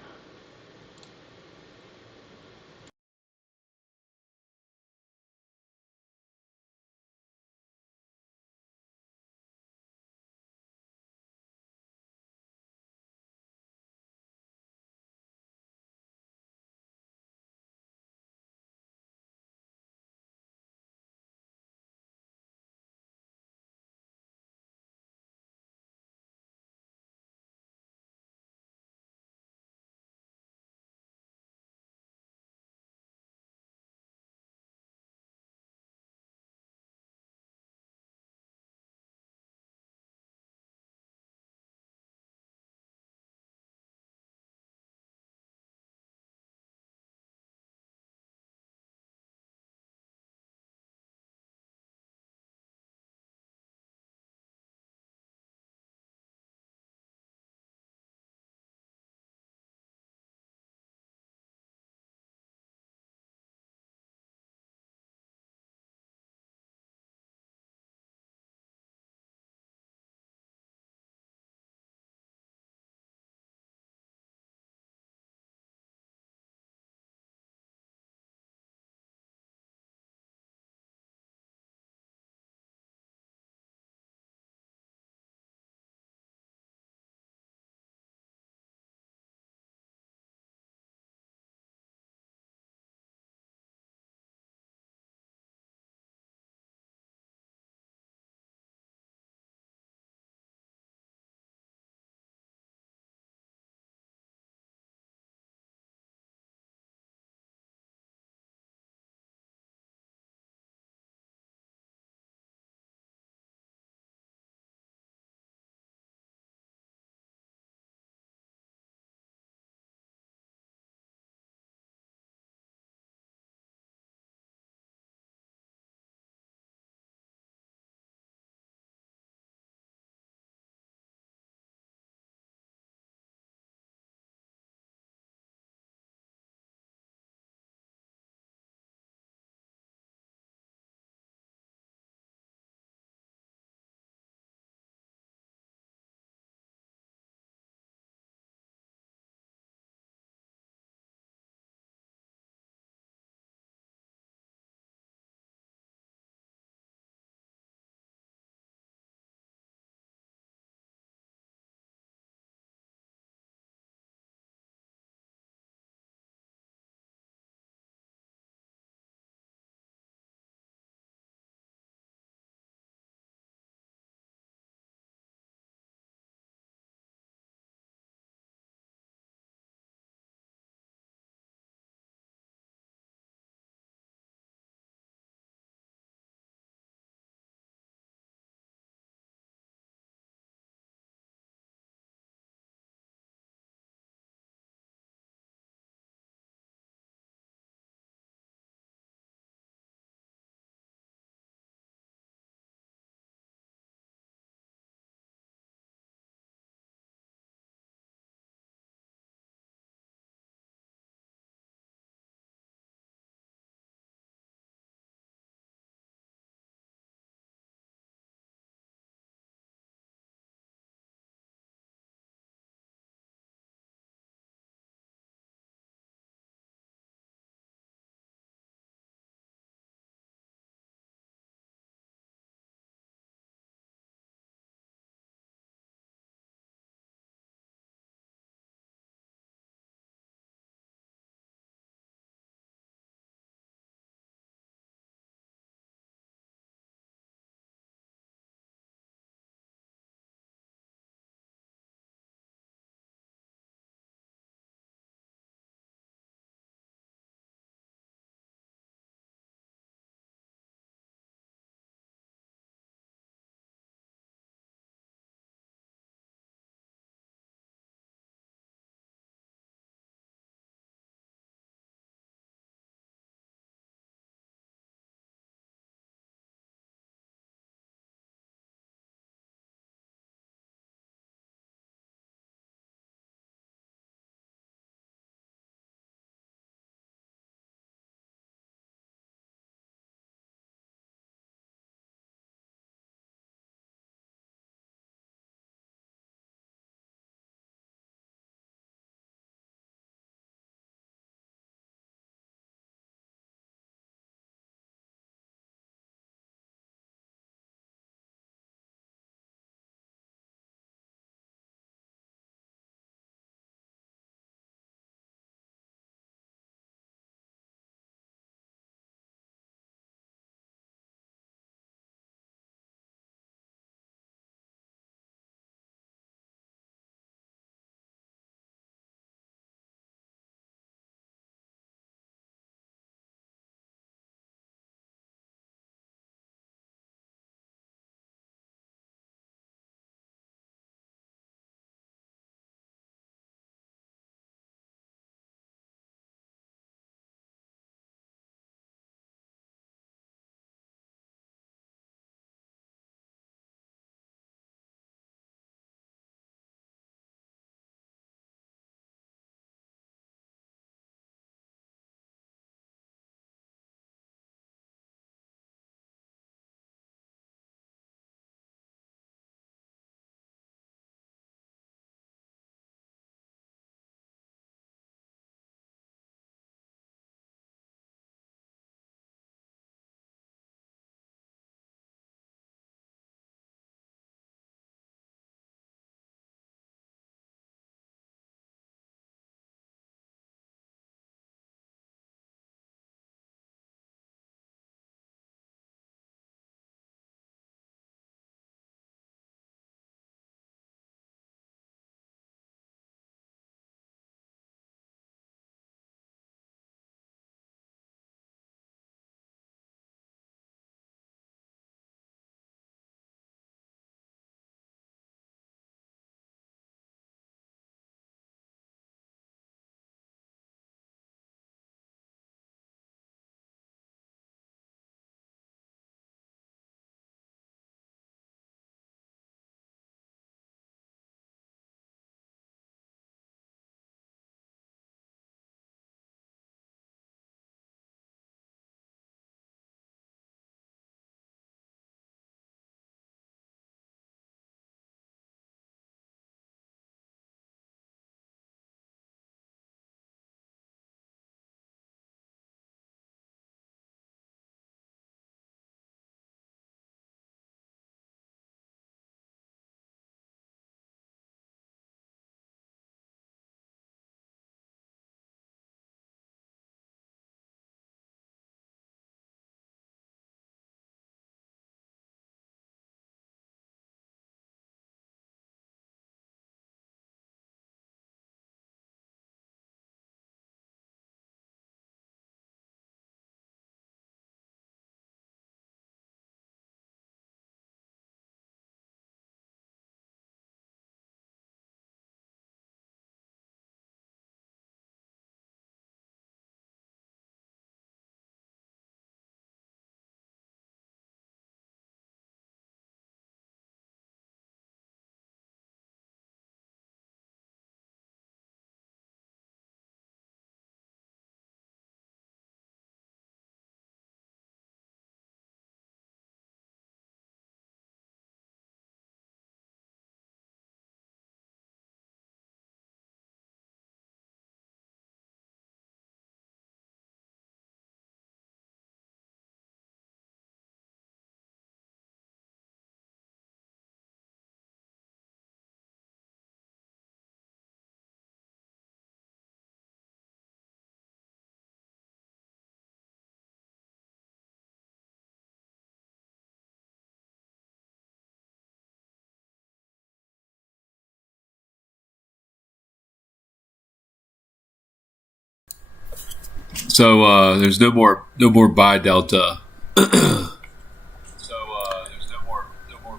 So there's no more buy delta.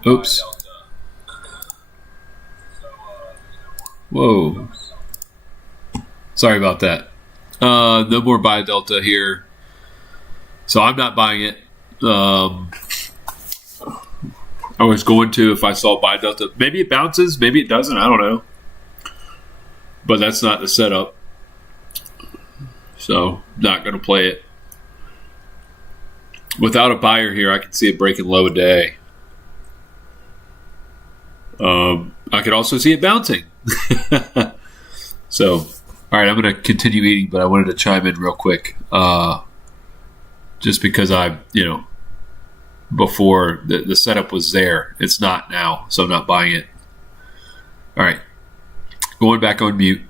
Oops. Whoa. Sorry about that. No more buy delta here. So I'm not buying it. I was going to if I saw buy delta. Maybe it bounces, maybe it doesn't. I don't know. But that's not the setup. So not going to play it. Without a buyer here, I can see it breaking low a day. I could also see it bouncing. So, all right, I'm going to continue eating, but I wanted to chime in real quick. Just because before the setup was there. It's not now, so I'm not buying it. All right, going back on mute.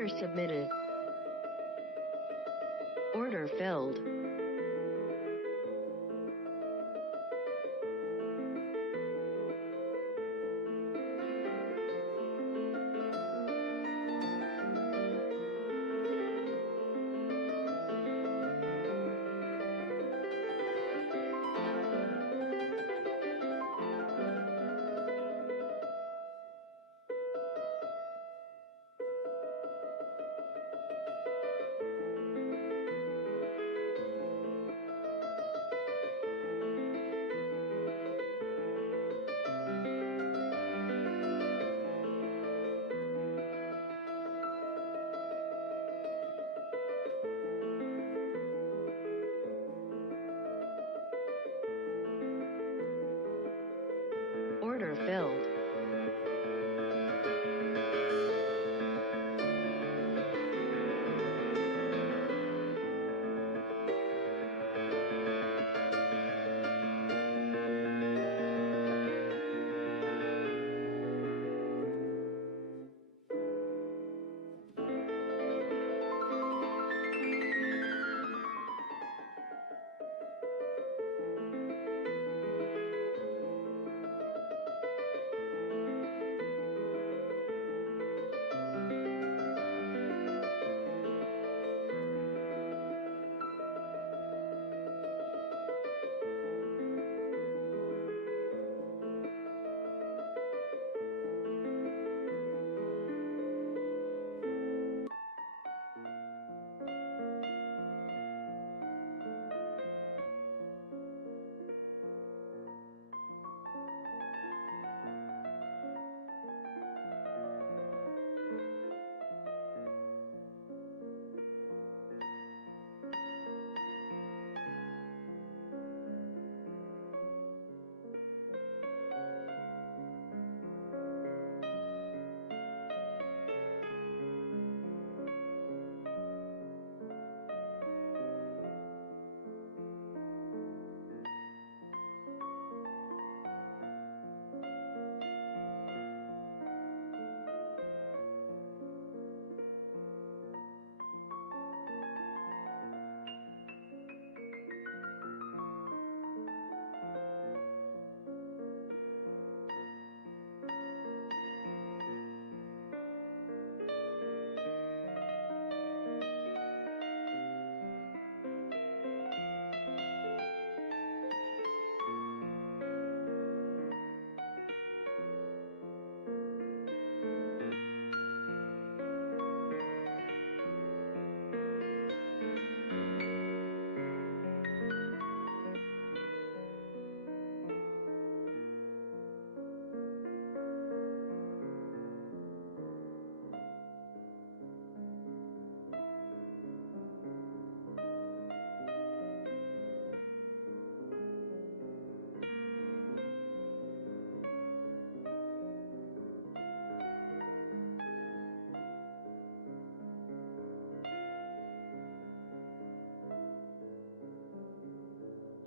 Order submitted. Order filled.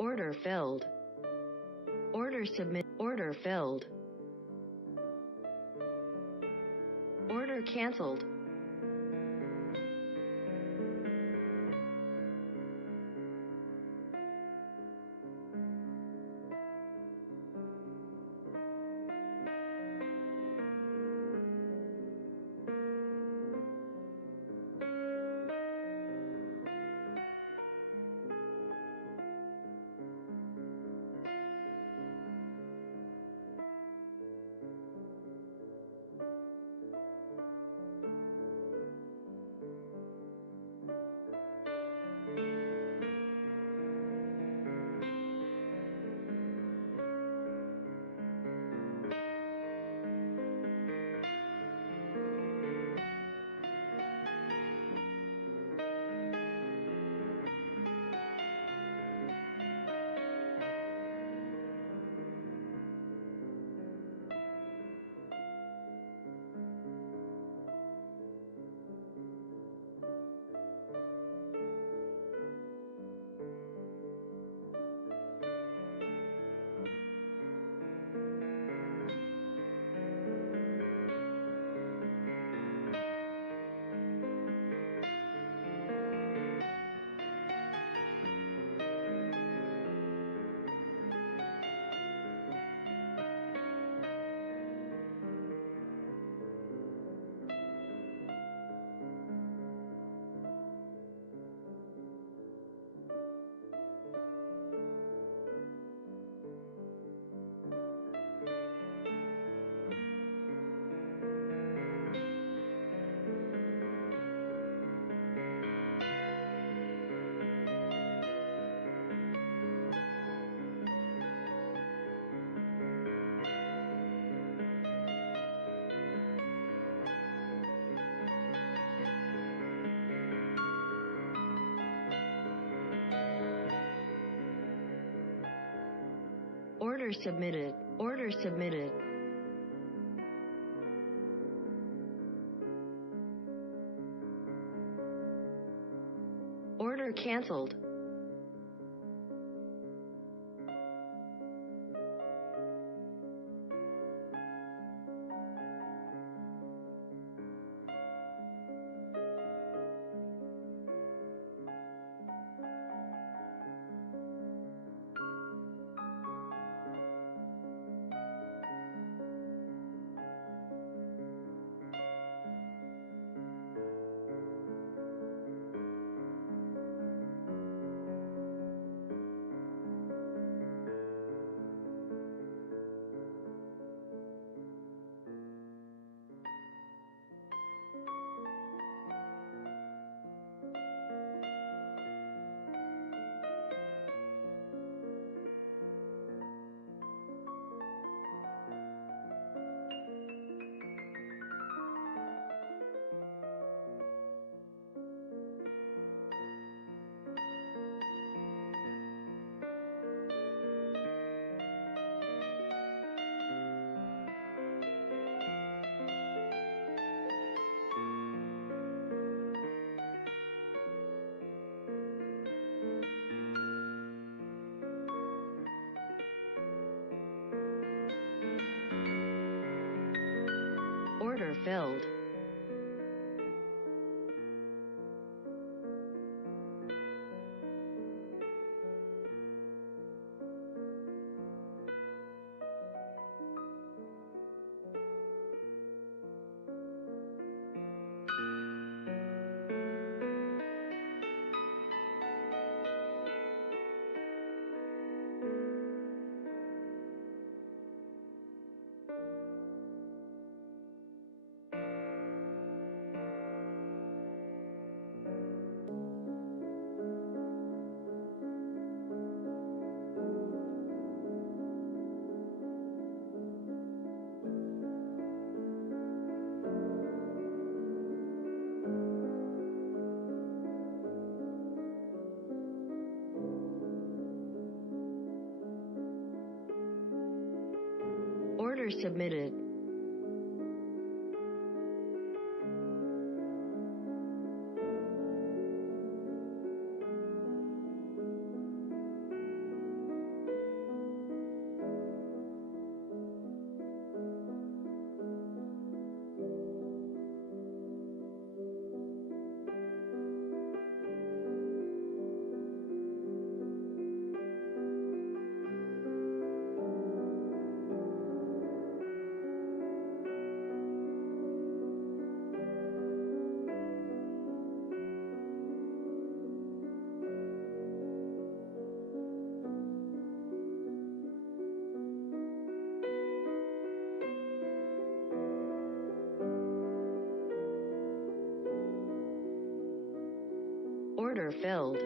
Order filled. Order submit. Order filled. Order canceled. Order submitted. Order submitted. Order canceled. Order filled. Order submitted. Error filled.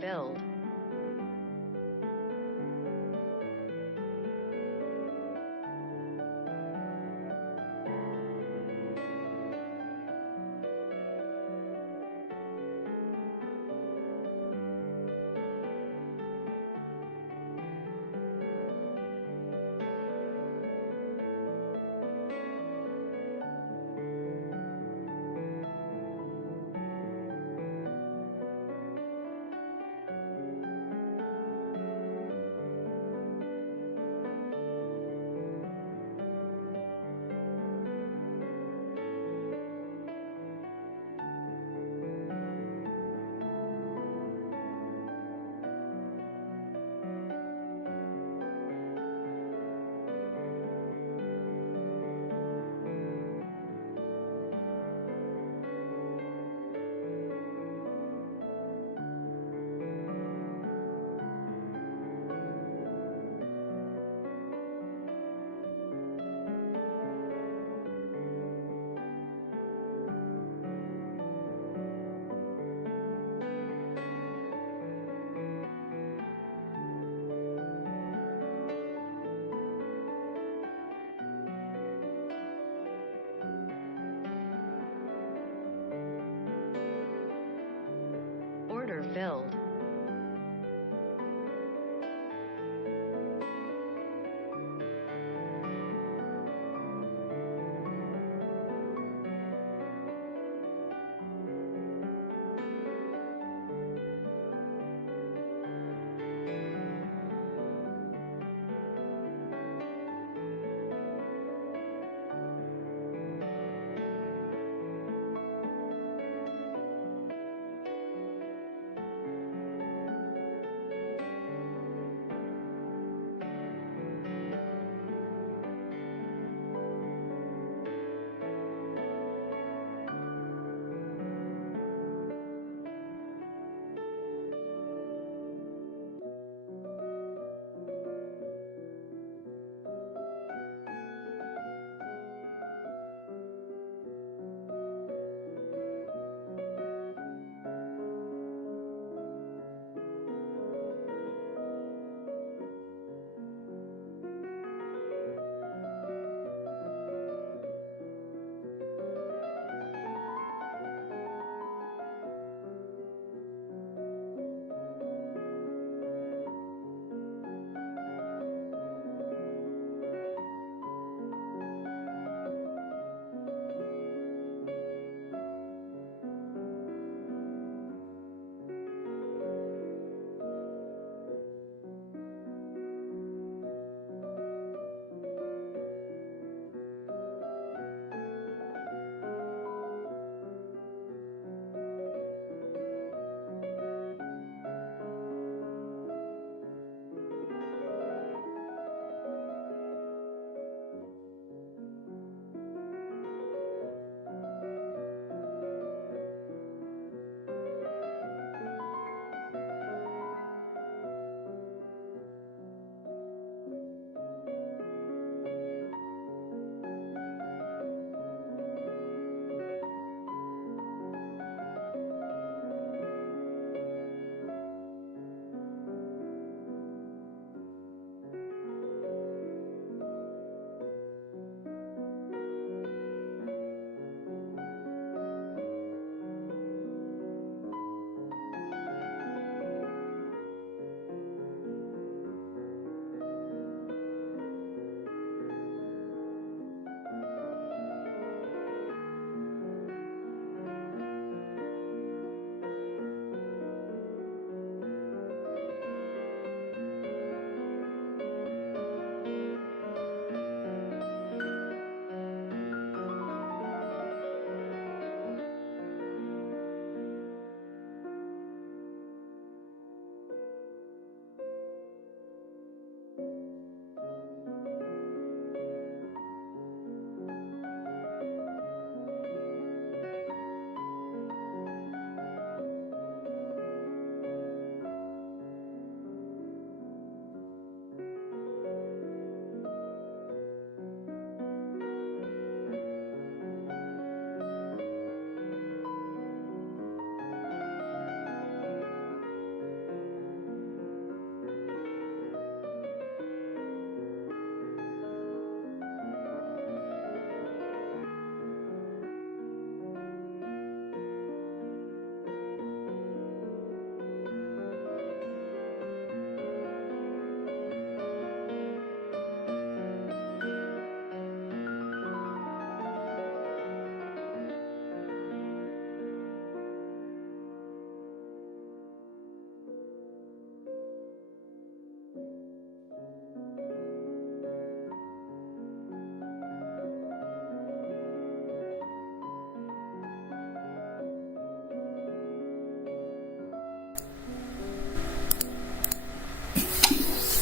filled.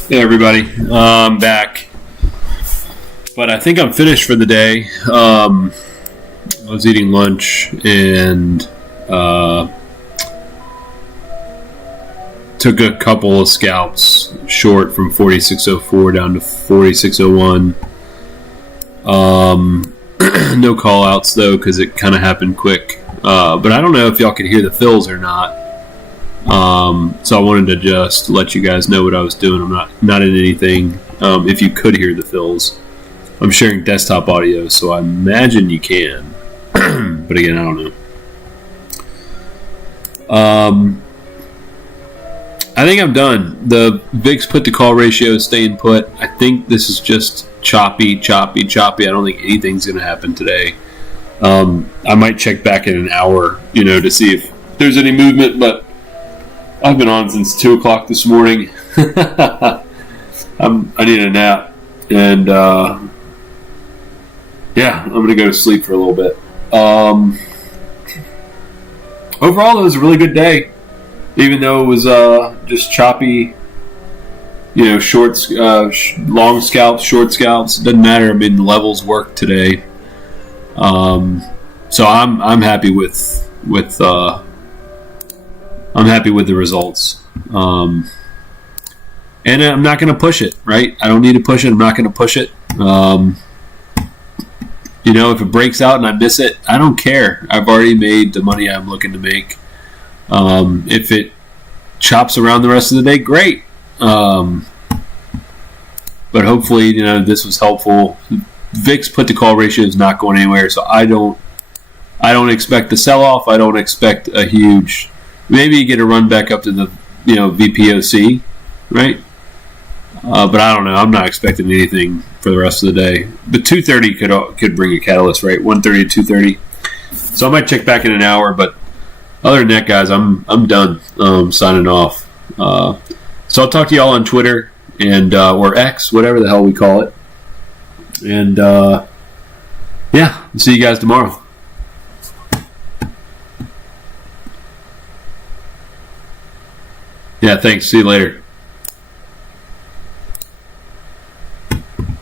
Hey everybody, I'm back, but I think I'm finished for the day. I was eating lunch and took a couple of scalps short from 4604 down to 4601. No call outs though, because it kind of happened quick. But I don't know if y'all could hear the fills or not. So I wanted to just let you guys know what I was doing. I'm not in anything. If you could hear the fills, I'm sharing desktop audio, so I imagine you can. But again, I don't know. I think I'm done. The VIX put to call ratio is staying put. I think this is just choppy. I don't think anything's going to happen today. I might check back in an hour, to see if there's any movement, but I've been on since 2 o'clock this morning. I need a nap, and I'm going to go to sleep for a little bit. Overall, it was a really good day, even though it was just choppy. Long scalps, short scalps. It doesn't matter. I mean, the levels worked today. So I'm happy with I'm happy with the results. And I'm not going to push it, right? I don't need to push it. I'm not going to push it. If it breaks out and I miss it, I don't care. I've already made the money I'm looking to make. If it chops around the rest of the day, great. But hopefully, this was helpful. VIX put to call ratio is not going anywhere, so I don't expect a sell off. I don't expect a huge. Maybe you get a run back up to the VPOC, right? But I don't know. I'm not expecting anything for the rest of the day. But 230 could bring a catalyst, right? 130 to 230. So I might check back in an hour. But other than that, guys, I'm done. Signing off. So I'll talk to y'all on Twitter and or X, whatever the hell we call it. And see you guys tomorrow. Yeah, thanks. See you later.